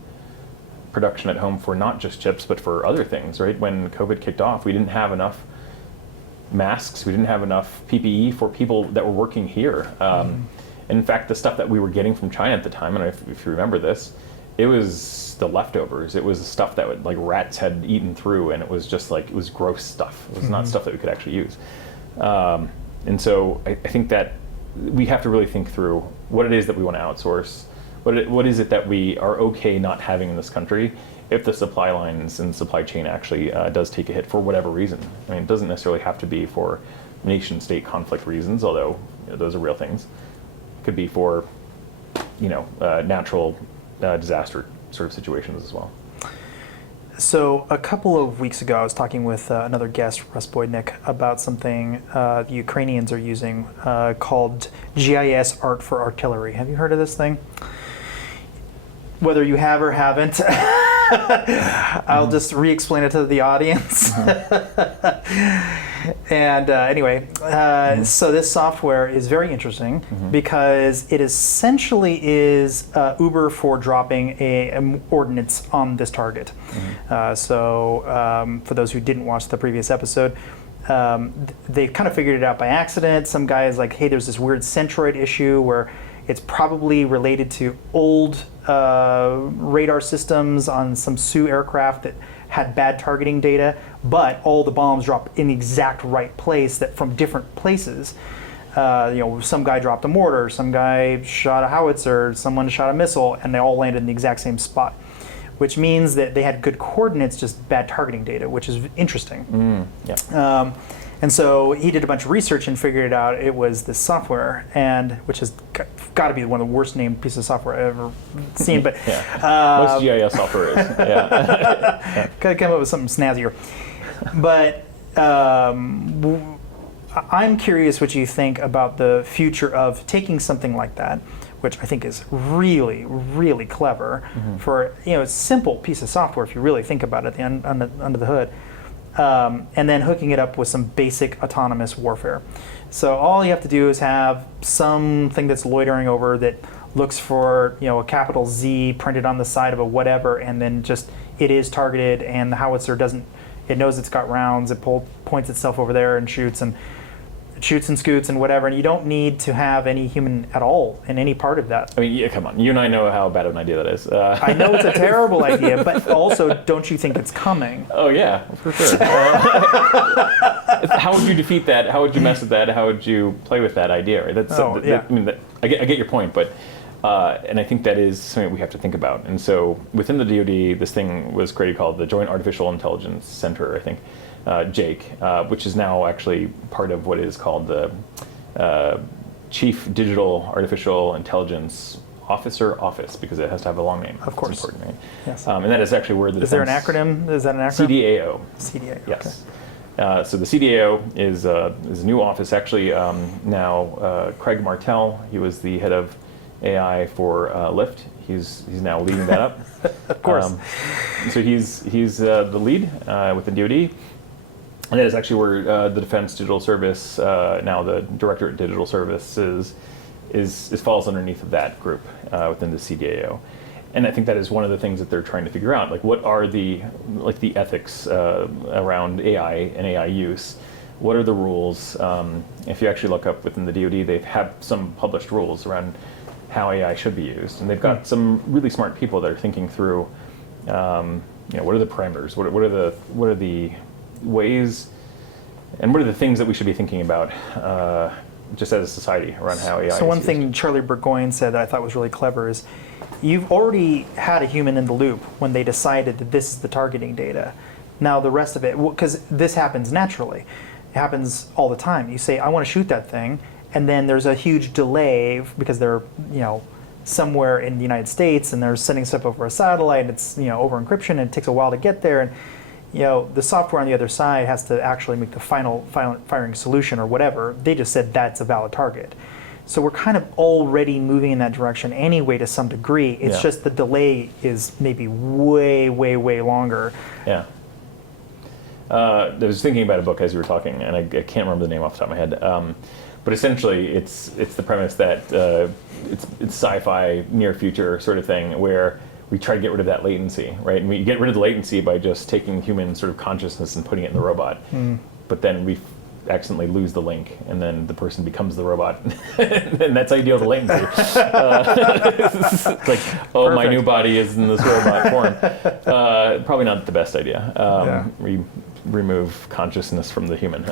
production at home for not just chips, but for other things, right? When COVID kicked off, we didn't have enough masks, we didn't have enough PPE for people that were working here. And in fact, the stuff that we were getting from China at the time, and if you remember this, it was the leftovers. It was stuff that like rats had eaten through, and it was just like, it was gross stuff. It was not stuff that we could actually use. And so I think that we have to really think through what it is that we want to outsource. What is it that we are okay not having in this country if the supply lines and supply chain actually does take a hit for whatever reason. I mean, it doesn't necessarily have to be for nation-state conflict reasons, although those are real things. It could be for natural disaster sort of situations as well. So a couple of weeks ago, I was talking with another guest, Russ Boydnick, about something the Ukrainians are using called GIS Art for Artillery. Have you heard of this thing? Whether you have or haven't, I'll just re-explain it to the audience. And anyway, so this software is very interesting because it essentially is Uber for dropping an ordnance on this target. So for those who didn't watch the previous episode, they kind of figured it out by accident. Some guy is like, hey, there's this weird centroid issue where it's probably related to old radar systems on some Sioux aircraft that had bad targeting data, but all the bombs dropped in the exact right place that from different places. Some guy dropped a mortar, some guy shot a howitzer, someone shot a missile, and they all landed in the exact same spot, which means that they had good coordinates, just bad targeting data, which is interesting. And so he did a bunch of research and figured out it was this software, and which has got to be one of the worst named pieces of software I've ever seen. But most GIS software is. Got to come up with something snazzier. But I'm curious what you think about the future of taking something like that, which I think is really, really clever for a simple piece of software if you really think about it under the hood. And then hooking it up with some basic autonomous warfare. So all you have to do is have something that's loitering over that looks for a capital Z printed on the side of a whatever, and then just it is targeted, and the howitzer it knows it's got rounds, it points itself over there and shoots and scoots and whatever, and you don't need to have any human at all in any part of that. I mean, yeah, come on. You and I know how bad of an idea that is. I know it's a terrible idea, but also, don't you think it's coming? Oh, yeah, for sure. How would you defeat that? How would you mess with that? How would you play with that idea? Right? I get your point, but And I think that is something we have to think about. And so within the DoD, this thing was created called the Joint Artificial Intelligence Center, I think, JAIC, which is now actually part of what is called the Chief Digital Artificial Intelligence Officer Office, because it has to have a long name. Of course. It's important, right? Yes. And that is actually where the Is there an acronym? Is that an acronym? CDAO. CDAO. Yes. So the CDAO is a new office. Actually, now Craig Martell, he was the head of AI for Lyft. He's now leading that up. Of course. So he's the lead with the DoD, and that is actually where the Defense Digital Service, now the Directorate of Digital Services, is falls underneath of that group within the CDAO. And I think that is one of the things that they're trying to figure out. Like, what are the ethics around AI and AI use? What are the rules? If you actually look up within the DoD, they have some published rules around how AI should be used, and they've got some really smart people that are thinking through, what are the parameters? What are the ways, and what are the things that we should be thinking about, just as a society around how AI. So one thing Charlie Burgoyne said that I thought was really clever is, you've already had a human in the loop when they decided that this is the targeting data. Now the rest of it, because this happens naturally, it happens all the time. You say, I want to shoot that thing, and then there's a huge delay because they're somewhere in the United States and they're sending stuff over a satellite, and it's over encryption, and it takes a while to get there, and the software on the other side has to actually make the final firing solution or whatever. They just said that's a valid target. So we're kind of already moving in that direction anyway to some degree. It's just the delay is maybe way, way, way longer. Yeah. I was thinking about a book as you were talking, and I can't remember the name off the top of my head. But essentially, it's the premise that it's sci-fi near future sort of thing where we try to get rid of that latency, right? And we get rid of the latency by just taking human sort of consciousness and putting it in the robot. But then we accidentally lose the link, and then the person becomes the robot, and that's how you deal with the latency. It's like, oh, Perfect. My new body is in this robot form. Probably not the best idea. We remove consciousness from the human.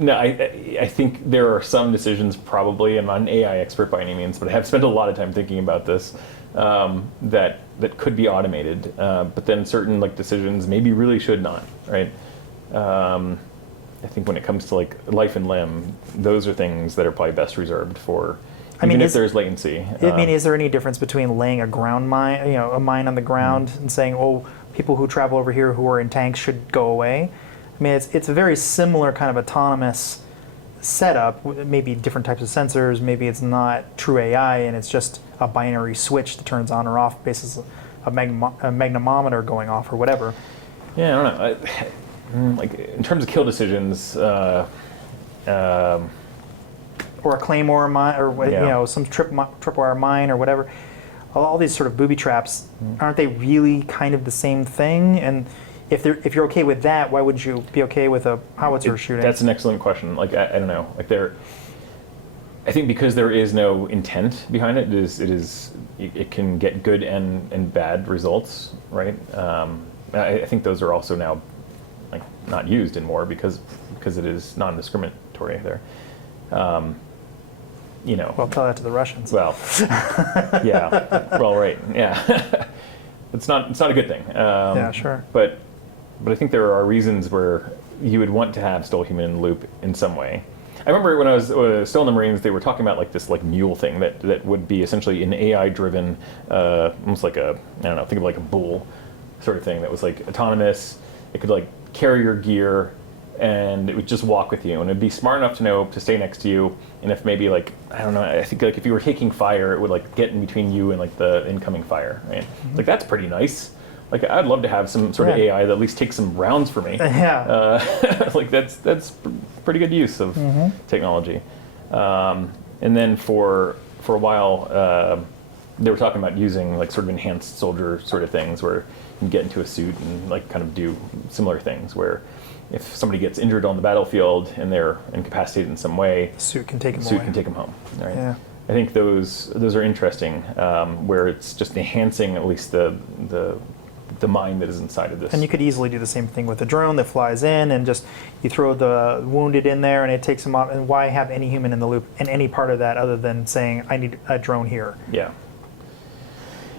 No, I think there are some decisions probably, I'm not an AI expert by any means, but I have spent a lot of time thinking about this, that could be automated, but then certain decisions maybe really should not, right? I think when it comes to life and limb, those are things that are probably best reserved for, even if there's latency. Is there any difference between laying a ground mine, a mine on the ground, and saying, oh, people who travel over here who are in tanks should go away? I mean, it's a very similar kind of autonomous setup, maybe different types of sensors, maybe it's not true AI and it's just a binary switch that turns on or off basis of a magnetometer going off or whatever. Yeah, I don't know. In terms of kill decisions, or a claymore mine, or some tripwire mine or whatever, all these sort of booby traps, aren't they really kind of the same thing? And if you're okay with that, why would you be okay with a howitzer shooting? That's an excellent question. I don't know. I think because there is no intent behind it, it can get good and bad results, right? I think those are also now not used anymore because it is non-discriminatory there. Well, tell that to the Russians. Well, yeah. Well, right. Yeah. It's not a good thing. Yeah, sure. But I think there are reasons where you would want to have still human in the loop in some way. I remember when I was still in the Marines, they were talking about this mule thing that would be essentially an AI-driven, almost think of a bull sort of thing that was autonomous. It could carry your gear, and it would just walk with you, and it'd be smart enough to know to stay next to you. And if maybe I don't know, I think if you were taking fire, it would get in between you and the incoming fire, right? That's pretty nice. I'd love to have some sort of AI that at least takes some rounds for me. Yeah. That's pretty good use of technology. And then for a while, they were talking about using sort of enhanced soldier sort of things where you can get into a suit and kind of do similar things where if somebody gets injured on the battlefield and they're incapacitated in some way, the suit can take them home. Right? Yeah. I think those are interesting, where it's just enhancing at least the the mind that is inside of this. And you could easily do the same thing with a drone that flies in and just you throw the wounded in there and it takes them off. And why have any human in the loop in any part of that other than saying, I need a drone here? Yeah.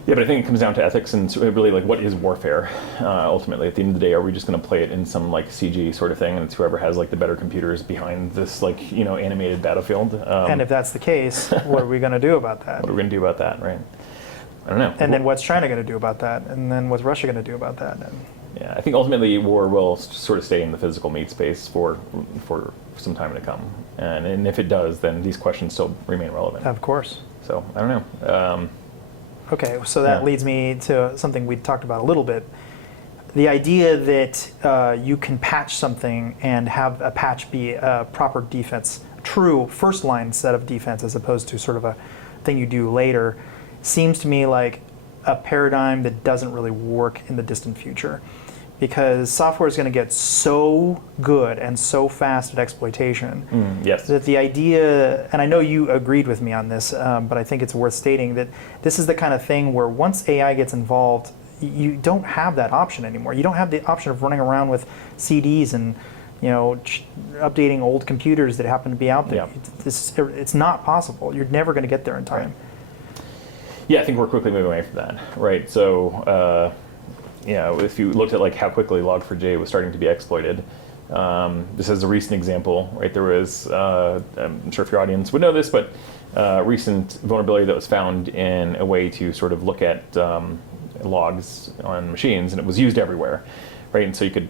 Yeah, but I think it comes down to ethics and really like what is warfare ultimately. At the end of the day, are we just going to play it in some like CG sort of thing, and it's whoever has like the better computers behind this like animated battlefield? And if that's the case, what are we going to do about that? What are we going to do about that, right? I don't know. And then what's China going to do about that? And then what's Russia going to do about that? And yeah, I think ultimately war will sort of stay in the physical meat space for some time to come, and if it does, then these questions still remain relevant. of course. So I don't know. Okay, so that leads me to something we talked about a little bit. The idea that you can patch something and have a patch be a proper defense, true first line set of defense as opposed to sort of a thing you do later, seems to me like a paradigm that doesn't really work in the distant future. Because software is going to get so good and so fast at exploitation Yes. that the idea, and I know you agreed with me on this, but I think it's worth stating that this is the kind of thing where once AI gets involved, you don't have that option anymore. You don't have the option of running around with CDs and updating old computers that happen to be out there. Yeah. It's not possible. You're never going to get there in time. Right. Yeah, I think we're quickly moving away from that. Right. So. If you looked at like how quickly Log4j was starting to be exploited, this is a recent example, right? There was, I'm sure if your audience would know this, but recent vulnerability that was found in a way to sort of look at logs on machines, and it was used everywhere, right? And so you could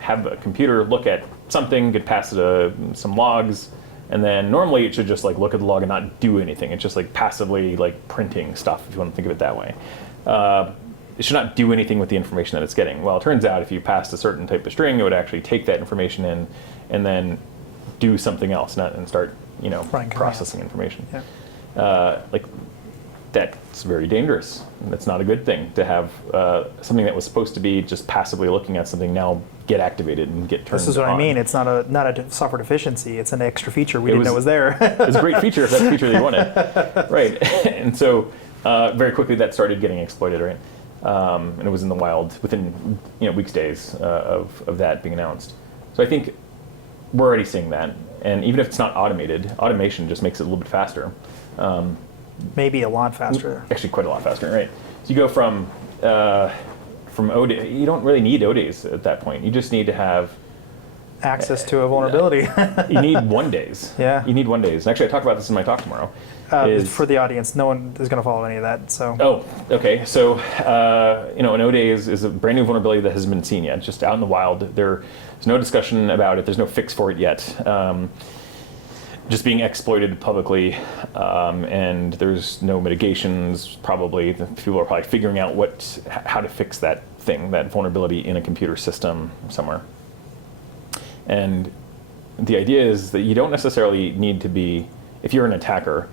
have a computer look at something, could pass it some logs, and then normally it should just like look at the log and not do anything. It's just like passively like printing stuff, if you want to think of it that way. It should not do anything with the information that it's getting. Well, it turns out if you passed a certain type of string, it would actually take that information in and then do something else, and start, processing information. Yeah. That's very dangerous. That's not a good thing to have something that was supposed to be just passively looking at something now get activated and get turned on. This is what I mean. It's not a software deficiency. It's an extra feature we didn't know was there. It was a great feature if that's the feature that you wanted. Right. And so very quickly that started getting exploited, right? And it was in the wild within weeks, days of that being announced. So I think we're already seeing that, and even if it's not automated, automation just makes it a little bit faster. Maybe a lot faster. Actually, quite a lot faster, right? So you go from OD. You don't really need ODs at that point. You just need to have access to a vulnerability. You need 1 days. Yeah. You need 1 days. And actually, I talk about this in my talk tomorrow. For the audience, no one is going to follow any of that. So. Oh, okay. So, an OD is a brand new vulnerability that hasn't been seen yet. It's just out in the wild. There's no discussion about it. There's no fix for it yet. Just being exploited publicly, and there's no mitigations. Probably people are probably figuring out how to fix that thing, that vulnerability in a computer system somewhere. And the idea is that you don't necessarily need to be, if you're an attacker,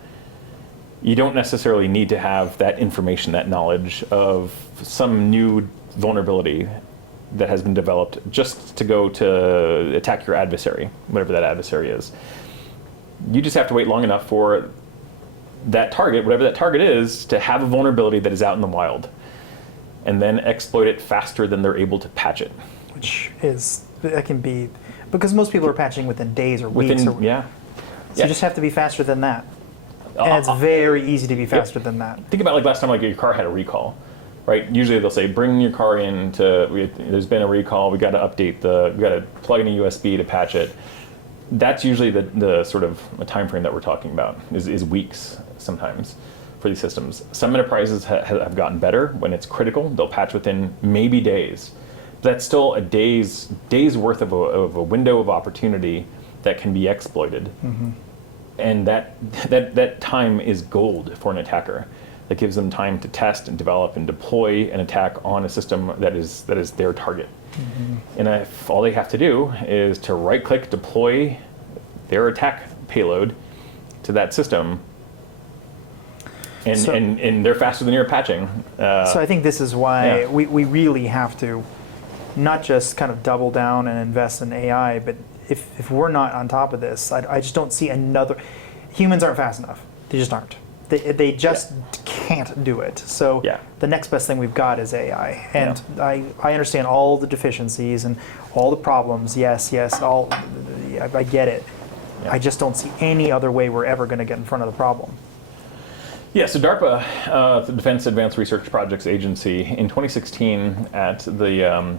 you don't necessarily need to have that information, that knowledge of some new vulnerability that has been developed just to go to attack your adversary, whatever that adversary is. You just have to wait long enough for that target, whatever that target is, to have a vulnerability that is out in the wild, and then exploit it faster than they're able to patch it. That can be, because most people are patching within days or weeks. So you just have to be faster than that. And it's very easy to be faster than that. Think about like last time like your car had a recall, right? Usually they'll say, bring your car in there's been a recall, we got to update we got to plug in a USB to patch it. That's usually the sort of a time frame that we're talking about, is weeks sometimes for these systems. Some enterprises have gotten better. When it's critical, they'll patch within maybe days. But that's still a day's worth of a window of opportunity that can be exploited. Mm-hmm. And that time is gold for an attacker. That gives them time to test and develop and deploy an attack on a system that is their target. Mm-hmm. And if all they have to do is to right-click, deploy their attack payload to that system, and they're faster than you're patching. So I think this is why we really have to not just kind of double down and invest in AI, but if we're not on top of this, I just don't see another. Humans aren't fast enough. They just aren't. They just can't can't do it. So Yeah. the next best thing we've got is AI. And I understand all the deficiencies and all the problems. Yes, I get it. Yeah. I just don't see any other way we're ever going to get in front of the problem. Yeah, so DARPA, the Defense Advanced Research Projects Agency, in 2016 at the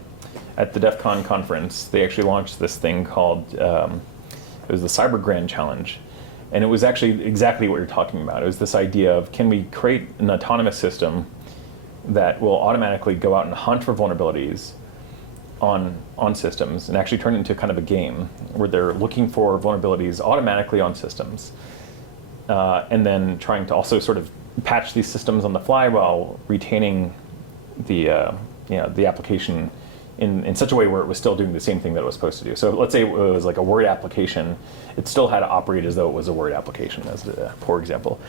DEF CON conference, they actually launched this thing called, it was the Cyber Grand Challenge. And it was actually exactly what you're talking about. It was this idea of, can we create an autonomous system that will automatically go out and hunt for vulnerabilities on systems and actually turn it into kind of a game where they're looking for vulnerabilities automatically on systems. And then trying to also sort of patch these systems on the fly while retaining the application in such a way where it was still doing the same thing that it was supposed to do. So let's say it was like a Word application, it still had to operate as though it was a Word application, as a poor example.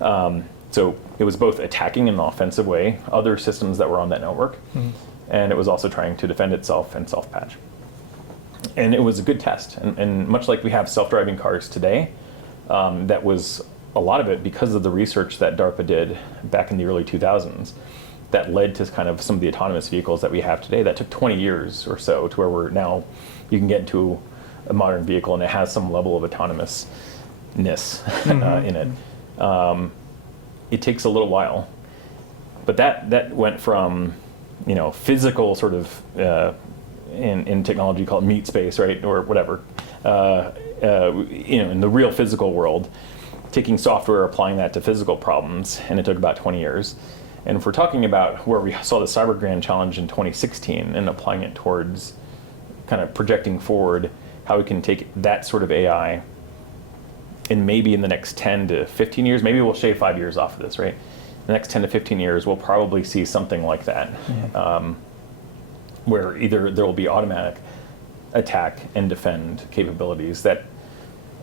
So it was both attacking in an offensive way other systems that were on that network, and it was also trying to defend itself and self-patch. And it was a good test. And much like we have self-driving cars today, that was a lot of it because of the research that DARPA did back in the early 2000s that led to kind of some of the autonomous vehicles that we have today. That took 20 years or so to where we're now, you can get into a modern vehicle and it has some level of autonomousness in it. It takes a little while, but that went from, physical sort of, in technology called meat space, right, or whatever, in the real physical world, taking software, applying that to physical problems, and it took about 20 years. And if we're talking about where we saw the Cyber Grand Challenge in 2016 and applying it towards kind of projecting forward how we can take that sort of AI and maybe in the next 10 to 15 years, maybe we'll shave 5 years off of this, right? The next 10 to 15 years, we'll probably see something like that, where either there will be automatic attack and defend capabilities that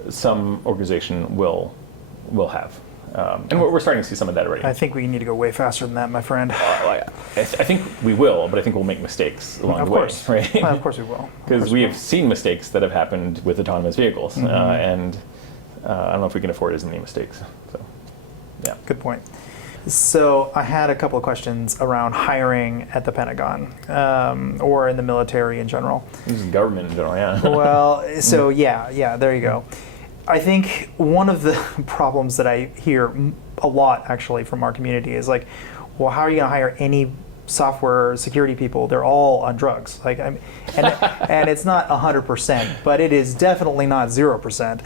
some organization will have. And we're starting to see some of that already. I think we need to go way faster than that, my friend. I think we will, but I think we'll make mistakes along the way. Right? Well, of course we will. Because we have seen mistakes that have happened with autonomous vehicles, and I don't know if we can afford as many mistakes. So, yeah. Good point. So I had a couple of questions around hiring at the Pentagon, or in the military in general. This is government in general, yeah. Well, so yeah, there you go. I think one of the problems that I hear a lot actually from our community is like, well, how are you going to hire any software security people? They're all on drugs. Like, and it's not 100%, but it is definitely not 0%.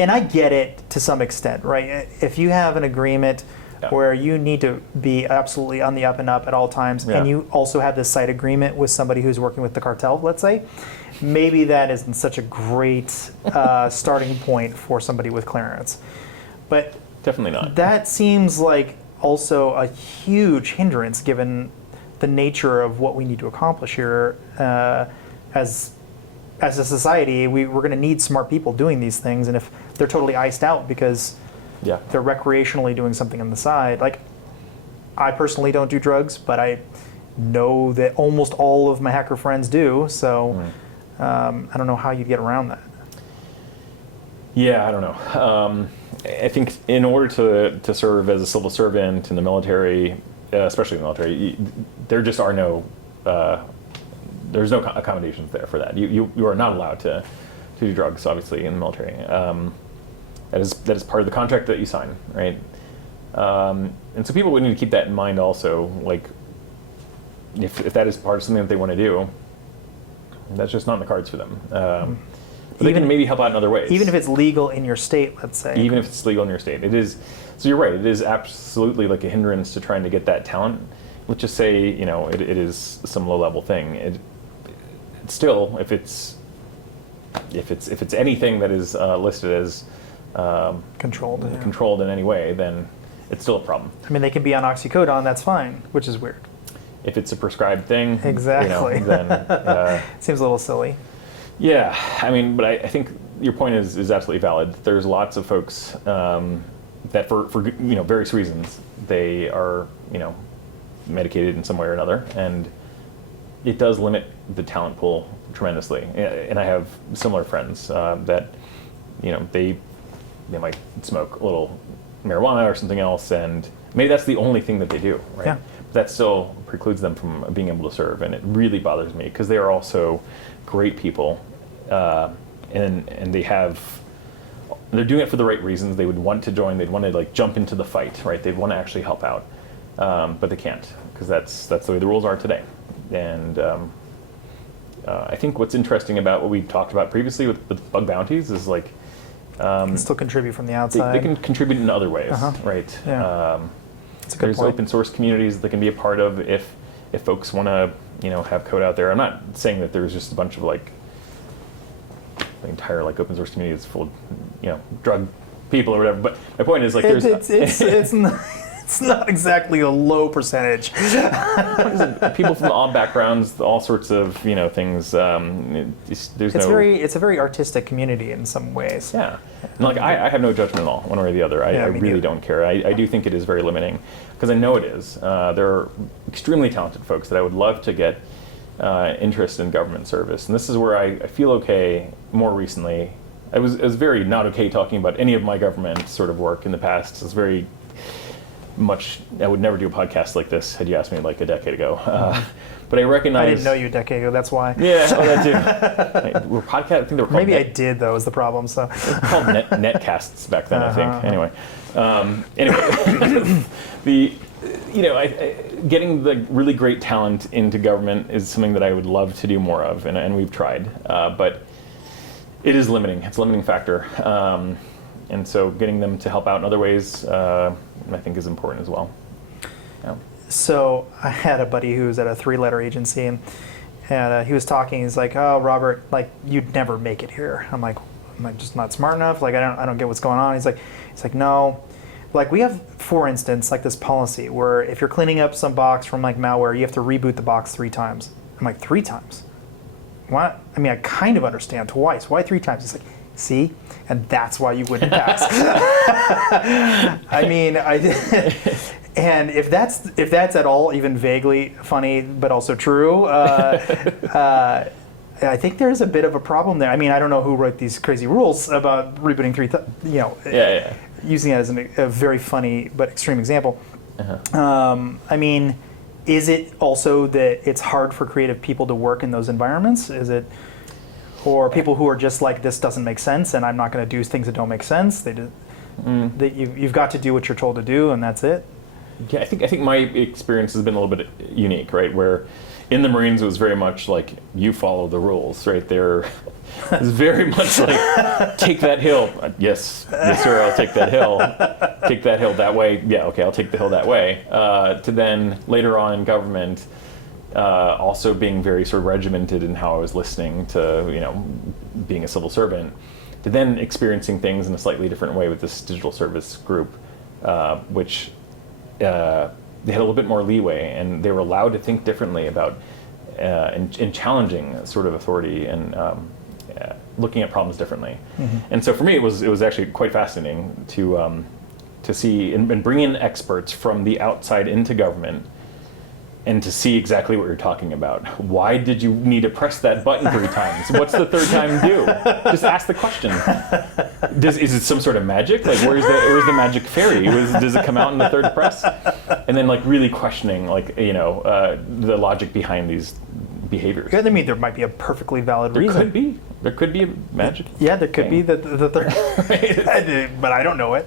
And I get it to some extent, right? If you have an agreement where you need to be absolutely on the up and up at all times, and you also have this side agreement with somebody who's working with the cartel, let's say, maybe that isn't such a great starting point for somebody with clearance. But definitely not. That seems like also a huge hindrance given the nature of what we need to accomplish here as a society. We're going to need smart people doing these things, and if they're totally iced out because they're recreationally doing something on the side, like I personally don't do drugs, but I know that almost all of my hacker friends do, so I don't know how you'd get around that. Yeah, I don't know. I think in order to serve as a civil servant in the military, especially the military, there just are no there's no accommodations there for that. You are not allowed to do drugs, obviously, in the military. That is part of the contract that you sign, right? And so people would need to keep that in mind also. Like, if that is part of something that they want to do, that's just not in the cards for them. But they can maybe help out in other ways. Even if it's legal in your state, let's say. Even if it's legal in your state. It is. So you're right. It is absolutely like a hindrance to trying to get that talent. Let's just say, it is some low-level thing. It's still, if it's anything that is listed as controlled in any way, then it's still a problem. I mean, they can be on oxycodone. That's fine, which is weird. If it's a prescribed thing, exactly. Then seems a little silly. Yeah, I mean, but I think your point is absolutely valid. There's lots of folks that for various reasons they are medicated in some way or another, and it does limit the talent pool tremendously. And I have similar friends that they might smoke a little marijuana or something else, and maybe that's the only thing that they do, right? Yeah. But that still precludes them from being able to serve, and it really bothers me because they are also great people, and they're doing it for the right reasons. They would want to join. They'd want to like jump into the fight, right? They'd want to actually help out, but they can't because that's the way the rules are today. And I think what's interesting about what we talked about previously with bug bounties is like can still contribute from the they outside. can contribute in other ways, right? Yeah. That's a good There's point. open source communities that they can be a part of if folks want to have code out there. I'm not saying that there's just a bunch of like the entire like open source community is full of drug people or whatever. But my point is like there's it's not exactly a low percentage. people from all backgrounds, all sorts of things. It's a very artistic community in some ways. Yeah, and like I have no judgment at all, one way or the other. I really don't care. I do think it is very limiting because I know it is. There are extremely talented folks that I would love to get interest in government service, and this is where I feel okay. More recently, I was very not okay talking about any of my government sort of work in the past. It's very much, I would never do a podcast like this had you asked me like a decade ago. But I recognize... I didn't know you a decade ago, that's why. Yeah, that too. We're podcast, I think they were called Maybe I did, though, is the problem, so... They were called netcasts back then, I think. Anyway, getting the really great talent into government is something that I would love to do more of, and we've tried. But it is limiting. It's a limiting factor. And so getting them to help out in other ways, I think is important as well. Yeah. So I had a buddy who was at a 3-letter agency, and he was talking. He's like, "Oh, Robert, like you'd never make it here." I'm like, "Am I just not smart enough? Like I don't get what's going on." He's like, "No, like we have, for instance, like this policy where if you're cleaning up some box from like malware, you have to reboot the box 3 times." I'm like, 3 times? What? I mean, I kind of understand twice. Why 3 times? He's like, "See, and that's why you wouldn't pass." I mean, and if that's at all even vaguely funny, but also true, I think there's a bit of a problem there. I mean, I don't know who wrote these crazy rules about rebooting using that as a very funny but extreme example. I mean, is it also that it's hard for creative people to work in those environments? Is it? Or people who are just like, this doesn't make sense, and I'm not going to do things that don't make sense. You've got to do what you're told to do, and that's it. Yeah, I think my experience has been a little bit unique, right? Where in the Marines it was very much like you follow the rules, right? It's very much like take that hill. Yes, sir, I'll take that hill. Take that hill that way. Yeah, okay, I'll take the hill that way. To then later on in government. Also being very sort of regimented in how I was listening to, being a civil servant, to then experiencing things in a slightly different way with this digital service group, which they had a little bit more leeway, and they were allowed to think differently about and challenging sort of authority and looking at problems differently. Mm-hmm. And so for me, it was actually quite fascinating to see and bring in experts from the outside into government. And to see exactly what you're talking about. Why did you need to press that button 3 times? What's the 3rd time do? Just ask the question. Is it some sort of magic? Like where's the magic fairy? Does it come out in the 3rd press? And then like really questioning the logic behind these behaviors. I mean, there might be a perfply valid reason. There could be a magic. Yeah, there could be the 3rd, but I don't know it.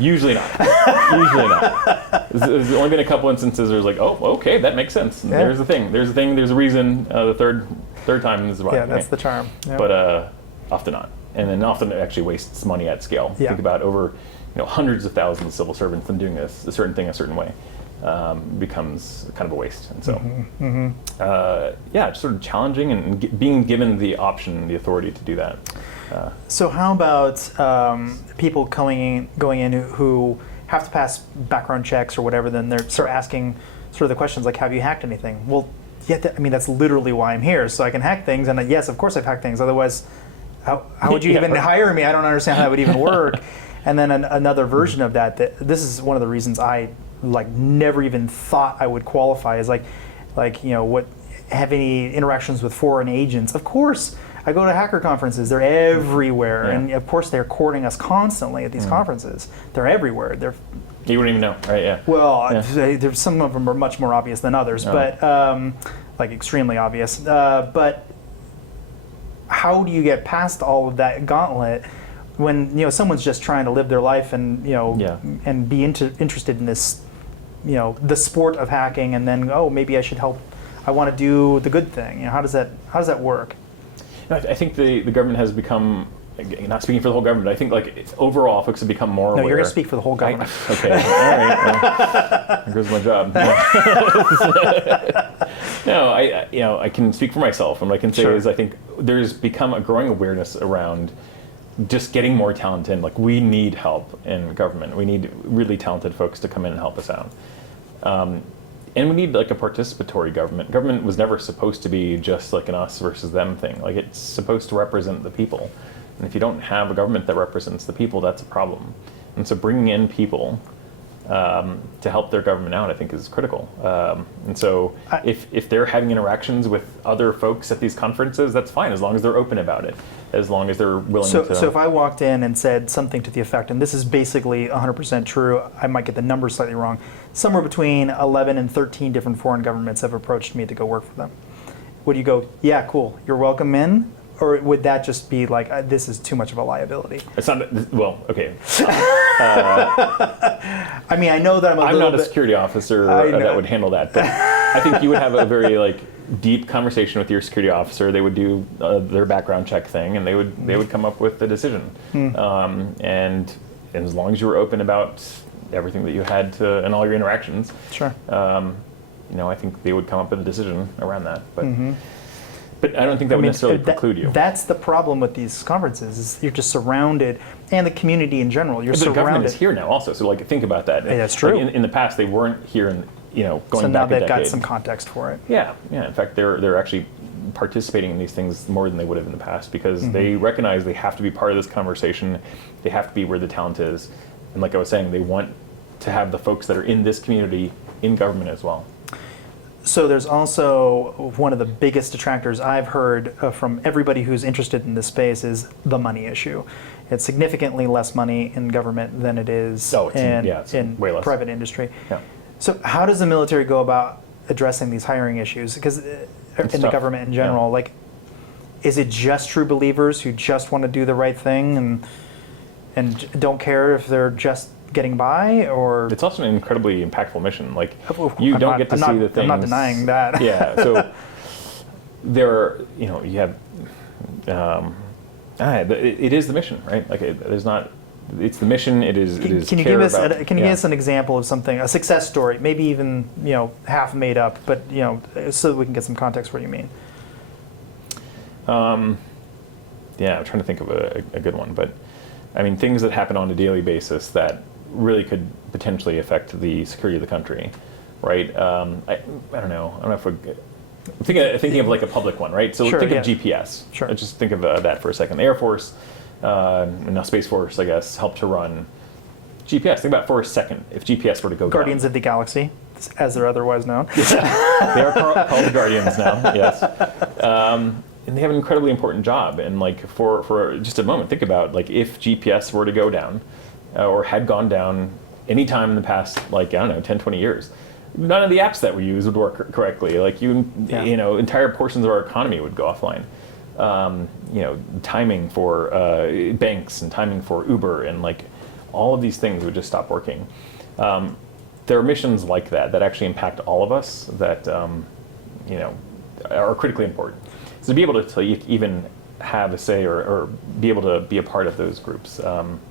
Usually not. There's only been a couple instances where it's like, oh, okay, that makes sense. Yeah. There's a thing. There's a reason. The third time is why. Yeah, that's the charm. Yep. But often not, and then often it actually wastes money at scale. Yeah. Think about over, hundreds of thousands of civil servants and doing a certain thing a certain way. Becomes kind of a waste, and so just sort of challenging and being given the option, the authority to do that. So how about people going in who have to pass background checks or whatever? Then they're sort of asking sort of the questions like, "Have you hacked anything?" Well, yeah, that's literally why I'm here, so I can hack things. And yes, of course I've hacked things. Otherwise, how would you even hire me? I don't understand how that would even work. And then another version of that this is one of the reasons I never even thought I would qualify is what have any interactions with foreign agents. Of course I go to hacker conferences. They're everywhere, Yeah. and of course they're courting us constantly at these conferences. They're everywhere. They're You wouldn't even know, right? Yeah. well, Yeah. there's some of them are much more obvious than others, Oh. but like extremely obvious. But how do you get past all of that gauntlet when someone's just trying to live their life and Yeah. and be interested in this the sport of hacking, and then maybe I should help. I want to do the good thing. How does that work? I think the government has become, not speaking for the whole government, I think like overall folks have become more aware. No, you're going to speak for the whole government. Okay, all right. Well, there goes my job. No, I can speak for myself, and what I can say Sure. is I think there's become a growing awareness around just getting more talent in. Like, we need help in government. We need really talented folks to come in and help us out. And we need like a participatory government. Government was never supposed to be just like an us versus them thing. Like, it's supposed to represent the people. And if you don't have a government that represents the people, that's a problem. And so bringing in people to help their government out, I think, is critical. And so if they're having interactions with other folks at these conferences, that's fine, as long as they're open about it, as long as they're willing to. So if I walked in and said something to the effect, and this is basically 100% true, I might get the numbers slightly wrong, somewhere between 11 and 13 different foreign governments have approached me to go work for them. Would you go, yeah, cool, you're welcome in? Or would that just be like, this is too much of a liability? It's not, well, okay. I mean, I know that I'm not a security officer that would handle that, but I think you would have a very deep conversation with your security officer. They would do their background check thing, and they would come up with the decision. And as long as you were open about everything that you had to and all your interactions, sure. I think they would come up with a decision around that. But I don't think that would necessarily preclude you. That's the problem with these conferences, is you're just surrounded, and the community in general, you're But surrounded. the government is here now also, so think about that. Yeah, that's true. In the past, they weren't here, going so back a now they've decade. got some context for it. Yeah. In fact, they're actually participating in these things more than they would have in the past, because they recognize they have to be part of this conversation. They have to be where the talent is, and like I was saying, they want to have the folks that are in this community in government as well. So there's also one of the biggest detractors I've heard from everybody who's interested in this space is the money issue. It's significantly less money in government than it is in way less. private industry. Yeah. So how does the military go about addressing these hiring issues? Because in the tough. government in general, is it just true believers who just want to do the right thing and don't care if they're just getting by, or It's also an incredibly impactful mission. I'm Don't get to see the things. I'm not denying that. Yeah. So there are, you have. It is the mission, right? There's not. It's the mission. It is. Can you give us an example of something, a success story, maybe even half made up, but so that we can get some context for what you mean. Yeah, I'm trying to think of a good one, but I mean, things that happen on a daily basis that really could potentially affect the security of the country, right? I don't know. I don't know if we're thinking of a public one, right? So Sure, think yeah. of GPS. Sure. Let's just think of that for a second. The Air Force, and now Space Force, I guess, helped to run GPS. Think about it for a second. If GPS were to go Guardians down. of the Galaxy, as they're otherwise known. They are called the Guardians now, yes. And they have an incredibly important job. And for just a moment, think about if GPS were to go down, or had gone down any time in the past, 10, 20 years, none of the apps that we use would work correctly. Entire portions of our economy would go offline. Timing for banks and timing for Uber and all of these things would just stop working. There are missions like that actually impact all of us that are critically important. So to be able to even have a say or be able to be a part of those groups.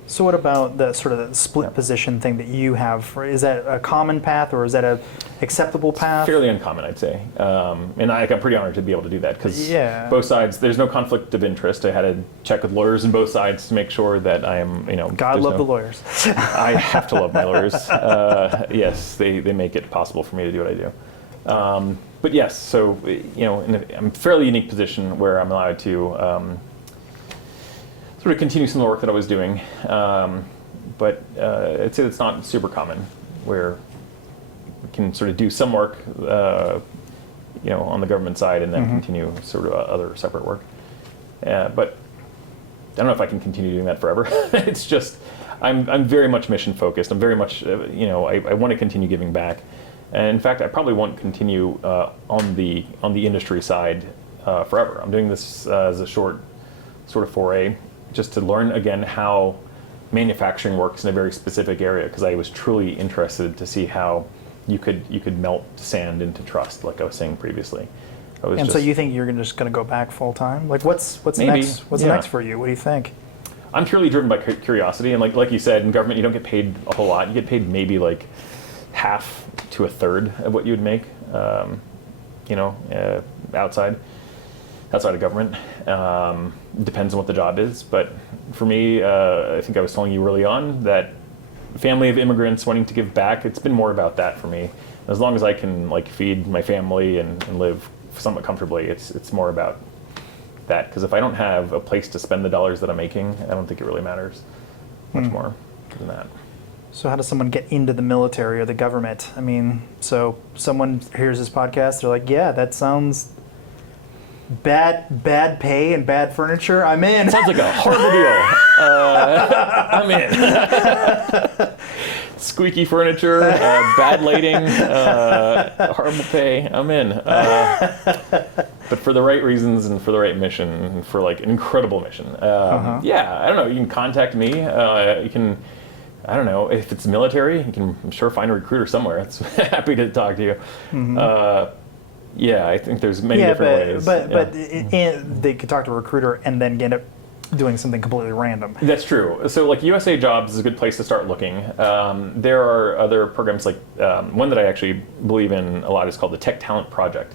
So what about the sort of the split position thing that you have? Is that a common path, or is that a acceptable path? Fairly uncommon, I'd say. And I'm pretty honored to be able to do that, because both sides, there's no conflict of interest. I had to check with lawyers on both sides to make sure that I am, God love the lawyers. I have to love my lawyers. Yes, they make it possible for me to do what I do. But yes, so I'm in a fairly unique position where I'm allowed to sort of continue some of the work that I was doing. But I'd say it's not super common, where we can sort of do some work, on the government side, and then continue sort of other separate work. But I don't know if I can continue doing that forever. It's just, I'm very much mission focused. I'm very much, I want to continue giving back. And in fact, I probably won't continue on the industry side forever. I'm doing this as a short sort of foray, just to learn again how manufacturing works in a very specific area, because I was truly interested to see how you could melt sand into trust, like I was saying previously. So you think you're just going to go back full time? Like, what's maybe, next? What's next for you? What do you think? I'm purely driven by curiosity, and like you said, in government you don't get paid a whole lot. You get paid maybe like half to a third of what you would make, outside of government. Depends on what the job is, but for me, I think I was telling you early on that family of immigrants wanting to give back, it's been more about that for me. As long as I can like feed my family and live somewhat comfortably, it's more about that. Because if I don't have a place to spend the dollars that I'm making, I don't think it really matters much more than that. So how does someone get into the military or the government? I mean, so someone hears this podcast, they're like, yeah, that sounds bad pay and bad furniture. I'm in. Sounds like a horrible deal. I'm in. Squeaky furniture, bad lighting, horrible pay. I'm in. But for the right reasons and for the right mission, and for like an incredible mission. Yeah, I don't know. You can contact me. You can. I don't know if it's military. You can, I'm sure, find a recruiter somewhere. It's happy to talk to you. Yeah, I think there's many different ways. But they could talk to a recruiter and then end up doing something completely random. That's true. So like USA Jobs is a good place to start looking. There are other programs like one that I actually believe in a lot is called the Tech Talent Project.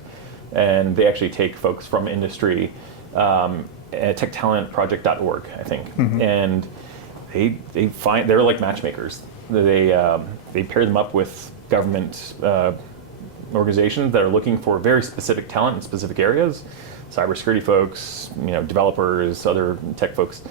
And they actually take folks from industry at techtalentproject.org, I think. And they're like matchmakers. They pair them up with government organizations that are looking for very specific talent in specific areas, cybersecurity folks, developers, other tech folks,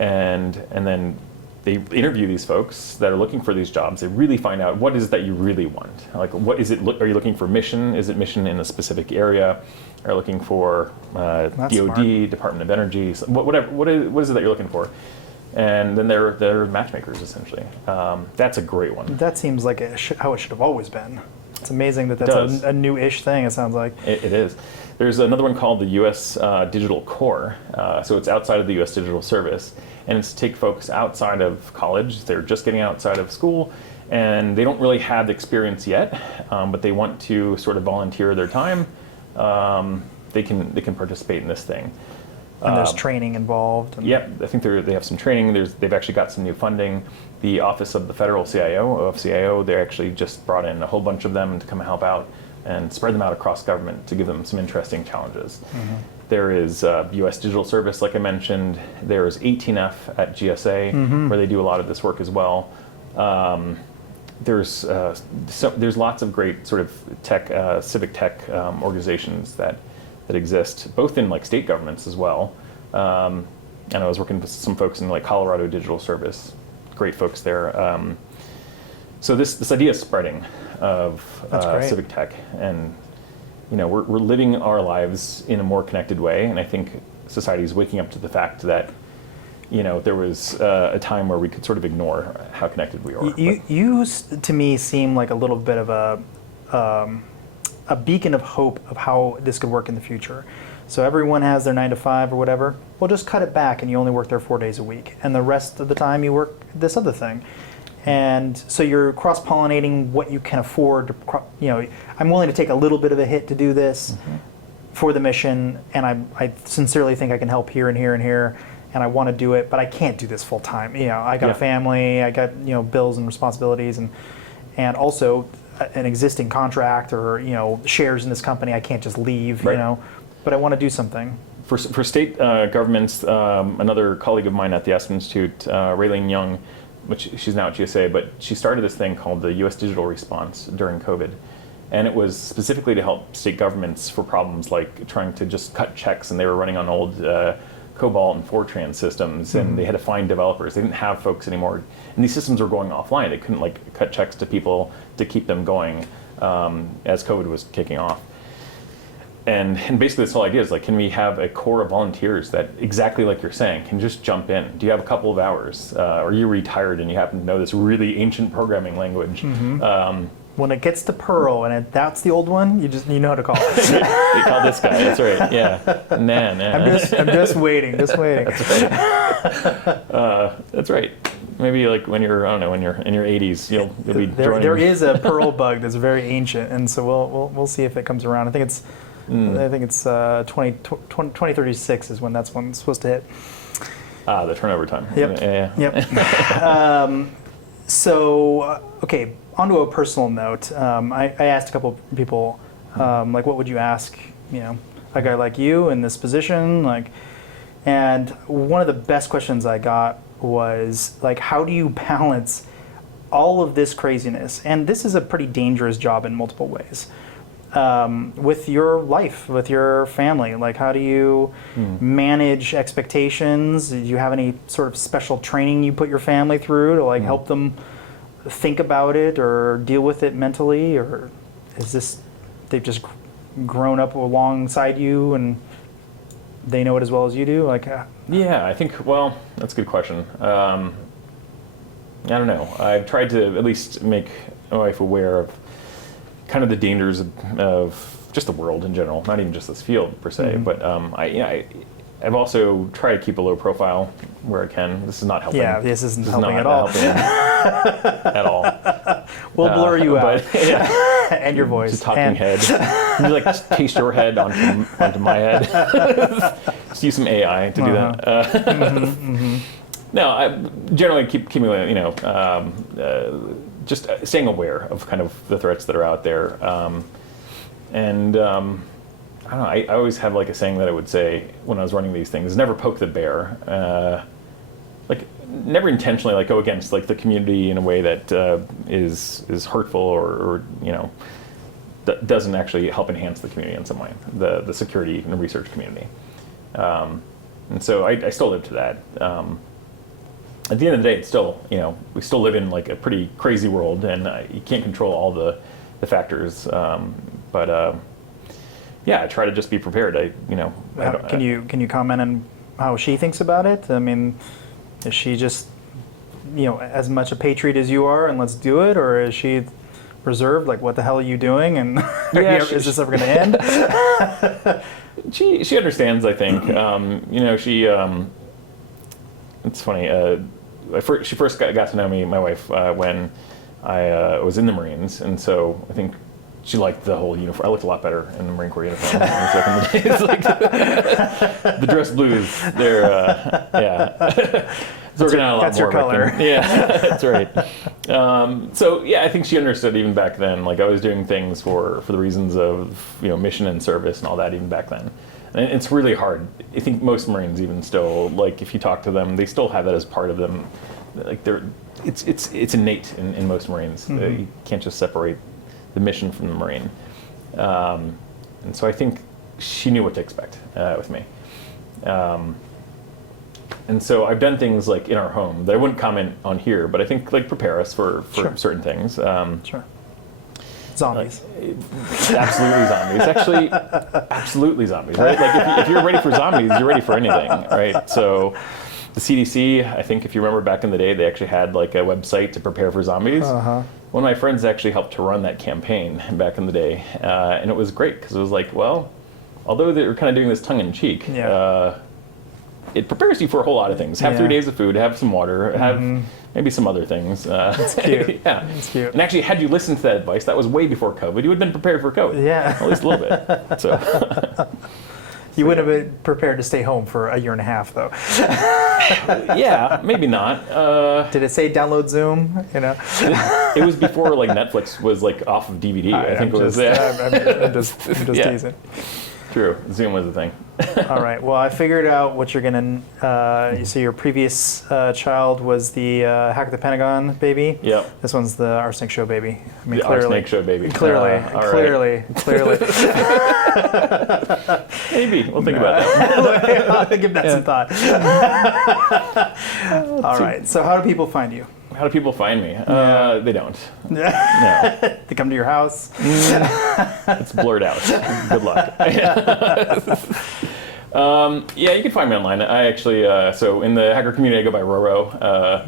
and then they interview these folks that are looking for these jobs. They really find out what is it that you really want. Like, what is it? Are you looking for mission? Is it mission in a specific area? Are you looking for DOD, smart. Department of Energy, whatever? What is it that you're looking for? And then they're matchmakers essentially. That's a great one. That seems like how it should have always been. It's amazing that that's a new-ish thing, it sounds like. It is. There's another one called the U.S. Digital Corps. So it's outside of the U.S. Digital Service. And it's to take folks outside of college. They're just getting outside of school. And they don't really have the experience yet, but they want to sort of volunteer their time. They can participate in this thing. And there's training involved. Yep, I think they have some training. They've actually got some new funding. The Office of the Federal CIO, they actually just brought in a whole bunch of them to come help out and spread them out across government to give them some interesting challenges. There is U.S. Digital Service, like I mentioned. There is 18F at GSA, where they do a lot of this work as well. There's lots of great sort of tech, civic tech organizations that exist, both in like state governments as well. And I was working with some folks in like Colorado Digital Service, great folks there. So this idea is spreading of civic tech, and we're living our lives in a more connected way, and I think society is waking up to the fact that there was a time where we could sort of ignore how connected we are. You to me seem like a little bit of a beacon of hope of how this could work in the future. So everyone has their 9 to 5 or whatever. Well, just cut it back and you only work there 4 days a week. And the rest of the time you work this other thing. And so you're cross-pollinating what you can afford to, I'm willing to take a little bit of a hit to do this for the mission. And I sincerely think I can help here and here and here. And I want to do it, but I can't do this full time. I got a family, I got, bills and responsibilities, and also an existing contract or shares in this company. I can't just leave, right. But I want to do something. For state governments, another colleague of mine at the Aspen Institute, Raylene Young, which she's now at GSA, but she started this thing called the U.S. Digital Response during COVID. And it was specifically to help state governments for problems like trying to just cut checks, and they were running on old COBOL and Fortran systems, and they had to find developers. They didn't have folks anymore, and these systems were going offline. They couldn't cut checks to people to keep them going as COVID was kicking off. and basically this whole idea is like, can we have a core of volunteers that, exactly like you're saying, can just jump in? Do you have a couple of hours? Or you're retired and you happen to know this really ancient programming language? When it gets to Perl and that's the old one, you know how to call it. You call this guy, that's right, yeah. Nah. I'm just waiting. That's right. That's right. Maybe like when you're, I don't know, when you're in your 80s, you'll be joining. There is a Perl bug that's very ancient, and so we'll see if it comes around. I think it's 2036 is when that's supposed to hit. The turnover time. Yep. Yeah. Yep. So, okay, onto a personal note. I asked a couple of people, like, what would you ask, a guy like you in this position? And one of the best questions I got was, like, how do you balance all of this craziness? And this is a pretty dangerous job in multiple ways. With your life, with your family, like how do you manage expectations? Do you have any sort of special training you put your family through to like help them think about it or deal with it mentally? Or is this, they've just grown up alongside you and they know it as well as you do? Yeah, I think, well, that's a good question. I don't know. I've tried to at least make my wife aware of kind of the dangers of just the world in general, not even just this field per se, but I've also tried to keep a low profile where I can. This is not helping. Yeah, this isn't helping at all. At all. We'll blur you out. But, yeah. And your voice. Just talking head. You like just paste your head onto my head. Just use some AI to do that. No, I generally keeping just staying aware of kind of the threats that are out there. I don't know, I always have like a saying that I would say when I was running these things, never poke the bear. Never intentionally like go against like the community in a way that is hurtful or that doesn't actually help enhance the community in some way, the security and research community. And so I still live to that. At the end of the day, it's still, we still live in like a pretty crazy world, and you can't control all the factors. Yeah, I try to just be prepared. Can you comment on how she thinks about it? I mean, is she just, as much a patriot as you are, and let's do it, or is she reserved? Like, what the hell are you doing? And is this ever going to end? She understands, I think. It's funny. She first got to know me, my wife, when I was in the Marines, and so I think she liked the whole uniform. I looked a lot better in the Marine Corps uniform back in the days. Like the dress blues, they're it's working out a lot that's more. That's your color. Yeah, that's right. So yeah, I think she understood even back then. Like I was doing things for the reasons of mission and service and all that even back then. And it's really hard. I think most Marines even still, like if you talk to them, they still have that as part of them. Like it's innate in most Marines. You can't just separate the mission from the Marine. And so I think she knew what to expect with me. And so I've done things like in our home that I wouldn't comment on here, but I think like prepare us for Sure. certain things. Sure. Zombies. Absolutely zombies. Actually, absolutely zombies, right? Like if you're ready for zombies, you're ready for anything, right? So the CDC, I think if you remember back in the day, they actually had like a website to prepare for zombies. One of my friends actually helped to run that campaign back in the day. And it was great because it was like, well, although they're kind of doing this tongue-in-cheek, it prepares you for a whole lot of things. Have 3 days of food, have some water, have maybe some other things. That's cute. Yeah. That's cute. And actually, had you listened to that advice, that was way before COVID, you would have been prepared for COVID. Yeah. At least a little bit. So. You wouldn't have been prepared to stay home for a year and a half, though. Yeah, maybe not. Did it say download Zoom? It was before like Netflix was like off of DVD. I think it was. I'm just teasing. True. Zoom was the thing. All right. Well, I figured out what you're going to... so your previous child was the Hack the Pentagon baby. Yep. This one's the RSnake show baby. I mean, the RSnake show baby. Clearly. Maybe. We'll think about that. I'll give that some thought. All right. So how do people find you? How do people find me? They don't. No. They come to your house. It's blurred out. Good luck. Yeah, you can find me online. I actually, so in the hacker community, I go by Roro.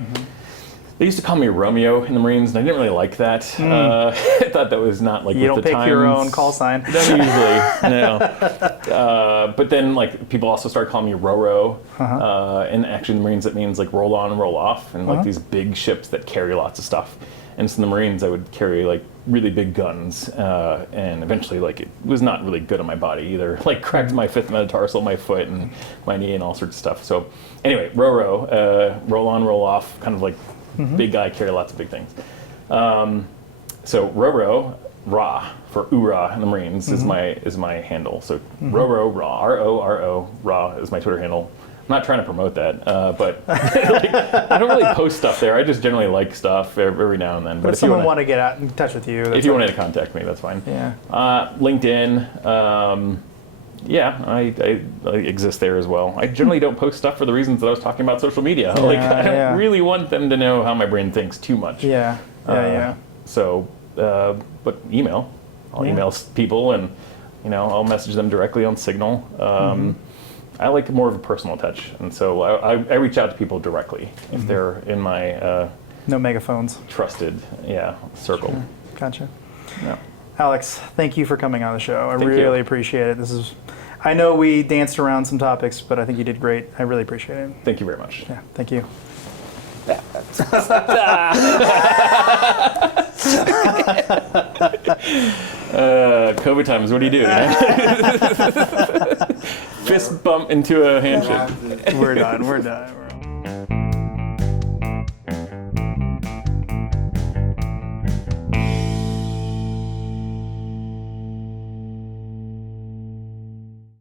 They used to call me Romeo in the Marines, and I didn't really like that. I thought that was not like You with don't the pick times. your own call sign. Not usually, no. But then, like, people also started calling me Roro, and actually in the Marines that means like roll on and roll off, and like these big ships that carry lots of stuff. And so in the Marines, I would carry like really big guns, and eventually, like, it was not really good on my body either. Like, cracked my 5th metatarsal, my foot, and my knee, and all sorts of stuff. So, anyway, Roro, roll on, roll off, kind of like big guy, carry lots of big things. So Roro, Ra for Ura in the Marines is my handle. So Roro Ra, R-O-R-O, Ra is my Twitter handle. I'm not trying to promote that, but like, I don't really post stuff there. I just generally like stuff every now and then. But if someone want to get in touch with you, if you wanted to contact me, that's fine. Yeah. LinkedIn. Yeah, I exist there as well. I generally don't post stuff for the reasons that I was talking about social media. Like, I don't really want them to know how my brain thinks too much. Yeah. So, but email. I'll email people, and I'll message them directly on Signal. I like more of a personal touch, and so I reach out to people directly if they're in my no megaphones. Trusted, circle. Sure. Gotcha. Yeah. Alex, thank you for coming on the show. I Thank really you. appreciate it. I know we danced around some topics, but I think you did great. I really appreciate it. Thank you very much. Yeah, thank you. COVID times, what do you do? Fist bump into a handshake. We're done.